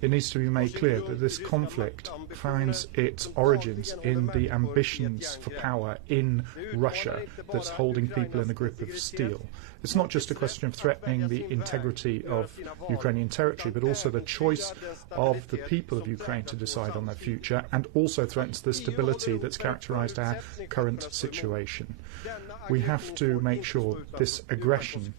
It needs to be made clear that this conflict finds its origins in the ambitions for power in Russia that's holding people in a grip of steel. It's not just a question of threatening the integrity of Ukrainian territory, but also the choice of the people of Ukraine to decide on their future, and also threatens the stability that's characterized our current situation. We have to make sure this aggression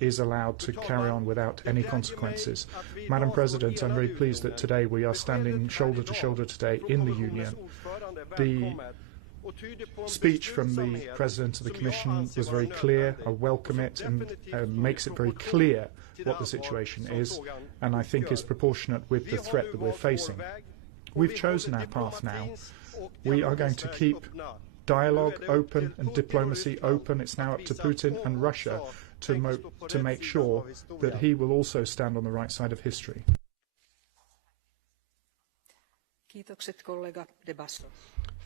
is allowed to carry on without any consequences. Madam President, I'm very pleased that today we are standing shoulder to shoulder today in the Union. The speech from the President of the Commission was very clear. I welcome it and makes it very clear what the situation is, and I think is proportionate with the threat that we're facing. We've chosen our path now. We are going to keep dialogue open and diplomacy open. It's now up to Putin and Russia to make sure that he will also stand on the right side of history.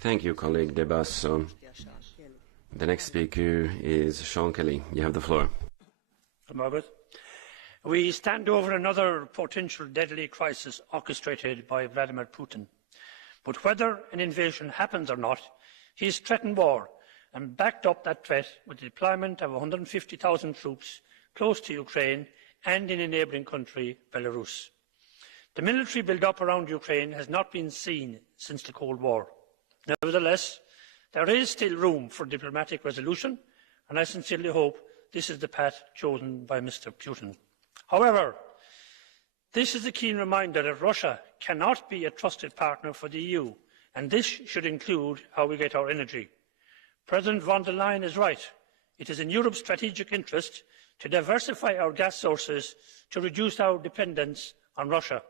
Thank you, colleague De Basso. The next speaker is Sean Kelly. You have the floor. We stand over another potential deadly crisis orchestrated by Vladimir Putin. But whether an invasion happens or not, he has threatened war and backed up that threat with the deployment of 150,000 troops close to Ukraine and in a neighbouring country, Belarus. The military build-up around Ukraine has not been seen since the Cold War. Nevertheless, there is still room for diplomatic resolution, and I sincerely hope this is the path chosen by Mr. Putin. However, this is a keen reminder that Russia cannot be a trusted partner for the EU, and this should include how we get our energy. President von der Leyen is right. It is in Europe's strategic interest to diversify our gas sources to reduce our dependence on Russia.